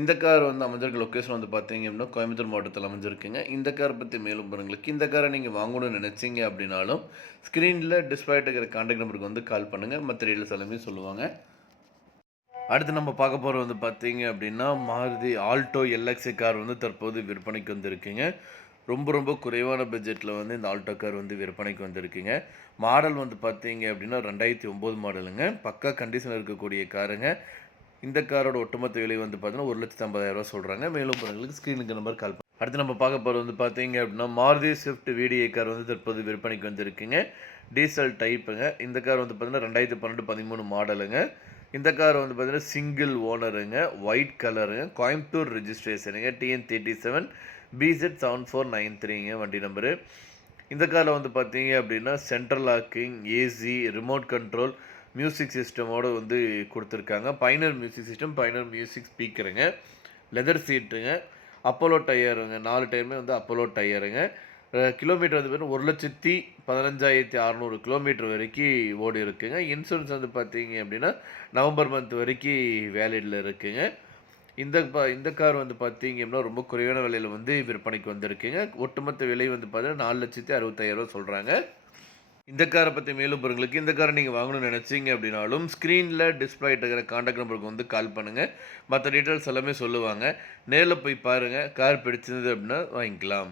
இந்த கார் வந்து அமைஞ்சிருக்க லொக்கேஷன் வந்து பார்த்தீங்க அப்படின்னா கோயம்புத்தூர் மாவட்டத்தில் அமைஞ்சிருக்குங்க. இந்த காரை பற்றி மேலும் பாருங்களுக்கு இந்த காரை நீங்கள் வாங்கணும்னு நினச்சிங்க அப்படின்னாலும் ஸ்க்ரீனில் டிஸ்பிளே இருக்கிற கான்டாக்ட் நம்பருக்கு வந்து கால் பண்ணுங்கள். மற்ற டீட்டெயில்ஸ் எல்லாமே சொல்லுவாங்க. அடுத்து நம்ம பார்க்க போகிறது வந்து பார்த்தீங்க அப்படின்னா மாருதி ஆல்டோ LXI கார் வந்து தற்போது விற்பனைக்கு வந்திருக்குங்க. ரொம்ப குறைவான பட்ஜெட்டில் வந்து இந்த ஆல்டோ கார் வந்து விற்பனைக்கு வந்திருக்குங்க. மாடல் வந்து பார்த்தீங்க அப்படின்னா 2009 மாடலுங்க. பக்கா கண்டிஷன் இருக்கக்கூடிய காருங்க. இந்த காரோட ஒட்டுமொத்த விலை வந்து பார்த்தீங்கன்னா 1,50,000 சொல்கிறாங்க. மேலும் உங்களுக்கு ஸ்க்ரீனுக்கு நம்பர் கால் பண்ணி. அடுத்து நம்ம பார்க்க போகிறது வந்து பார்த்தீங்க அப்படின்னா மாருதி ஸ்விஃப்ட் VDI கார் வந்து தற்போது விற்பனைக்கு வந்திருக்குங்க. டீசல் டைப்புங்க. இந்த கார் வந்து பார்த்தீங்கன்னா 2012-13 மாடலுங்க. இந்த கார் வந்து பார்த்தீங்கன்னா சிங்கிள் ஓனருங்க, ஒயிட் கலருங்க, கோயம்புத்தூர் ரெஜிஸ்ட்ரேஷனுங்க, TN 37 BZ 7493ங்க வண்டி நம்பரு. இந்த காரில் வந்து பார்த்தீங்க அப்படின்னா central locking, AC, remote control, music சிஸ்டமோடு வந்து கொடுத்துருக்காங்க. Pioneer music system, Pioneer music ஸ்பீக்கருங்க, லெதர் சீட்டுங்க, அப்போலோ டயருங்க. 4 டயருமே வந்து அப்போலோ டயருங்க. கிலோமீட்டர் வந்து பார்த்தீங்கன்னா 1,15,600 கிலோமீட்டர் வரைக்கும் ஓடி இருக்குங்க. இன்சூரன்ஸ் வந்து பார்த்தீங்க அப்படின்னா நவம்பர் மந்த் வரைக்கும் வேலிடில் இருக்குங்க. இந்த கார் வந்து பார்த்தீங்க அப்படின்னா ரொம்ப குறைவான விலையில் வந்து விற்பனைக்கு வந்திருக்குங்க. ஒட்டுமொத்த விலை வந்து பார்த்தீங்கன்னா 4,65,000 சொல்கிறாங்க. இந்த காரை பற்றி மேலும் பொருங்களுக்கு இந்த காரை நீங்கள் வாங்கணும்னு நினச்சிங்க அப்படின்னாலும் ஸ்க்ரீனில் டிஸ்பிளே இருக்கிற கான்டாக்ட் நம்பருக்கு வந்து கால் பண்ணுங்கள். மற்ற டீட்டெயில்ஸ் எல்லாமே சொல்லுவாங்க. நேரில் போய் பாருங்கள். கார் பிடிச்சிருந்தது அப்படின்னா வாங்கிக்கலாம்.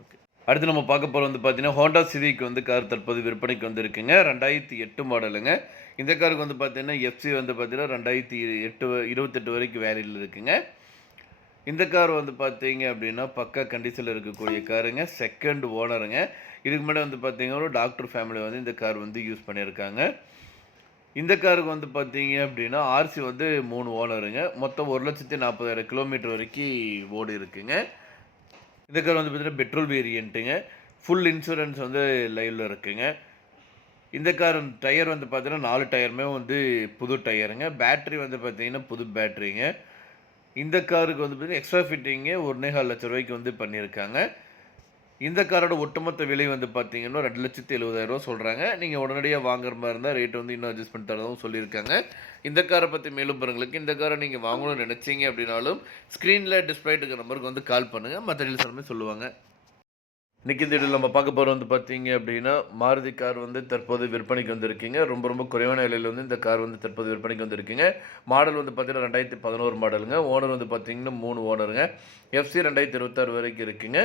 ஓகே, அடுத்து நம்ம பார்க்க போகிற வந்து பார்த்தீங்கன்னா ஹோண்டா சிவிக் வந்து கார் தற்போது விற்பனைக்கு வந்திருக்குங்க. 2008 மாடலுங்க. இந்த காருக்கு வந்து பார்த்தீங்கன்னா FC வந்து பார்த்தீங்கன்னா 2028 வரைக்கும் வேலிடில் இருக்குங்க. இந்த கார் வந்து பார்த்தீங்க அப்படின்னா பக்கா கண்டிஷனில் இருக்கக்கூடிய காருங்க. செகண்ட் ஓனருங்க. இதுக்கு முன்னாடி வந்து பார்த்தீங்கன்னா டாக்டர் ஃபேமிலி வந்து இந்த கார் வந்து யூஸ் பண்ணியிருக்காங்க. இந்த காருக்கு வந்து பார்த்தீங்க அப்படின்னா RC வந்து 3 ஓனருங்க. மொத்தம் 1,40,000 கிலோமீட்டர் வரைக்கும் ஓடி இருக்குங்க. இந்த கார் வந்து பார்த்தீங்கன்னா பெட்ரோல் வேரியண்ட்டுங்க. ஃபுல் இன்சூரன்ஸ் வந்து லைவில் இருக்குங்க. இந்த கார் டயர் வந்து பார்த்தீங்கன்னா 4 டயருமே வந்து புது டயருங்க. பேட்ரி வந்து பார்த்தீங்கன்னா புது பேட்ரிங்க. இந்த காருக்கு வந்து பார்த்தீங்கன்னா எக்ஸ்ட்ரா ஃபிட்டிங்கு 1,25,000 ரூபாய்க்கு வந்து பண்ணியிருக்காங்க. இந்த காரோட ஒட்டுமொத்த விலை வந்து பார்த்தீங்கன்னா 2,70,000 சொல்கிறாங்க. நீங்கள் உடனடியாக வாங்குற மாதிரி இருந்தால் ரேட் வந்து இன்னும் அட்ஜஸ்ட் பண்ணி தரதும் சொல்லியிருக்காங்க. இந்த காரை பற்றி மேலும் பாருங்களுக்கு இந்த காரை நீங்கள் வாங்கணும்னு நினச்சிங்க அப்படின்னாலும் ஸ்க்ரீனில் டிஸ்பிளே இருக்கிற நம்பருக்கு வந்து கால் பண்ணுங்கள். மற்ற டீல்ஸ் எல்லாமே சொல்லுவாங்க. இன்றைக்கி இந்த வீடியோவில் நம்ம பார்க்க போகிற வந்து பார்த்தீங்க அப்படின்னா மாருதி கார் வந்து தற்போது விற்பனைக்கு வந்திருக்குங்க. ரொம்ப குறைவான விலையில் வந்து இந்த கார் வந்து தற்போது விற்பனைக்கு வந்திருக்குங்க. மாடல் வந்து பார்த்தீங்கன்னா 2011 மாடலுங்க. ஓனர் வந்து பார்த்தீங்கன்னா 3 ஓனருங்க. FC 2026 வரைக்கும் இருக்குங்க.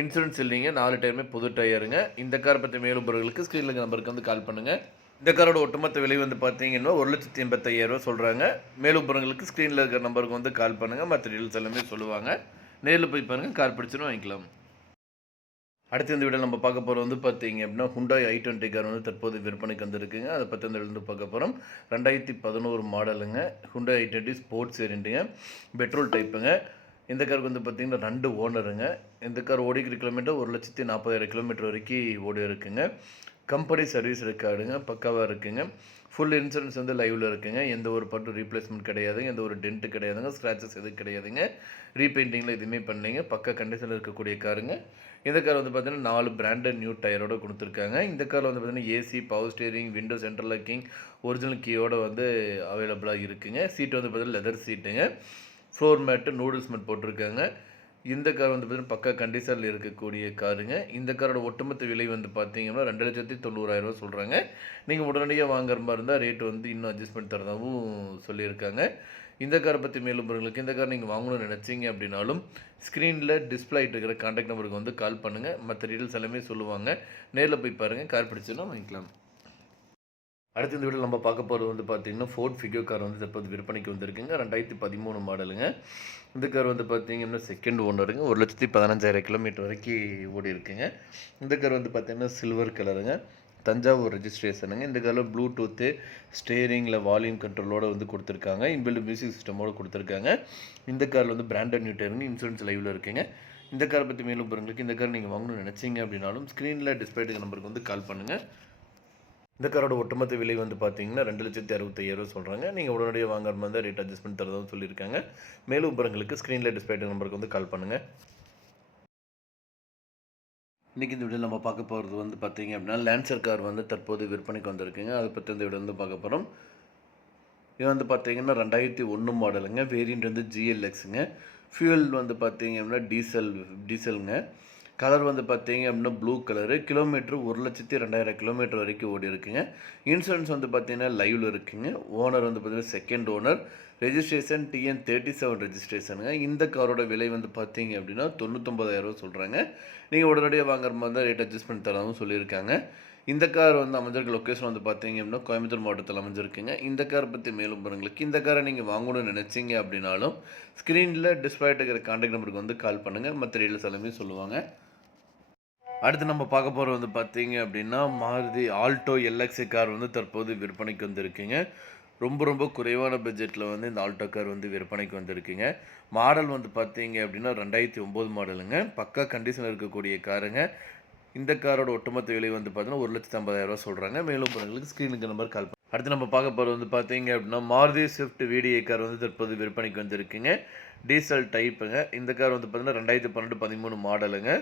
இன்சூரன்ஸ் இல்லைங்க. 4 டயருமே புது டயருங்க. இந்த காரை பற்றி மேலும் பொருட்களுக்கு ஸ்க்ரீனில் நம்பருக்கு வந்து கால் பண்ணுங்கள். இந்த காரோட ஒட்டுமொத்த விலை வந்து பார்த்தீங்கன்னா 1,85,000 சொல்கிறாங்க. மேலும் விவரங்களுக்கு ஸ்க்ரீனில் இருக்கிற நம்பருக்கு வந்து கால் பண்ணுங்கள். மற்ற டீட்டெயில்ஸ் எல்லாமே சொல்லுவாங்க. நேரில் போய் பாருங்கள், கார் பிடிச்சுன்னு வாங்கிக்கலாம். அடுத்து இந்த வீடியோ நம்ம பார்க்க போகிறது வந்து பார்த்தீங்க அப்படின்னா ஹுண்டாய் i20 கார் வந்து தற்போது விற்பனைக்கு வந்துருக்குங்க. அதை பற்றி இந்த வீடியோ பார்க்க போகிறோம். 2011 மாடலுங்க. ஹுண்டாய் i20 ஸ்போர்ட்ஸ் வேரியண்ட்டுங்க, பெட்ரோல் டைப்புங்க. இந்த காருக்கு வந்து பார்த்தீங்கன்னா 2 ஓனருங்க. இந்த கார் ஓடிக்கிற கிலோமீட்டர் 1,40,000 கிலோமீட்டர் வரைக்கும் ஓடி இருக்குங்க. கம்பெனி சர்வீஸ் ரெக்கார்டுங்க, பக்காவாக இருக்குங்க. ஃபுல் இன்சூரன்ஸ் வந்து லைவில் இருக்குங்க. எந்த ஒரு பட்டும் ரீப்ளேஸ்மெண்ட் கிடையாதுங்க, எந்த ஒரு டென்ட்டு கிடையாதுங்க, ஸ்க்ராச்சஸ் எதுவும் கிடையாதுங்க, ரீபெயிண்டிங்கில் எதுவுமே பண்ணலைங்க. பக்கா கண்டிஷனில் இருக்கக்கூடிய காருங்க. இந்த கார் வந்து பார்த்தீங்கன்னா 4 பிராண்டட் நியூ டயரோடு கொடுத்துருக்காங்க. இந்த காரில் வந்து பார்த்தீங்கன்னா AC, power steering, window central locking, original கீயோடு வந்து அவைலபிளாக இருக்குங்க. சீட்டு வந்து பார்த்தீங்கன்னா லெதர் சீட்டுங்க. ஃப்ளோர் மேட்டு, நூடுல்ஸ் மேட் போட்டிருக்காங்க. இந்த கார் வந்து பார்த்தீங்கன்னா பக்கா கண்டிஷனில் இருக்கக்கூடிய காருங்க. இந்த காரோட ஒட்டுமொத்த விலை வந்து பார்த்தீங்கன்னா 2,90,000 சொல்கிறாங்க. நீங்கள் உடனடியாக வாங்குற மாதிரி இருந்தால் ரேட்டு வந்து இன்னும் அட்ஜஸ்ட் பண்ணி தரதாகவும் சொல்லியிருக்காங்க. இந்த காரை பற்றி மேலும் உங்களுக்கு இந்த கார் நீங்கள் வாங்கணும்னு நினச்சிங்க அப்படின்னாலும் ஸ்க்ரீனில் டிஸ்பிளே ஆகிட்டு இருக்கிற கான்டாக்ட் நம்பருக்கு வந்து கால் பண்ணுங்கள். மற்ற டீட்டெயில்ஸ் எல்லாமே சொல்லுவாங்க. நேரில் போய் பாருங்கள், கார் பிடிச்சுன்னா வாங்கிக்கலாம். அடுத்த இந்த வீடியோ நம்ம பார்க்க போகிறது வந்து பார்த்தீங்கன்னா ஃபோர்ட் ஃபிகோ கார் வந்து தற்போது விற்பனைக்கு வந்திருக்குங்க. 2013 மாடலுங்க. இந்த கார் வந்து பார்த்தீங்கன்னா செகண்ட் ஓனருங்க. 1,15,000 கிலோமீட்டர் வரைக்கும் ஓடி இருக்குங்க. இந்த கார் வந்து பார்த்தீங்கன்னா சில்வர் கலருங்க, தஞ்சாவூர் ரெஜிஸ்ட்ரேஷனுங்க. இந்த காரில் ப்ளூடூத்து, ஸ்டேரிங்கில் வால்யூம் கண்ட்ரோலோடு வந்து கொடுத்துருக்காங்க. இன்பில்ட் மியூசிக் சிஸ்டமோடு கொடுத்துருக்காங்க. இந்த காரில் வந்து பிராண்டட் நியூ டயருங்க, இன்சூரன்ஸ் லைவில் இருக்குங்க. இந்த காரை பற்றி மேலும் பாருங்களுக்கு இந்த கார் நீங்கள் வாங்கணும்னு நினச்சிங்க அப்படின்னாலும் ஸ்க்ரீனில் டிஸ்பிளே நம்பருக்கு வந்து கால் பண்ணுங்கள். இந்த காரோட ஒட்டுமொத்த விலை வந்து பார்த்தீங்கன்னா 2,65,000 சொல்கிறாங்க. நீங்கள் உடனடியாக வாங்குற மாதிரி தான் ரேட் அட்ஜஸ்ட் பண்ணி தரதும் சொல்லியிருக்காங்க. மேலும் விவரங்களுக்கு ஸ்க்ரீனில் டிஸ்பிளே நம்பருக்கு வந்து கால் பண்ணுங்கள். இன்றைக்கி இந்த வீடியோவில் நம்ம பார்க்க போகிறது வந்து பார்த்தீங்க அப்படின்னா லான்சர் கார் வந்து தற்போது விற்பனைக்கு வந்திருக்குங்க. அதை பற்றி இந்த வீடியோ வந்து பார்க்க போகிறோம். இது வந்து பார்த்தீங்கன்னா 2001 மாடலுங்க. வேரியண்ட் வந்து GLXங்க. ஃபியூல் வந்து பார்த்தீங்க அப்படின்னா டீசலுங்க. கலர் வந்து பார்த்தீங்க அப்படின்னா ப்ளூ கலரு. கிலோமீட்ரு 1,02,000 கிலோமீட்டர் வரைக்கும் ஓடி இருக்குங்க. இன்சூரன்ஸ் வந்து பார்த்தீங்கன்னா லைவில் இருக்குங்க. ஓனர் வந்து பார்த்தீங்கன்னா செகண்ட் ஓனர். Registration TN37 ரெஜிஸ்ட்ரேஷனுங்க. இந்த காரோட விலை வந்து பார்த்தீங்க அப்படின்னா 99,000 சொல்கிறாங்க. நீங்கள் உடனடியாக வாங்குற மாதிரி தான் ரேட் அட்ஜஸ்ட் பண்ணி தரவும் சொல்லியிருக்காங்க. இந்த கார் வந்து அமைஞ்சிருக்க லொக்கேஷன் வந்து பார்த்தீங்க அப்படின்னா கோயம்புத்தூர் மாவட்டத்தில் அமைஞ்சிருக்குங்க. இந்த காரை பற்றி மேலும் பாருங்களுக்கு இந்த காரை நீங்கள் வாங்கணும்னு நினச்சிங்க அப்படின்னாலும் ஸ்க்ரீனில் டிஸ்பிளே இருக்கிற கான்டாக்ட் நம்பருக்கு வந்து கால் பண்ணுங்கள். மற்ற டீட்டெயில்ஸ் எல்லாமே சொல்லுவாங்க. அடுத்து நம்ம பார்க்க போகிறது வந்து பார்த்தீங்க அப்படின்னா மாருதி ஆல்டோ LX கார் வந்து தற்போது விற்பனைக்கு வந்திருக்குங்க. ரொம்ப குறைவான பட்ஜெட்டில் வந்து இந்த ஆல்டோ கார் வந்து விற்பனைக்கு வந்திருக்குங்க. மாடல் வந்து பார்த்தீங்க அப்படின்னா 2009 மாடலுங்க. பக்கா கண்டிஷனில் இருக்கக்கூடிய காருங்க. இந்த காரோட ஒட்டுமொத்த விலை வந்து பார்த்தீங்கன்னா 1,50,000 சொல்கிறாங்க. மேலும் உங்களுக்கு ஸ்க்ரீனுக்கு நம்பர் கால் பண்ணுங்கள். அடுத்து நம்ம பார்க்க போகிறது வந்து பார்த்தீங்க அப்படின்னா மாருதி ஸ்விஃப்ட் VDI கார் வந்து தற்போது விற்பனைக்கு வந்திருக்குங்க. டீசல் டைப்புங்க. இந்த கார் வந்து பார்த்தீங்கன்னா 2012-13 மாடலுங்க.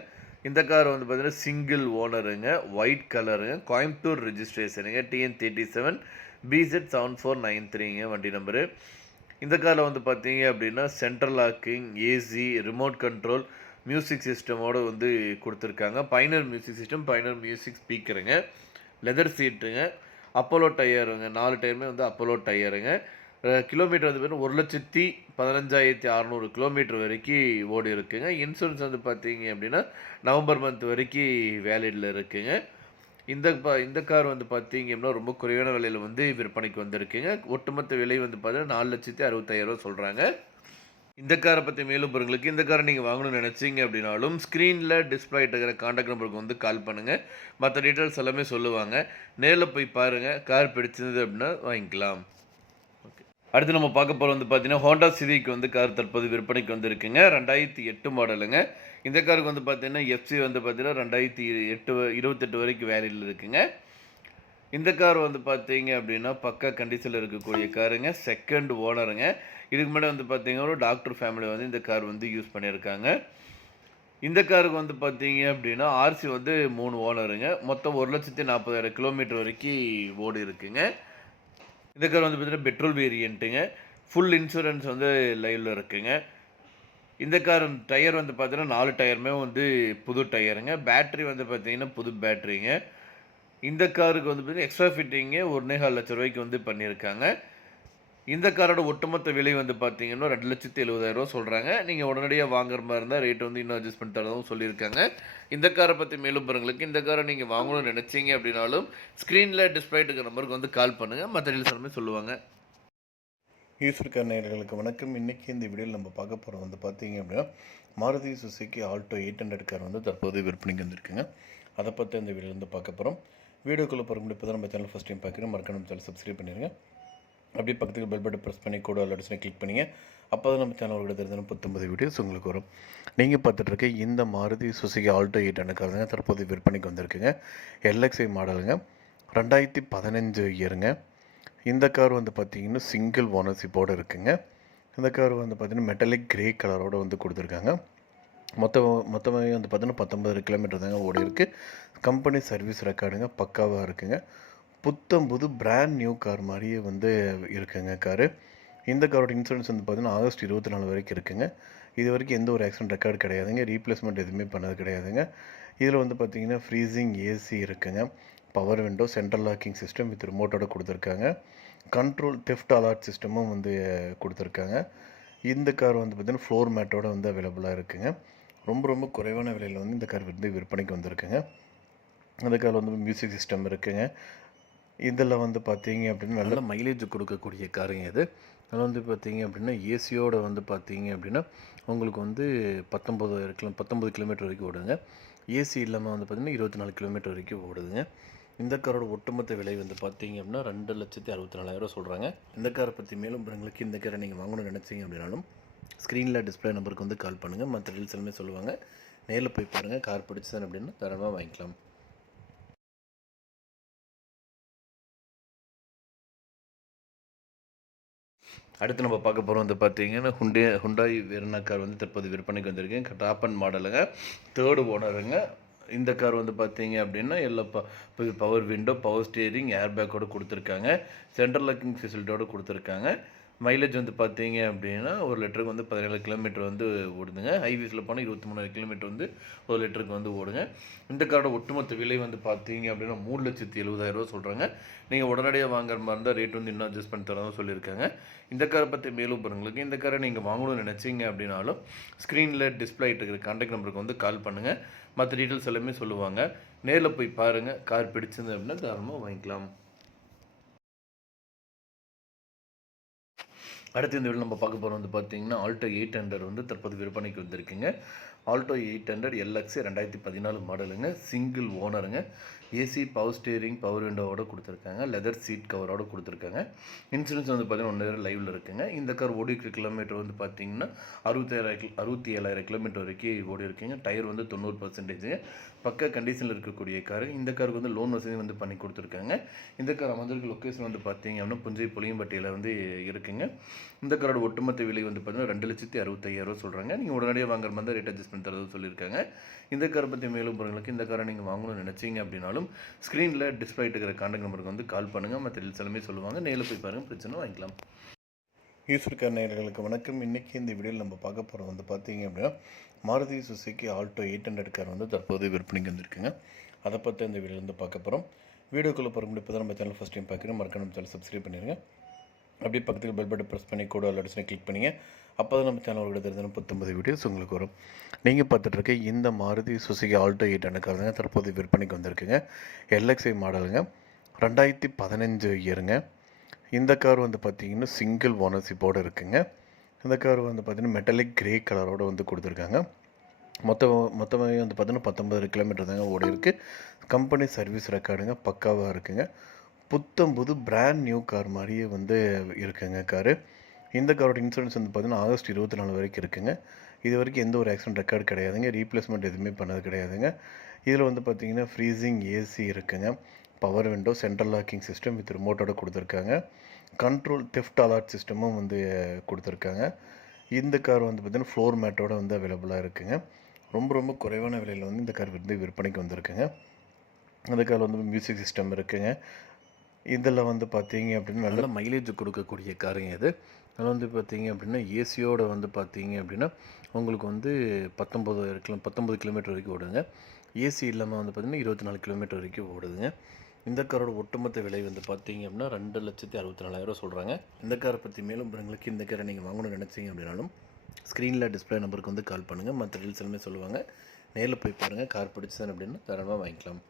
இந்த கார் வந்து பார்த்தீங்கன்னா சிங்கிள் ஓனருங்க, ஒயிட் கலருங்க, கோயம்புத்தூர் ரெஜிஸ்ட்ரேஷனுங்க, TN37 BZ7493ங்க வண்டி நம்பரு. இந்த காரில் வந்து பார்த்தீங்க அப்படின்னா central locking, AC, remote control, music சிஸ்டமோடு வந்து கொடுத்துருக்காங்க. Pioneer music system, Pioneer music ஸ்பீக்கருங்க, லெதர் சீட்டுங்க, அப்போலோ டயருங்க. 4 டயருமே வந்து அப்போலோ டயருங்க. கிலோமீட்டர் வந்து பார்த்தீங்கன்னா 1,15,600 கிலோமீட்டர் வரைக்கும் ஓடி இருக்குங்க. இன்சூரன்ஸ் வந்து பார்த்தீங்க அப்படின்னா நவம்பர் மந்த் வரைக்கும் வேலிடில் இருக்குங்க. இந்த கார் வந்து பார்த்தீங்க அப்படின்னா ரொம்ப குறைவான விலையில் வந்து விற்பனைக்கு வந்திருக்குங்க. ஒட்டுமொத்த விலை வந்து பார்த்தீங்கன்னா 4,65,000 சொல்கிறாங்க. இந்த காரை பற்றி மேலும் பாருங்களுக்கு இந்த காரை நீங்கள் வாங்கணும்னு நினச்சிங்க அப்படின்னாலும் ஸ்க்ரீனில் டிஸ்பிளே இருக்கிற கான்டாக்ட் நம்பருக்கு வந்து கால் பண்ணுங்கள். மற்ற டீட்டெயில்ஸ் எல்லாமே சொல்லுவாங்க. நேரில் போய் பாருங்கள், கார் பிடிச்சிருந்தது அப்படின்னா வாங்கிக்கலாம். அடுத்து நம்ம பார்க்க போகிறது வந்து பார்த்தீங்கன்னா ஹோண்டா சிவிக் வந்து கார் தற்போது விற்பனைக்கு வந்திருக்குங்க. 2008 மாடலுங்க. இந்த காருக்கு வந்து பார்த்தீங்கன்னா FC வந்து பார்த்தீங்கன்னா 2028 வரைக்கும் வேலிடில் இருக்குங்க. இந்த கார் வந்து பார்த்தீங்க அப்படின்னா பக்கா கண்டிஷனில் இருக்கக்கூடிய காருங்க. செகண்ட் ஓனருங்க. இதுக்கு முன்னாடி வந்து பார்த்தீங்கன்னா ஒரு டாக்டர் ஃபேமிலி வந்து இந்த கார் வந்து யூஸ் பண்ணியிருக்காங்க. இந்த காருக்கு வந்து பார்த்தீங்க அப்படின்னா RC வந்து 3 ஓனருங்க. மொத்தம் 1,40,000 கிலோமீட்டர் வரைக்கும் ஓடி இருக்குங்க. இந்த கார் வந்து பார்த்தீங்கன்னா பெட்ரோல் வேரியண்ட்டுங்க. ஃபுல் இன்சூரன்ஸ் வந்து லைவில் இருக்குங்க. இந்த கார் டயர் வந்து பார்த்தீங்கன்னா 4 டயருமே வந்து புது டயருங்க. பேட்ரி வந்து பார்த்தீங்கன்னா புது பேட்ரிங்க. இந்த காருக்கு வந்து பார்த்தீங்கன்னா எக்ஸ்ட்ரா ஃபிட்டிங்கு 1,25,000 ரூபாய்க்கு வந்து பண்ணியிருக்காங்க. இந்த காரோட ஒட்டுமொத்த விலை வந்து பார்த்தீங்கன்னா 2,70,000 சொல்கிறாங்க. நீங்கள் உடனடியாக வாங்குற மாதிரி இருந்தால் ரேட் வந்து இன்னும் அட்ஜஸ்ட் பண்ணி தரதும் சொல்லியிருக்காங்க. இந்த காரை பற்றி மேலும் பாருங்களுக்கு இந்த காரை நீங்கள் வாங்கணும்னு நினச்சிங்க அப்படின்னாலும் ஸ்க்ரீனில் டிஸ்பிளே இருக்கிற நம்பருக்கு வந்து கால் பண்ணுங்கள். மற்ற டீல்ஸ் எல்லாமே சொல்லுவாங்க. ஈஸ்வர் நேயர்களுக்கு வணக்கம். இன்றைக்கி இந்த வீடியோவில் நம்ம பார்க்க போகிறது வந்து பார்த்தீங்க அப்படின்னா மாருதி சுசுகி ஆல்டோ 800 கார் வந்து தற்போது விற்பனைக்கு வந்திருக்குங்க. அதை பற்றி இந்த வீடியோவில் வந்து பார்க்க போகிறோம். வீடியோக்குள்ளே போகிற முடியும் இப்போ தான் நம்ம சேனல் ஃபஸ்ட் டைம் பார்க்குறேன். மறக்காம சேனல் சப்ஸ்கிரைப் பண்ணிடுங்க. அப்படியே பக்கத்துக்கு பெல் பட்டன் ப்ரெஸ் பண்ணி கூட அலர்ட்ஸ்னு கிளிக் பண்ணிங்க. அப்போ தான் நம்ம சேனலோட தெரிஞ்ச 19 வீடியோஸ் உங்களுக்கு வரும். நீங்கள் பார்த்துட்டு இருக்க இந்த மாருதி சுசுகி ஆல்டோ 800 கார் தாங்க தற்போது விற்பனைக்கு வந்திருக்குங்க. LXi மாடலுங்க, 2015 இயருங்க. இந்த கார் வந்து பார்த்திங்கன்னா சிங்கிள் ஓனர்ஷிப்போடு இருக்குங்க. இந்த கார் வந்து பார்த்திங்கன்னா மெட்டாலிக் கிரே கலரோடு வந்து கொடுத்துருக்காங்க. மொத்தமாக வந்து பார்த்திங்கன்னா 19 கிலோமீட்டர் தாங்க ஓடி இருக்குது. கம்பெனி சர்வீஸ் ரெக்கார்டுங்க பக்காவாக இருக்குங்க. புது பிராண்ட் நியூ கார் மாதிரியே வந்து இருக்குங்க காரு. இந்த காரோட இன்சூரன்ஸ் வந்து பார்த்திங்கன்னா ஆகஸ்ட் 24 வரைக்கும் இருக்குங்க. இது வரைக்கும் எந்த ஒரு ஆக்சிடென்ட் ரெக்கார்டு கிடையாதுங்க. ரீப்ளேஸ்மெண்ட் எதுவுமே பண்ணது கிடையாதுங்க. இதில் வந்து பார்த்திங்கன்னா ஃப்ரீசிங் ஏசி இருக்குங்க. Power window, central locking system with ரிமோட்டோட கொடுத்துருக்காங்க. கண்ட்ரோல் தெஃப்ட் அலர்ட் சிஸ்டமும் வந்து கொடுத்துருக்காங்க. இந்த கார் வந்து பார்த்திங்கன்னா ஃப்ளோர் மேட்டோட வந்து அவைலபிளாக இருக்குங்க. ரொம்ப குறைவான விலையில் வந்து இந்த கார் வந்து விற்பனைக்கு வந்திருக்குங்க. அந்த கார் வந்து மியூசிக் சிஸ்டம் இருக்குங்க. இதில் வந்து பார்த்தீங்க அப்படின்னா நல்ல மைலேஜ் கொடுக்கக்கூடிய காருங்க இது. அதில் வந்து பார்த்தீங்க அப்படின்னா ஏசியோட வந்து பார்த்தீங்க அப்படின்னா உங்களுக்கு வந்து 19 கிலோமீட்டர் வரைக்கும் ஓடுங்க. ஏசி இல்லாமல் வந்து பார்த்திங்கன்னா 24 கிலோமீட்டர் வரைக்கும் ஓடுதுங்க. இந்த காரோட ஒட்டுமொத்த விலை வந்து பார்த்தீங்க அப்படின்னா 2,64,000 சொல்கிறாங்க. இந்த காரை பற்றி மேலும் உங்களுக்கு இந்த காரை நீங்கள் வாங்கணும்னு நினச்சிங்க அப்படின்னாலும் ஸ்க்ரீனில் டிஸ்பிளே நம்பருக்கு வந்து கால் பண்ணுங்கள். மற்ற டீல்ஸ் எல்லாமே சொல்லுவாங்க. நேரில் போய் பாருங்கள். கார் பிடிச்சது அப்படின்னா தாராளமாக வாங்கிக்கலாம். அடுத்து நம்ம பார்க்க போகிறோம் வந்து பார்த்தீங்கன்னா ஹுண்டாய் வெர்னா கார் வந்து தற்போது விற்பனைக்கு வந்திருக்கேன். டாப் அண்ட் மாடலுங்க, 3rd ஓனருங்க. இந்த கார் வந்து பார்த்தீங்க அப்படின்னா எல்லா power window, power steering, air பேக்கோடு கொடுத்துருக்காங்க. சென்ட்ரல் லாக்கிங் ஃபெசிலிட்டியோடு கொடுத்துருக்காங்க. மைலேஜ் வந்து பார்த்தீங்க அப்படின்னா ஒரு லிட்டருக்கு வந்து 17 கிலோமீட்டர் வந்து ஓடுதுங்க. ஹைவேஸில் போனால் 23 கிலோமீட்டர் வந்து ஒரு லிட்டருக்கு வந்து ஓடுங்க. இந்த காரோட ஒட்டுமொத்த விலை வந்து பார்த்தீங்க அப்படின்னா 3,70,000 சொல்கிறாங்க. நீங்கள் உடனடியாக வாங்குற மாதிரி இருந்தால் ரேட் வந்து இன்னும் அட்ஜஸ்ட் பண்ணி தரதான் சொல்லியிருக்காங்க. இந்த காரை பற்றி மேலும் பாருங்களுக்கு இந்த காரை நீங்கள் வாங்கணும்னு நினச்சிங்க அப்படின்னாலும் ஸ்க்ரீனில் டிஸ்பிளே இருக்கிற கான்டாக்ட் நம்பருக்கு வந்து கால் பண்ணுங்கள். மற்ற டீட்டெயில்ஸ் எல்லாமே சொல்லுவாங்க. நேரில் போய் பாருங்கள். கார் பிடிச்சிருந்து அப்படின்னா தாராளமாக வாங்கிக்கலாம். அடுத்து இந்த வீடியோ நம்ம பார்க்க போகிறோம் வந்து பார்த்தீங்கன்னா ஆல்டோ 800 வந்து தற்போது விற்பனைக்கு வந்திருக்குங்க. ஆல்டோ 800 LXi 2014 மாடலுங்க. சிங்கிள் ஓனருங்க. ஏசி, பவர் ஸ்டியரிங், பவர் விண்டோவோட கொடுத்துருக்காங்க. லெதர் சீட் கவரோடு கொடுத்துருக்காங்க. இன்சூரன்ஸ் வந்து பார்த்தீங்கன்னா 1 இயர் லைவில் இருக்குங்க. இந்த கார் ஓடி இருக்கிற கிலோமீட்டர் வந்து பார்த்தீங்கன்னா 67,000 கிலோமீட்டர் வரைக்கும் ஓடி இருக்குங்க. டயர் வந்து 90% பக்க கண்டிஷனில் இருக்கக்கூடிய காரு. இந்த காருக்கு வந்து லோன் வசதி வந்து பண்ணி கொடுத்துருக்காங்க. இந்த கார் அமைந்திருக்க லொக்கேஷன் வந்து பார்த்தீங்க அப்படின்னா புஞ்சை புளியம்பட்டியில் வந்து இருக்குங்க. இந்த காரோட ஒட்டுமொத்த விலை வந்து பார்த்தீங்கன்னா 2,65,000 சொல்கிறாங்க. நீங்கள் உடனடியாக வாங்குற மாதிரி ரேட் அட்ஜஸ்ட் பண்ணி தரது சொல்லியிருக்காங்க. இந்த காரை பற்றி மேலும் பொருளுக்கு இந்த காரை நீங்கள் வாங்கணும்னு நினச்சிங்க அப்படின்னாலும் ஸ்க்ரீனில் டிஸ்பிளே இருக்கிற கான்டாக்ட் நம்பருக்கு வந்து கால் பண்ணுங்கள். மற்ற டீல்ஸ் எல்லாமே சொல்லுவாங்க. நேரில் போய் பாருங்கள், பிரச்சனை வாங்கிக்கலாம். ஈஸ்வர் நேயர்களுக்கு வணக்கம். இன்றைக்கி இந்த வீடியோவில் நம்ம பார்க்க போகிறது வந்து பார்த்தீங்க அப்படின்னா மாருதி சுசுகி ஆல்டோ 800 கார் வந்து தற்போது விற்பனைக்கு வந்திருக்குங்க. அதை பற்றி இந்த வீடியோவில் வந்து பார்க்க போகிறோம். வீடியோக்குள்ளே போகிற முடியும் இப்போ தான் நம்ம சேனல் ஃபஸ்ட் டைம் பார்க்குறேன். மறக்காம சேனல் சப்ஸ்கிரைப் பண்ணிடுங்க. அப்படியே பக்கத்துக்கு பெல் பட்டன் ப்ரெஸ் பண்ணி கூட அலர்ட்ஸ்னு கிளிக் பண்ணிங்க. அப்போ தான் நம்ம சேனலோட தெரிஞ்ச 19 வீடியோஸ் உங்களுக்கு வரும். நீங்கள் பார்த்துட்டு இருக்க இந்த மாருதி சுசுகி ஆல்டோ 800 கார் தாங்க தற்போது விற்பனைக்கு வந்திருக்குங்க. LXi மாடலுங்க, 2015 இயருங்க. இந்த கார் வந்து பார்த்திங்கன்னா சிங்கிள் ஓனர்ஷிப்போடு இருக்குங்க. இந்த கார் வந்து பார்த்திங்கன்னா மெட்டாலிக் கிரே கலரோடு வந்து கொடுத்துருக்காங்க. மொத்தமாக வந்து பார்த்திங்கன்னா 19 கிலோமீட்டர் தாங்க ஓடி இருக்குது. கம்பெனி சர்வீஸ் ரெக்கார்டுங்க பக்காவாக இருக்குங்க. புது பிராண்ட் நியூ கார் மாதிரியே வந்து இருக்குங்க காரு. இந்த காரோட இன்சூரன்ஸ் வந்து பார்த்திங்கன்னா ஆகஸ்ட் 24 வரைக்கும் இருக்குங்க. இது வரைக்கும் எந்த ஒரு ஆக்சிடென்ட் ரெக்கார்டு கிடையாதுங்க. ரீப்ளேஸ்மெண்ட் எதுவுமே பண்ணது கிடையாதுங்க. இதில் வந்து பார்த்திங்கன்னா ஃப்ரீசிங் ஏசி இருக்குங்க. Power window, central locking system with ரிமோட்டோட கொடுத்துருக்காங்க. கண்ட்ரோல் தெஃப்ட் அலர்ட் சிஸ்டமும் வந்து கொடுத்துருக்காங்க. இந்த கார் வந்து பார்த்திங்கன்னா ஃப்ளோர் மேட்டோட வந்து அவைலபிளாக இருக்குங்க. ரொம்ப குறைவான விலையில் வந்து இந்த கார் வந்து விற்பனைக்கு வந்திருக்குங்க. அந்த கார் வந்து மியூசிக் சிஸ்டம் இருக்குங்க. இதில் வந்து பார்த்தீங்க அப்படின்னா நல்ல மைலேஜ் கொடுக்கக்கூடிய காருங்க இது. அதில் வந்து பார்த்தீங்க அப்படின்னா ஏசியோட வந்து பார்த்தீங்க அப்படின்னா உங்களுக்கு வந்து 19 கிலோமீட்டர் வரைக்கும் ஓடுங்க. ஏசி இல்லாமல் வந்து பார்த்திங்கன்னா 24 கிலோமீட்டர் வரைக்கும் ஓடுதுங்க. இந்த காரோட ஒட்டுமொத்த விலை வந்து பார்த்தீங்க அப்படின்னா 2,64,000 சொல்கிறாங்க. இந்த காரை பற்றி மேலும் உங்களுக்கு இந்த காரை நீங்கள் வாங்கணும்னு நினச்சிங்க அப்படின்னாலும் ஸ்க்ரீனில் டிஸ்பிளே நம்பருக்கு வந்து கால் பண்ணுங்கள். மற்ற டீல்ஸ் எல்லாமே சொல்லுவாங்க. நேரில் போய் பாருங்கள். கார் பிடிச்சது அப்படின்னா தாராளமாக வாங்கிக்கலாம்.